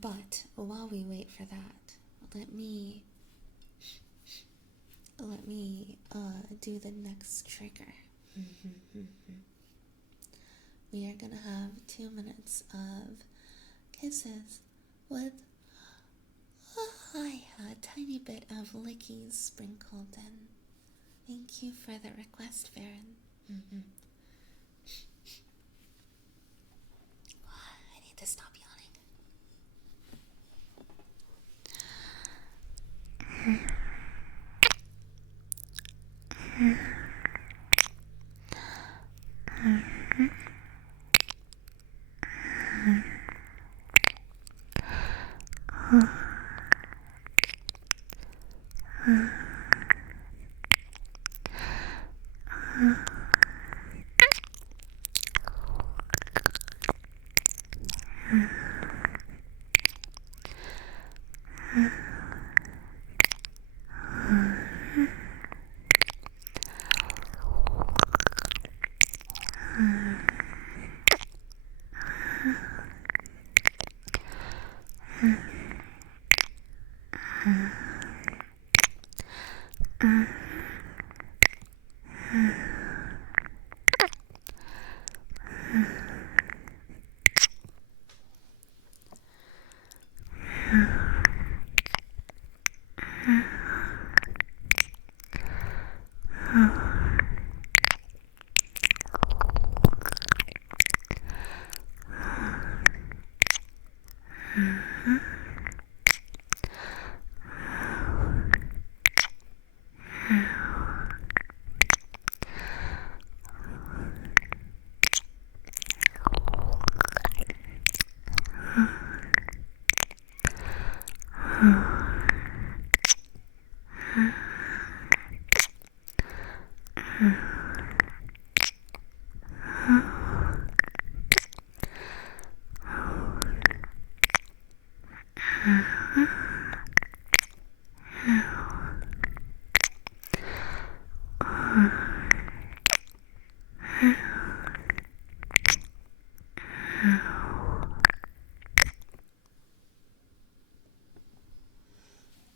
But while we wait for that, let me do the next trigger. We are gonna have 2 minutes of kisses with a tiny bit of lickies sprinkled in. Thank you for the request, Farron. I need to stop yawning.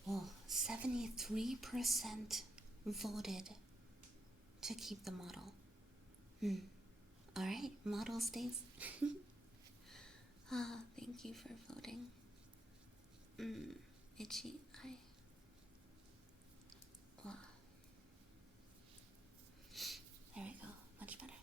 Well, 73% voted to keep the model. Alright, model stays. Thank you for voting. Itchy eye. Wow. There we go, much better.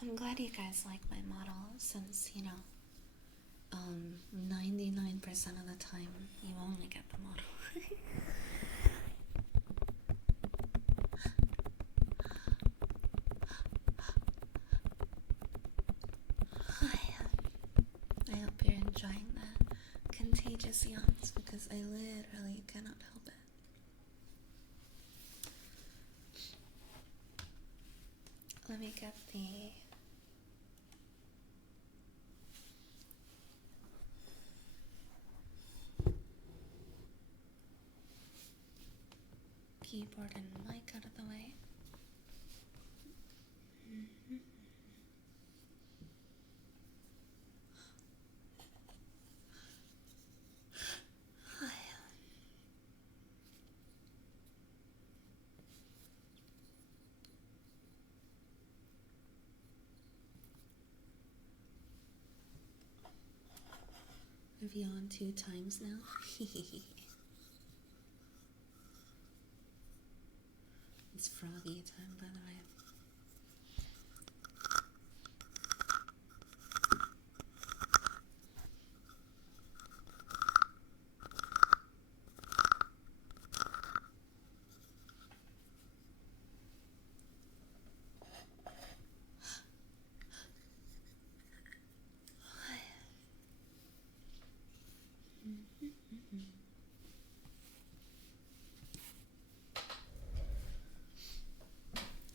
I'm glad you guys like my model since, 99% of the time you only get the model. enjoying the contagious yawns because I literally cannot help it. Let me get the keyboard and mic out of the way. I've yawned 2 times now. It's froggy time, by the way.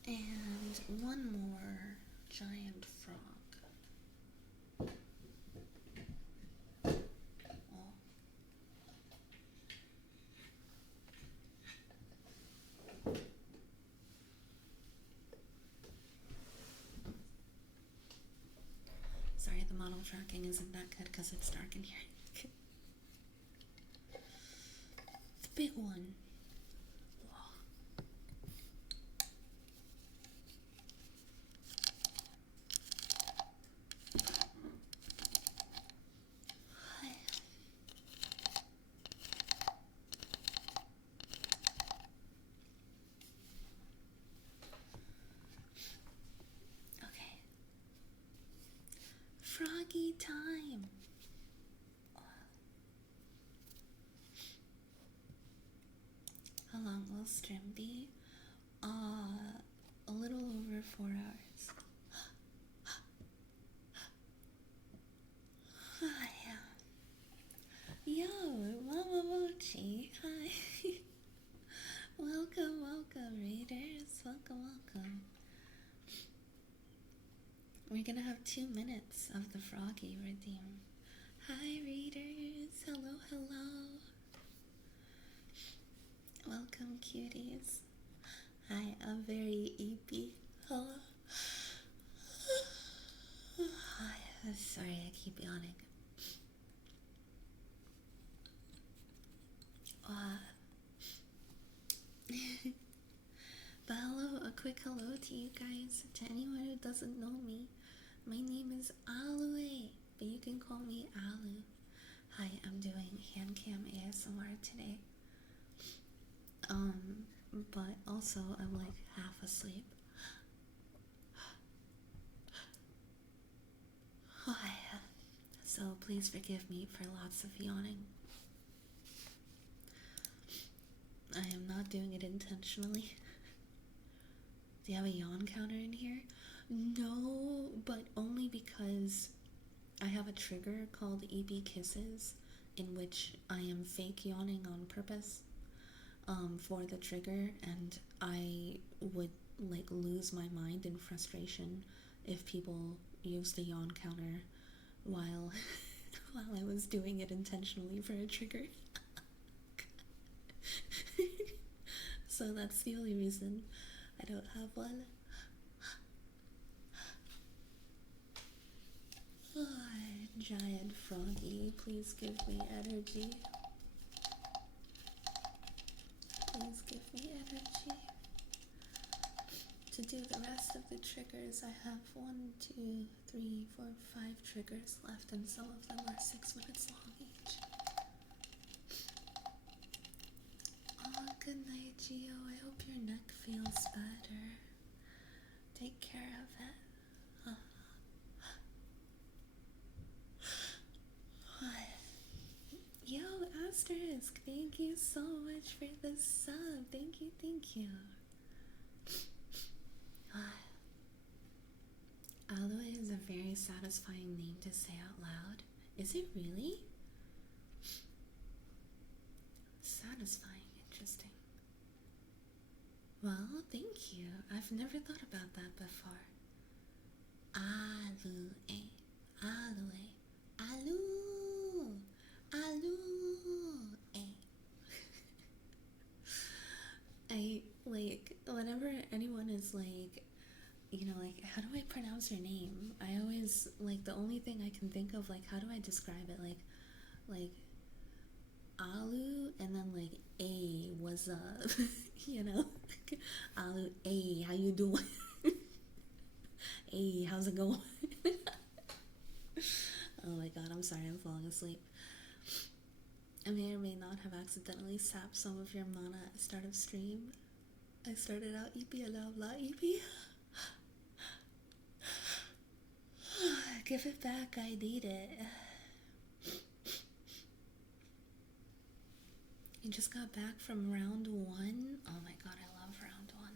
And one more giant frog. Oh. Sorry, the model tracking isn't that good because it's dark in here. The big one. Okay. Froggy time. How long will stream be? A little over 4 hours. Hi. Yo, Mama Mochi. Hi. Welcome, readers. Welcome. We're gonna have 2 minutes of the Froggy redeem. Hi, readers. Hello. Welcome, cuties. Hi, I'm very eepy. Hello. Hi, sorry, I keep yawning. But hello, a quick hello to you guys. To anyone who doesn't know me, my name is Aluei, but you can call me Alu. Hi, I'm doing HANDCAM ASMR today. But also I'm like half asleep. So please forgive me for lots of yawning. I am not doing it intentionally. Do you have a yawn counter in here? No, but only because I have a trigger called EB Kisses in which I am fake yawning on purpose for the trigger, and I would like lose my mind in frustration if people used the yawn counter while I was doing it intentionally for a trigger. So that's the only reason I don't have one. Giant froggy, please give me energy. Please give me energy. To do the rest of the triggers, I have 1, 2, 3, 4, 5 triggers left, and some of them are 6 minutes long each. Oh, good night, Gio. I hope your neck feels better. Take care of it. Yo, Asterisk, thank you so much for the sub. Thank you. Aluei is a very satisfying name to say out loud. Is it really? Satisfying, interesting. Well, thank you. I've never thought about that before. Aluei, Aluei, Alu, Aluei. I like whenever anyone is like, like, how do I pronounce your name? I always like the only thing I can think of, like, how do I describe it? Like Alu, and then like A, what's up? you know, Alu, A, how you doing? Hey, how's it going? Oh my god, I'm sorry, I'm falling asleep. I may or may not have accidentally sapped some of your mana at the start of stream. I started out EP, I love la EP. Give it back, I need it. You just got back from round 1? Oh my god, I love round 1.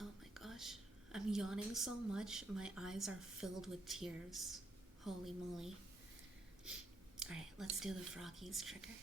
Oh my gosh. I'm yawning so much, my eyes are filled with tears. Holy moly. Alright, let's do the Froggies trigger.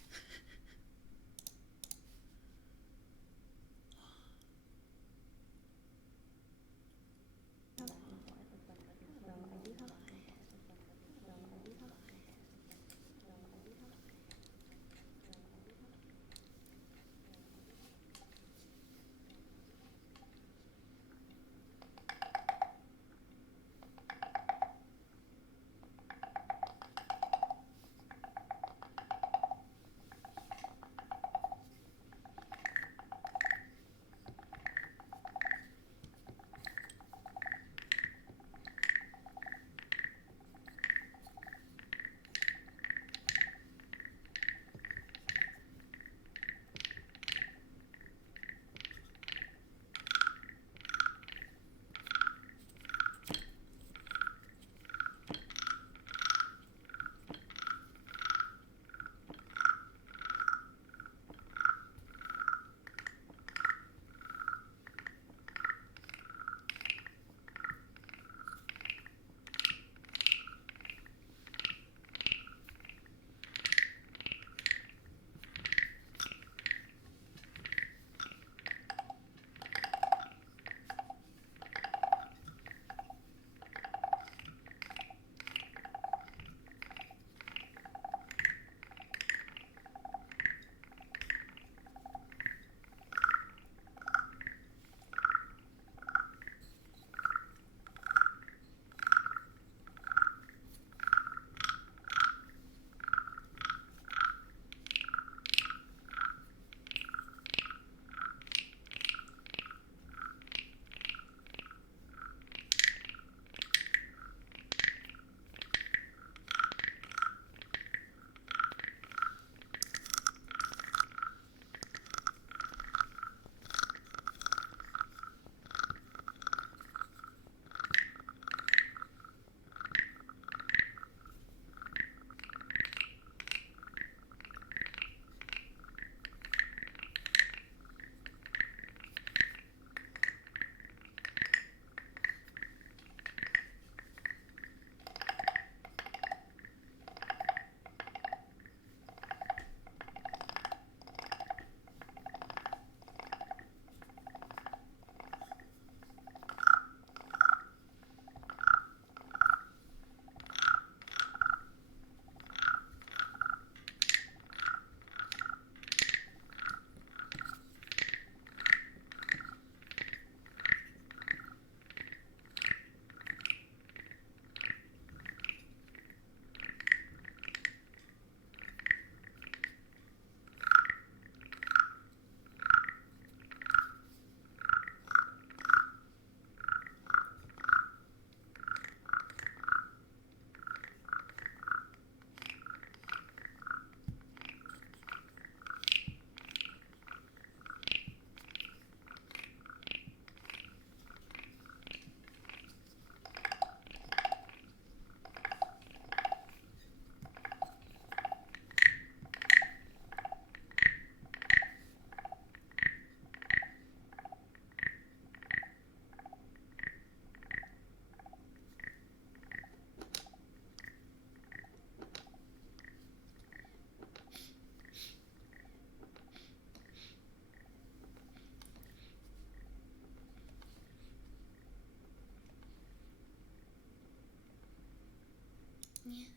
Yeah.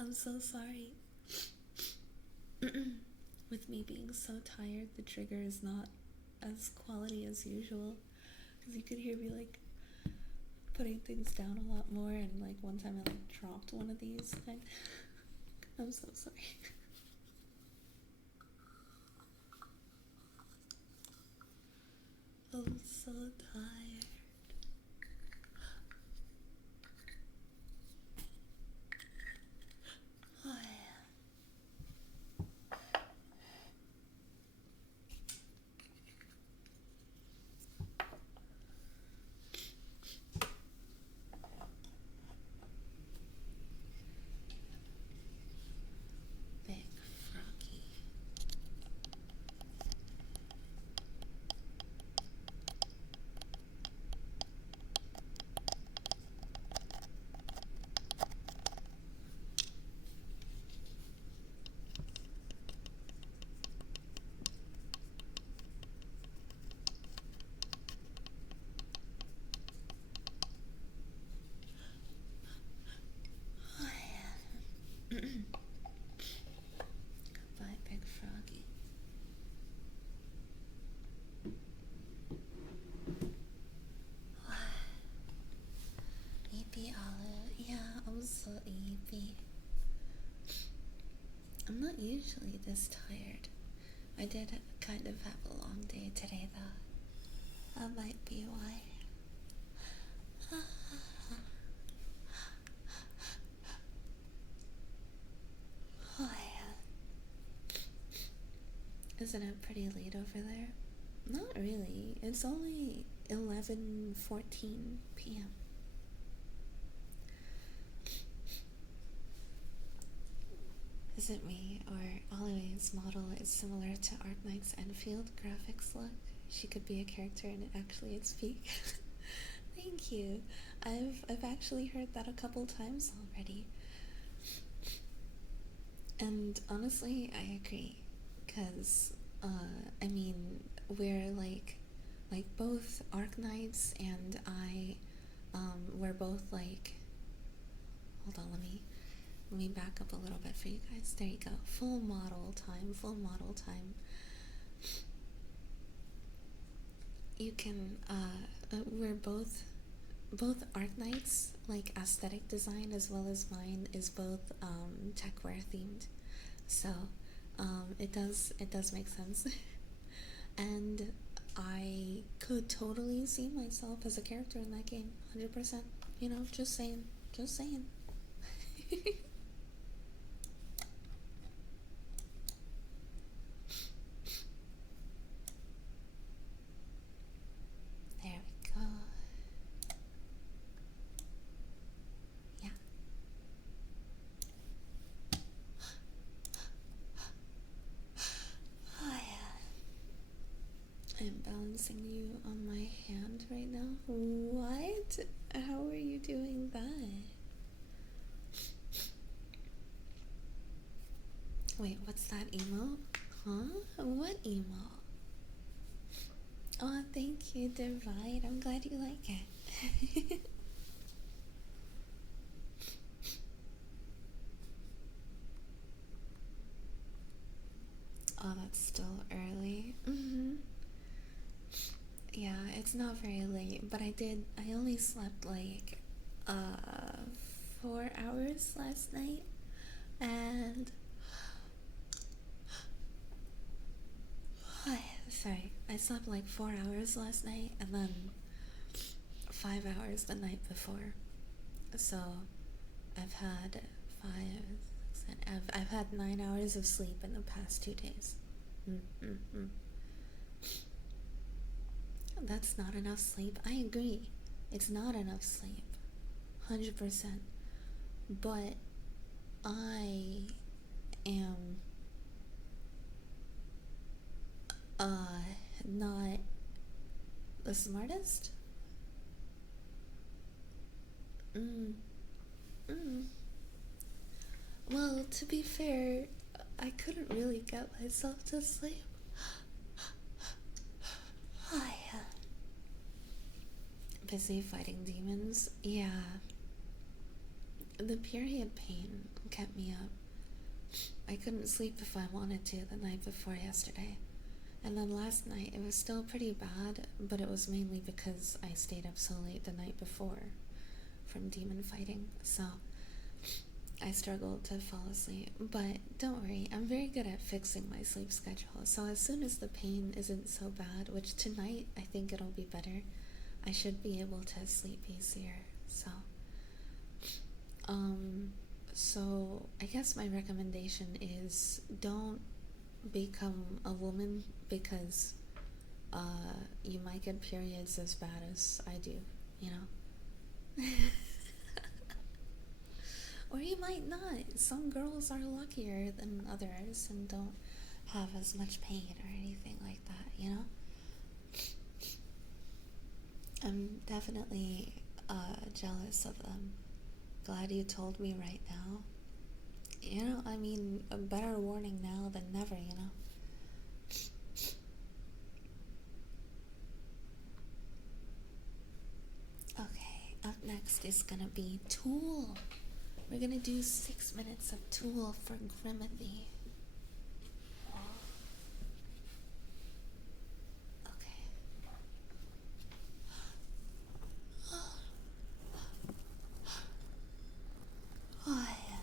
I'm so sorry. With me being so tired, the trigger is not as quality as usual. Because you could hear me like putting things down a lot more, and like one time I like dropped one of these. I'm so sorry. I'm so tired. Oh, yeah. Big froggy. Oh, yeah. Goodbye, big froggy. Eepy Alu. Yeah, I'm so eepy. I'm not usually this tired. I did kind of have a long day today, though. That might be why. Oh, yeah. Isn't it pretty late over there? Not really. It's only 11:14 p.m. Is it me, or Aluei's model is similar to Arknight's Enfield graphics look? She could be a character and actually its peak. Thank you. I've actually heard that a couple times already. And honestly, I agree. Cause I mean, we're like both Arknights and I we're both like, hold on, let me back up a little bit for you guys. There you go. Full model time, full model time. You can we're both Arknights, like aesthetic design as well as mine is both techwear themed. So it does make sense. And I could totally see myself as a character in that game, 100%. You know, just saying, just saying. There we go. Yeah. Oh, yeah. I'm balancing you on my hand right now. What? How are you doing that? Wait, what's that emote? Huh? What emote? Oh, thank you, Divide. I'm glad you like it. Oh, that's still early. Yeah, it's not very late, but I only slept like 4 hours last night, and sorry, I slept like 4 hours last night, and then 5 hours the night before. So I've had I've had 9 hours of sleep in the past 2 days. That's not enough sleep. I agree. It's not enough sleep. 100%. But I am not the smartest. Mm. Mm. Well, to be fair, I couldn't really get myself to sleep. I busy fighting demons. Yeah. the period pain kept me up. I couldn't sleep if I wanted to the night before yesterday. And then last night it was still pretty bad, but it was mainly because I stayed up so late the night before from demon fighting. So I struggled to fall asleep. But don't worry, I'm very good at fixing my sleep schedule. So as soon as the pain isn't so bad, which tonight I think it'll be better, I should be able to sleep easier. So I guess my recommendation is don't become a woman because you might get periods as bad as I do, you know? Or you might not. Some girls are luckier than others and don't have as much pain or anything like that, you know? I'm definitely jealous of them. Glad you told me right now. You know, I mean, a better warning now than never, you know? Okay, up next is gonna be Tool. We're gonna do 6 minutes of Tool for Grimothy. Okay. Oh, yeah.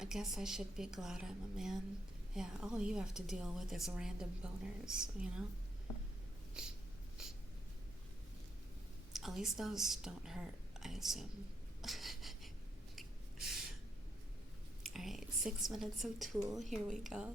I guess I should be glad I'm a man. Yeah, all you have to deal with is random boners, you know? At least those don't hurt, I assume. Alright, 6 minutes of Tool, here we go.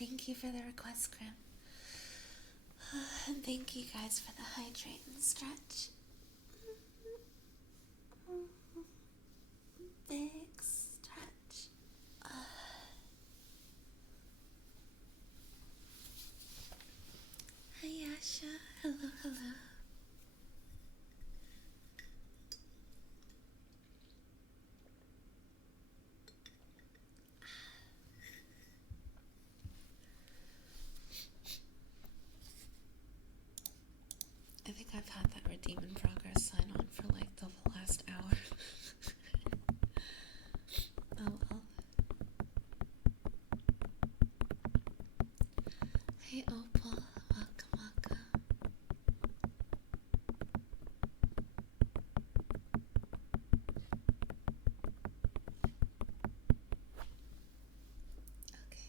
Thank you for the request, Grim. And thank you guys for the hydrate and stretch. Big stretch. Hi Yasha. Hello, hello. I think I've had that redeem in progress sign on for like the last hour. Oh well. Hey Opal, welcome, welcome. Okay.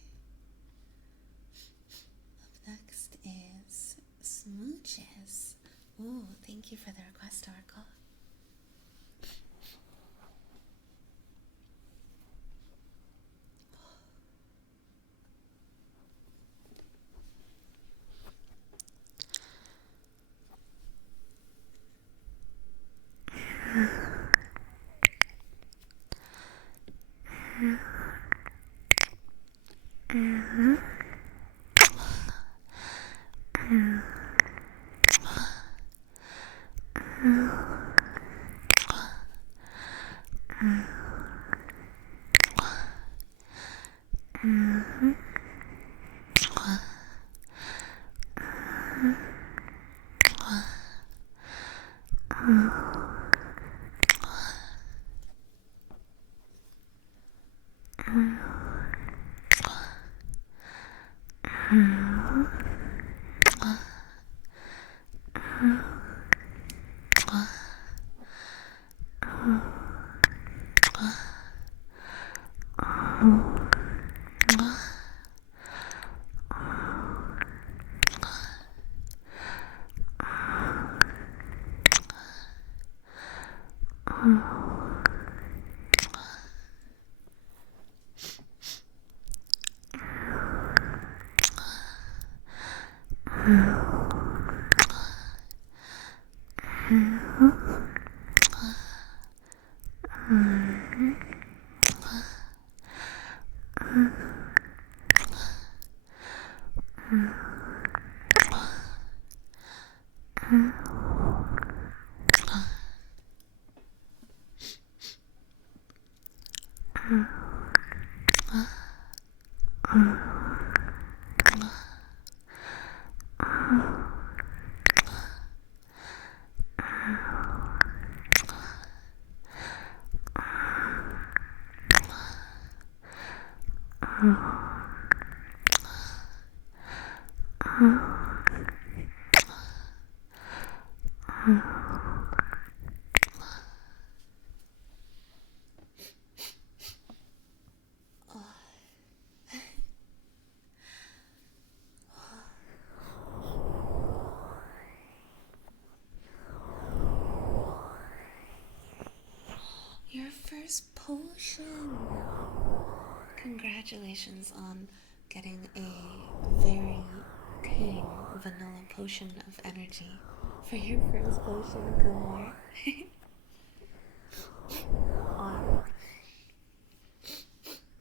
Up next is Smooches. Ooh, thank you for the request, Oracle. Your first potion! Congratulations on getting a very tame vanilla potion of energy for your first potion, Kumar.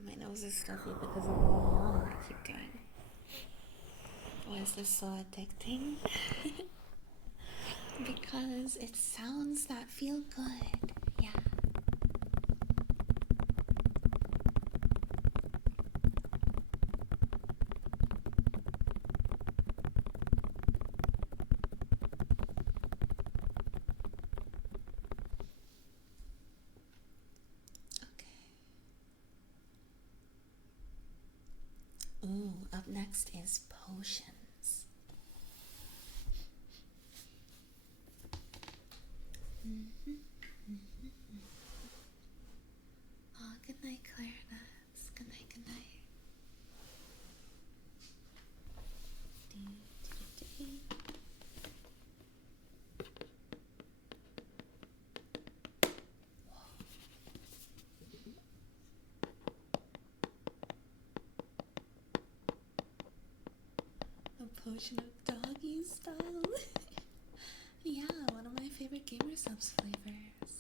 My nose is stuffy because of all the yawning I keep doing. Why is this so addicting? Because it sounds that feel good. Yeah. Ooh, up next is potions. Oh, good night, Clarinet. Good night, good night. Potion of doggy style. Yeah, one of my favorite gamer subs flavors.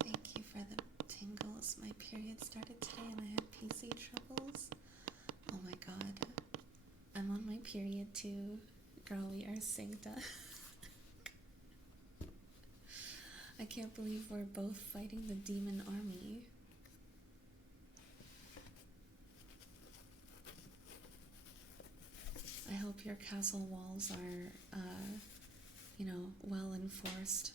Thank you for the tingles. My period started today and I had PC troubles. Oh my god. I'm on my period too. Girl, we are synced up. I can't believe we're both fighting the demon army. I hope your castle walls are, you know, well enforced.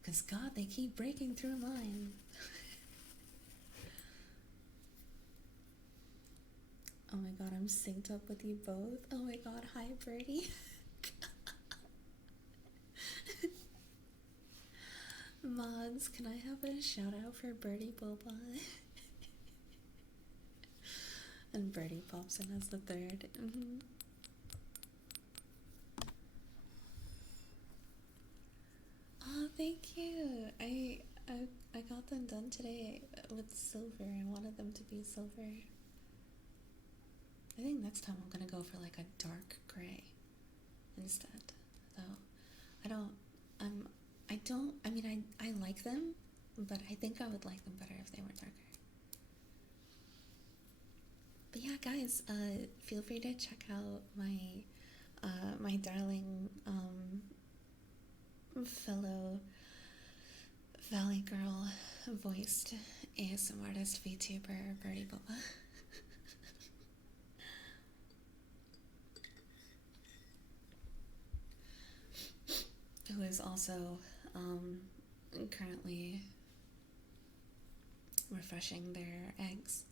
Because, God, they keep breaking through mine. Oh my god, I'm synced up with you both. Oh my god, hi, Birdie. Mods, can I have a shout out for Birdie Boba? And Birdie pops in as the third. Oh, thank you. I got them done today with silver. I wanted them to be silver. I think next time I'm gonna go for like a dark gray instead. Though I like them, but I think I would like them better if they were darker. But yeah, guys, feel free to check out my darling fellow Valley Girl voiced ASMR artist VTuber Birdie Boba. Who is also currently refreshing their eggs.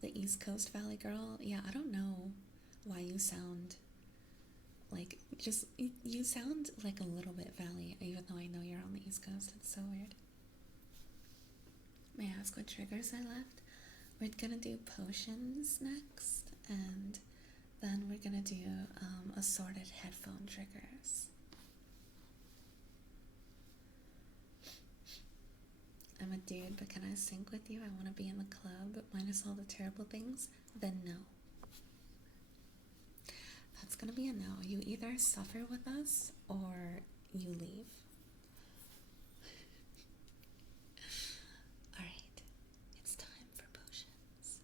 The East Coast Valley Girl. Yeah, I don't know why you sound like you sound like a little bit Valley, even though I know you're on the East Coast. It's so weird. May I ask what triggers I left? We're gonna do potions next, and then we're gonna do assorted headphone triggers. I'm a dude, but can I sync with you? I want to be in the club, minus all the terrible things. Then no. That's gonna be a no. You either suffer with us or you leave. Alright, it's time for potions.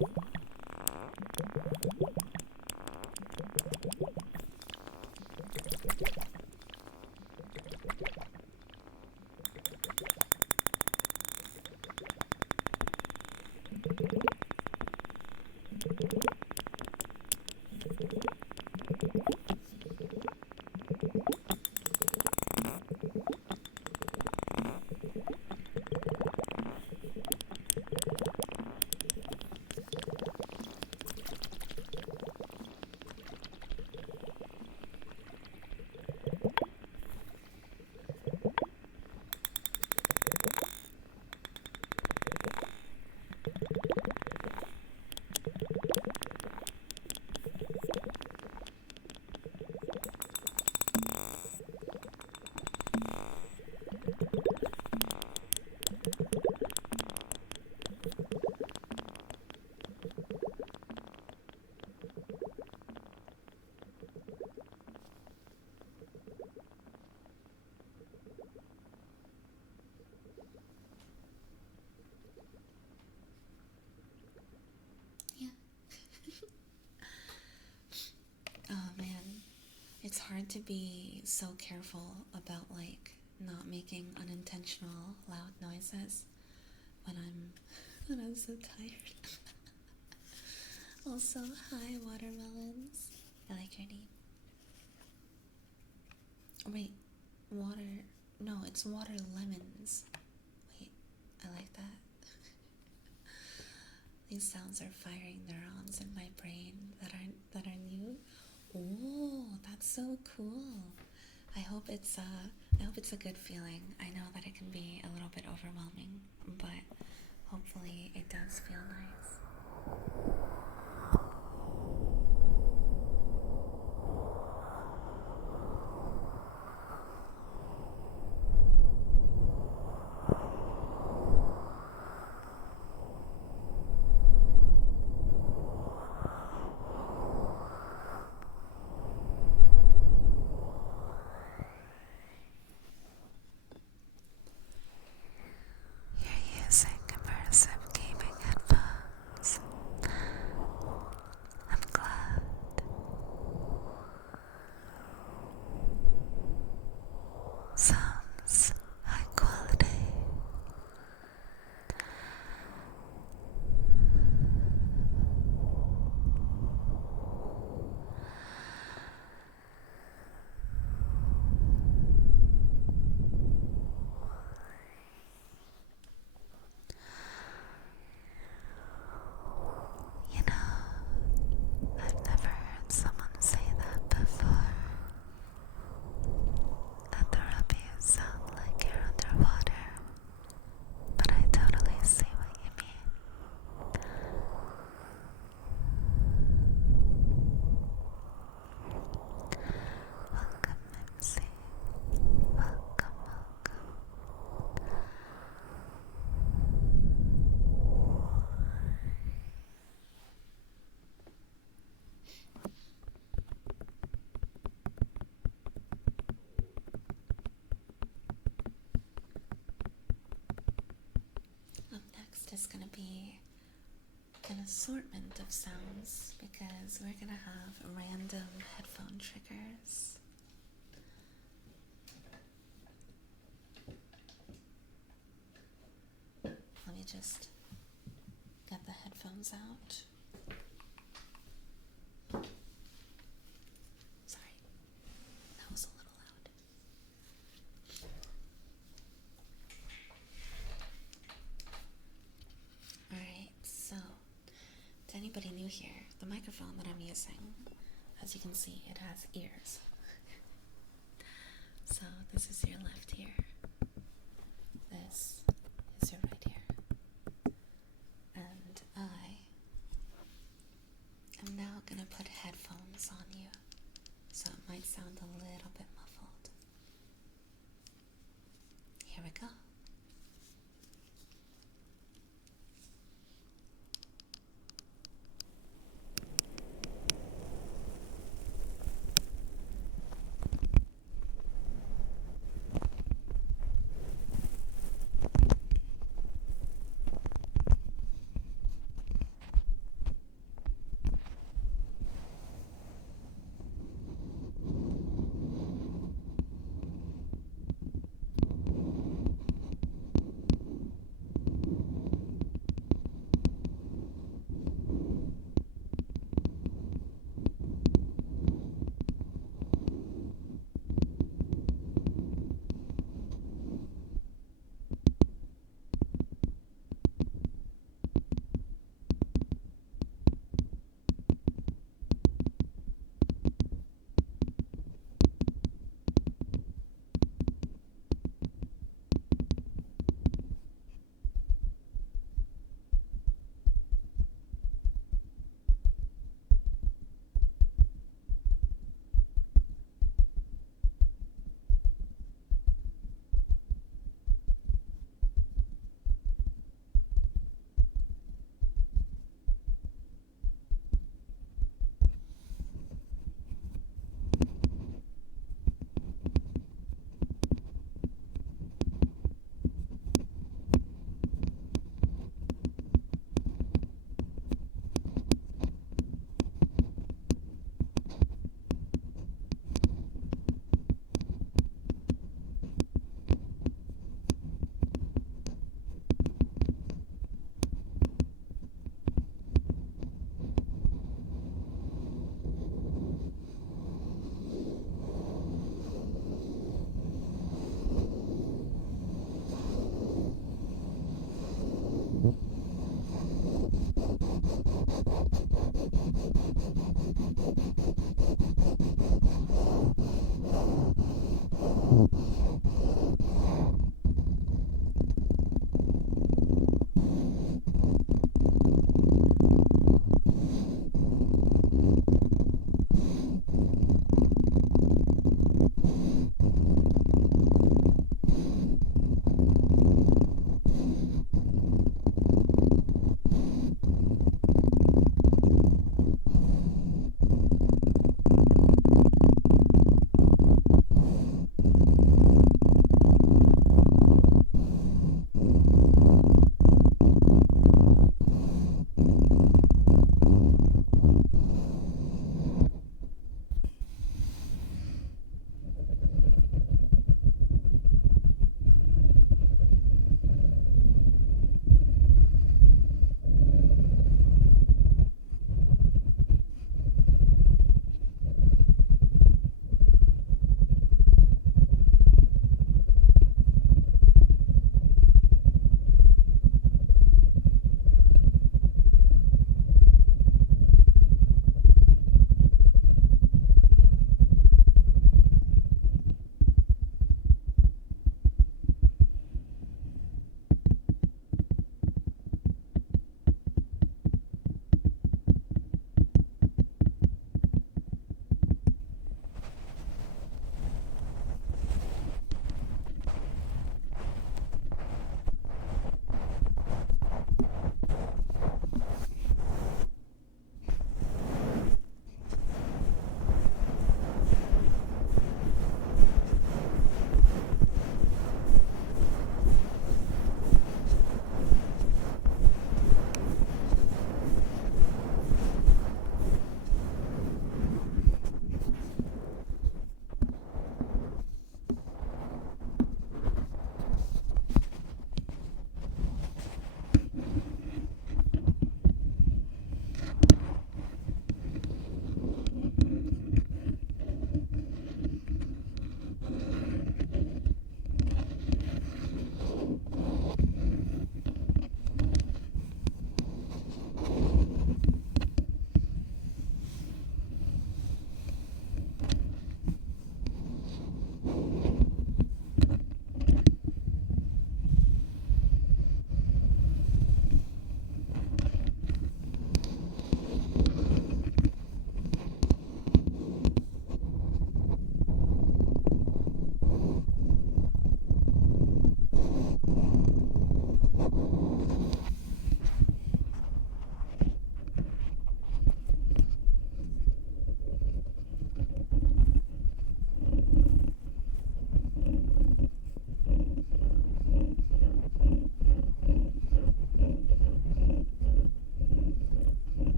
Yeah. Oh man, it's hard to be so careful about like not making unintentional loud noises when I'm so tired. Also, hi watermelons. I like your name. Oh, wait, water. No, it's water lemons. Wait, I like that. These sounds are firing neurons in my brain that are new. Oh, that's so cool. I hope it's a good feeling. I know that it can be a little bit overwhelming, but hopefully it does feel nice. You're using immersive gaming headphones. I'm glad. Sounds high quality. You know, I've never heard someone say that before. That the reviews sound like you're underwater, but I totally see what you mean. Welcome, MC. Welcome, welcome. Up next is gonna be an assortment of sounds because we're gonna have random headphone triggers. Let me just get the headphones out. Sorry, that was a little loud. Alright, so to anybody new here, the microphone that I'm using, as you can see, it has ears. So this is your left ear. This is your right ear. And I am now gonna put headphones on you, so it might sound a little bit muffled. Here we go.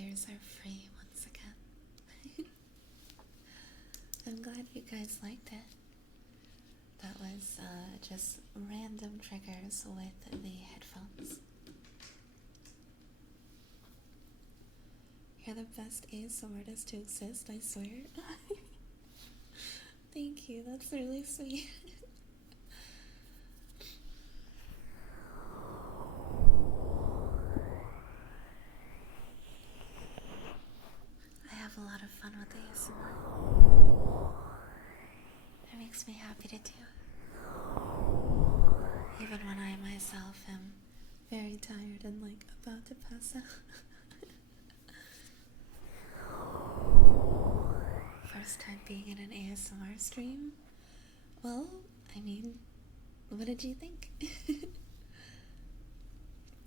ears are free once again. I'm glad you guys liked it. That was just random triggers with the headphones. You're the best ASMR artist to exist, I swear. Thank you, that's really sweet. I have a lot of fun with ASMR. It makes me happy to do. Even when I myself am very tired and like about to pass out. First time being in an ASMR stream? Well, I mean, what did you think?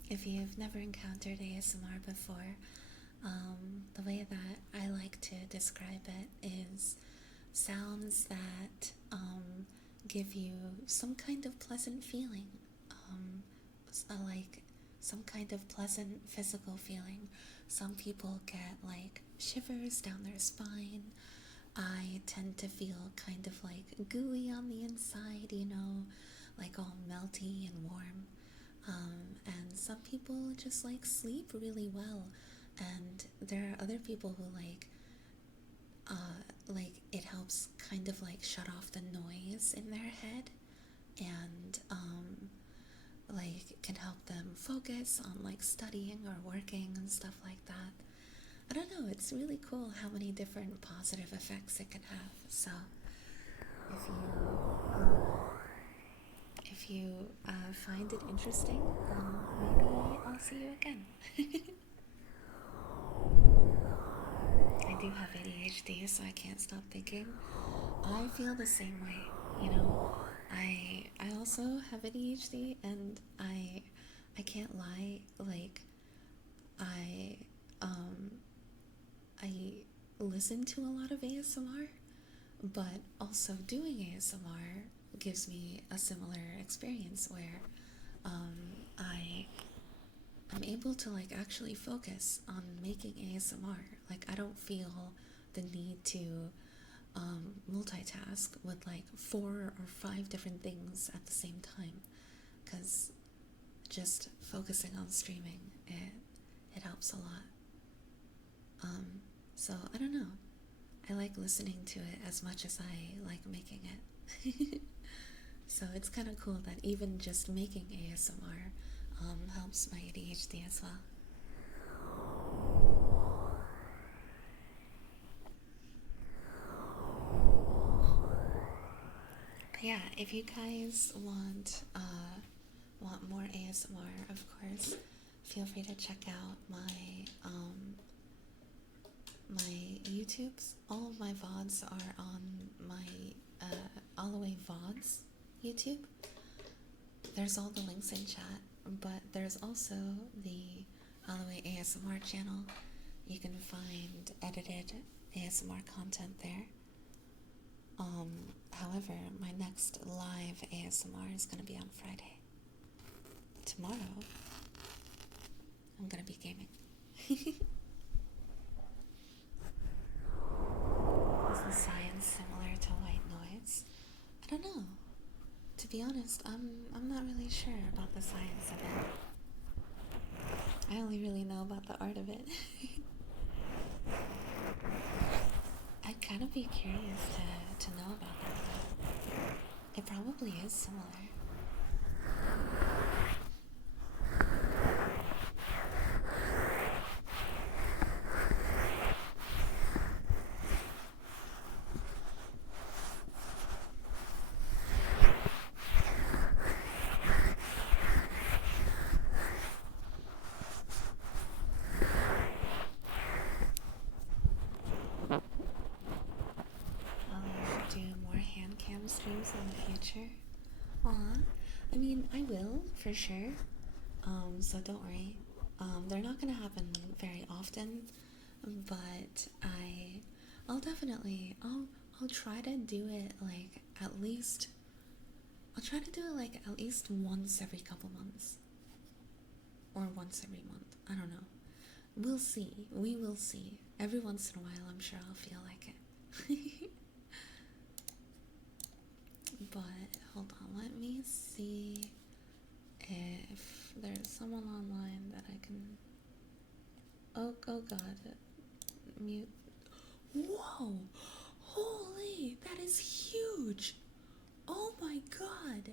If you've never encountered ASMR before, the way that I like to describe it is sounds that give you some kind of pleasant feeling, like some kind of pleasant physical feeling. Some people get like shivers down their spine. I tend to feel kind of like gooey on the inside, you know, like all melty and warm. And some people just like sleep really well, and there are other people who like it helps kind of like shut off the noise in their head, and like can help them focus on like studying or working and stuff like that. I don't know, it's really cool how many different positive effects it can have. So if you find it interesting, maybe I'll see you again. I do have ADHD, so I can't stop thinking. I feel the same way, you know. I also have ADHD, and I can't lie. Like I I listen to a lot of ASMR, but also doing ASMR gives me a similar experience where I'm able to like actually focus on making ASMR. Like I don't feel the need to multitask with like 4 or 5 different things at the same time, because just focusing on streaming, it helps a lot. So I don't know. I like listening to it as much as I like making it. So it's kind of cool that even just making ASMR helps my ADHD as well. But yeah, if you guys want more ASMR, of course, feel free to check out my YouTubes. All of my VODs are on my Aluei VODS YouTube. There's all the links in chat, but there's also the Aluei ASMR channel. You can find edited ASMR content there. However, my next live ASMR is going to be on Friday. Tomorrow, I'm going to be gaming. Is the science similar to white noise? I don't know. To be honest, I'm not really sure about the science of it. I only really know about the art of it. I'd kind of be curious to know about that. It probably is similar. I'll do more HANDCAM streams in the future. Aw, I mean, I will, for sure. So don't worry. They're not gonna happen very often, but I'll definitely, I'll try to do it like at least, I'll try to do it like at least once every couple months. Or once every month, I don't know. We'll see. We will see. Every once in a while, I'm sure I'll feel like it. But hold on, let me see if there's someone online that I can. Oh God, mute. Whoa! Holy, that is huge! Oh my God!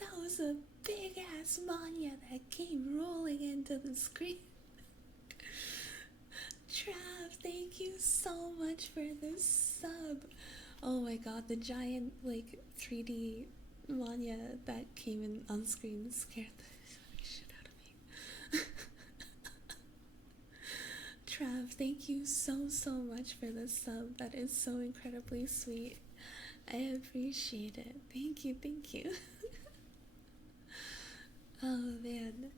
That was a big ass manya that came rolling into the screen. Trav, thank you so much for the sub. Oh my God, the giant like 3D manya that came in on screen scared the shit out of me. Trav, thank you so much for the sub. That is so incredibly sweet. I appreciate it. Thank you. Oh man.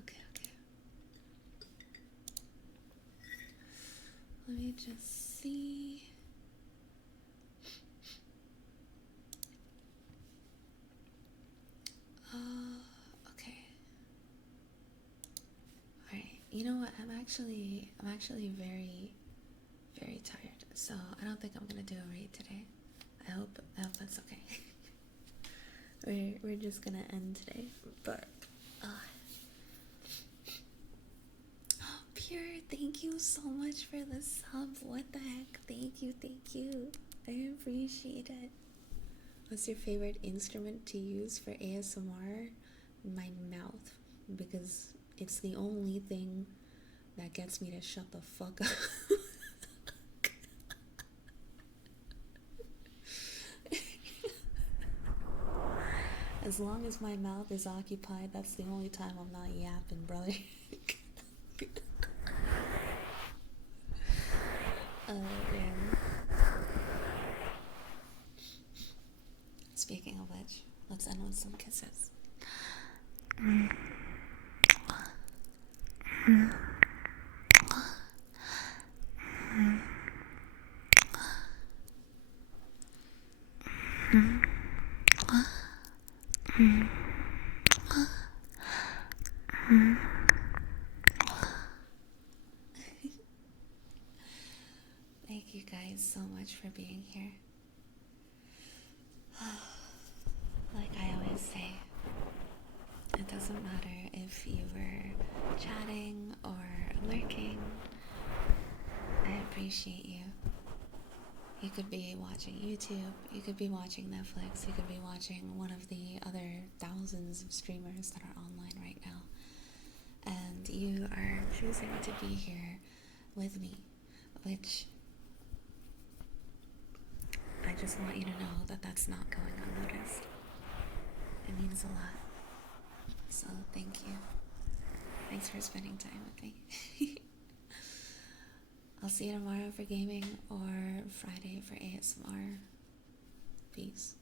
Okay. Let me just see. Okay. Alright. You know what? I'm actually very, very tired. So I don't think I'm gonna do a raid today. I hope that's okay. We're just gonna end today. But Pure, thank you so much for the sub. What the heck? Thank you. I appreciate it. What's your favorite instrument to use for ASMR? My mouth, because it's the only thing that gets me to shut the fuck up. As long as my mouth is occupied, that's the only time I'm not yapping, brother. Oh man. Speaking of which, let's end with some kisses. Thank you guys so much for being here. Like I always say, it doesn't matter if you were chatting or lurking. I appreciate you. You could be watching YouTube, you could be watching Netflix, you could be watching one of the other thousands of streamers that are online right now. And you are choosing to be here with me, which I just want you to know that that's not going unnoticed. It means a lot. So thank you. Thanks for spending time with me. I'll see you tomorrow for gaming or Friday for ASMR. Peace.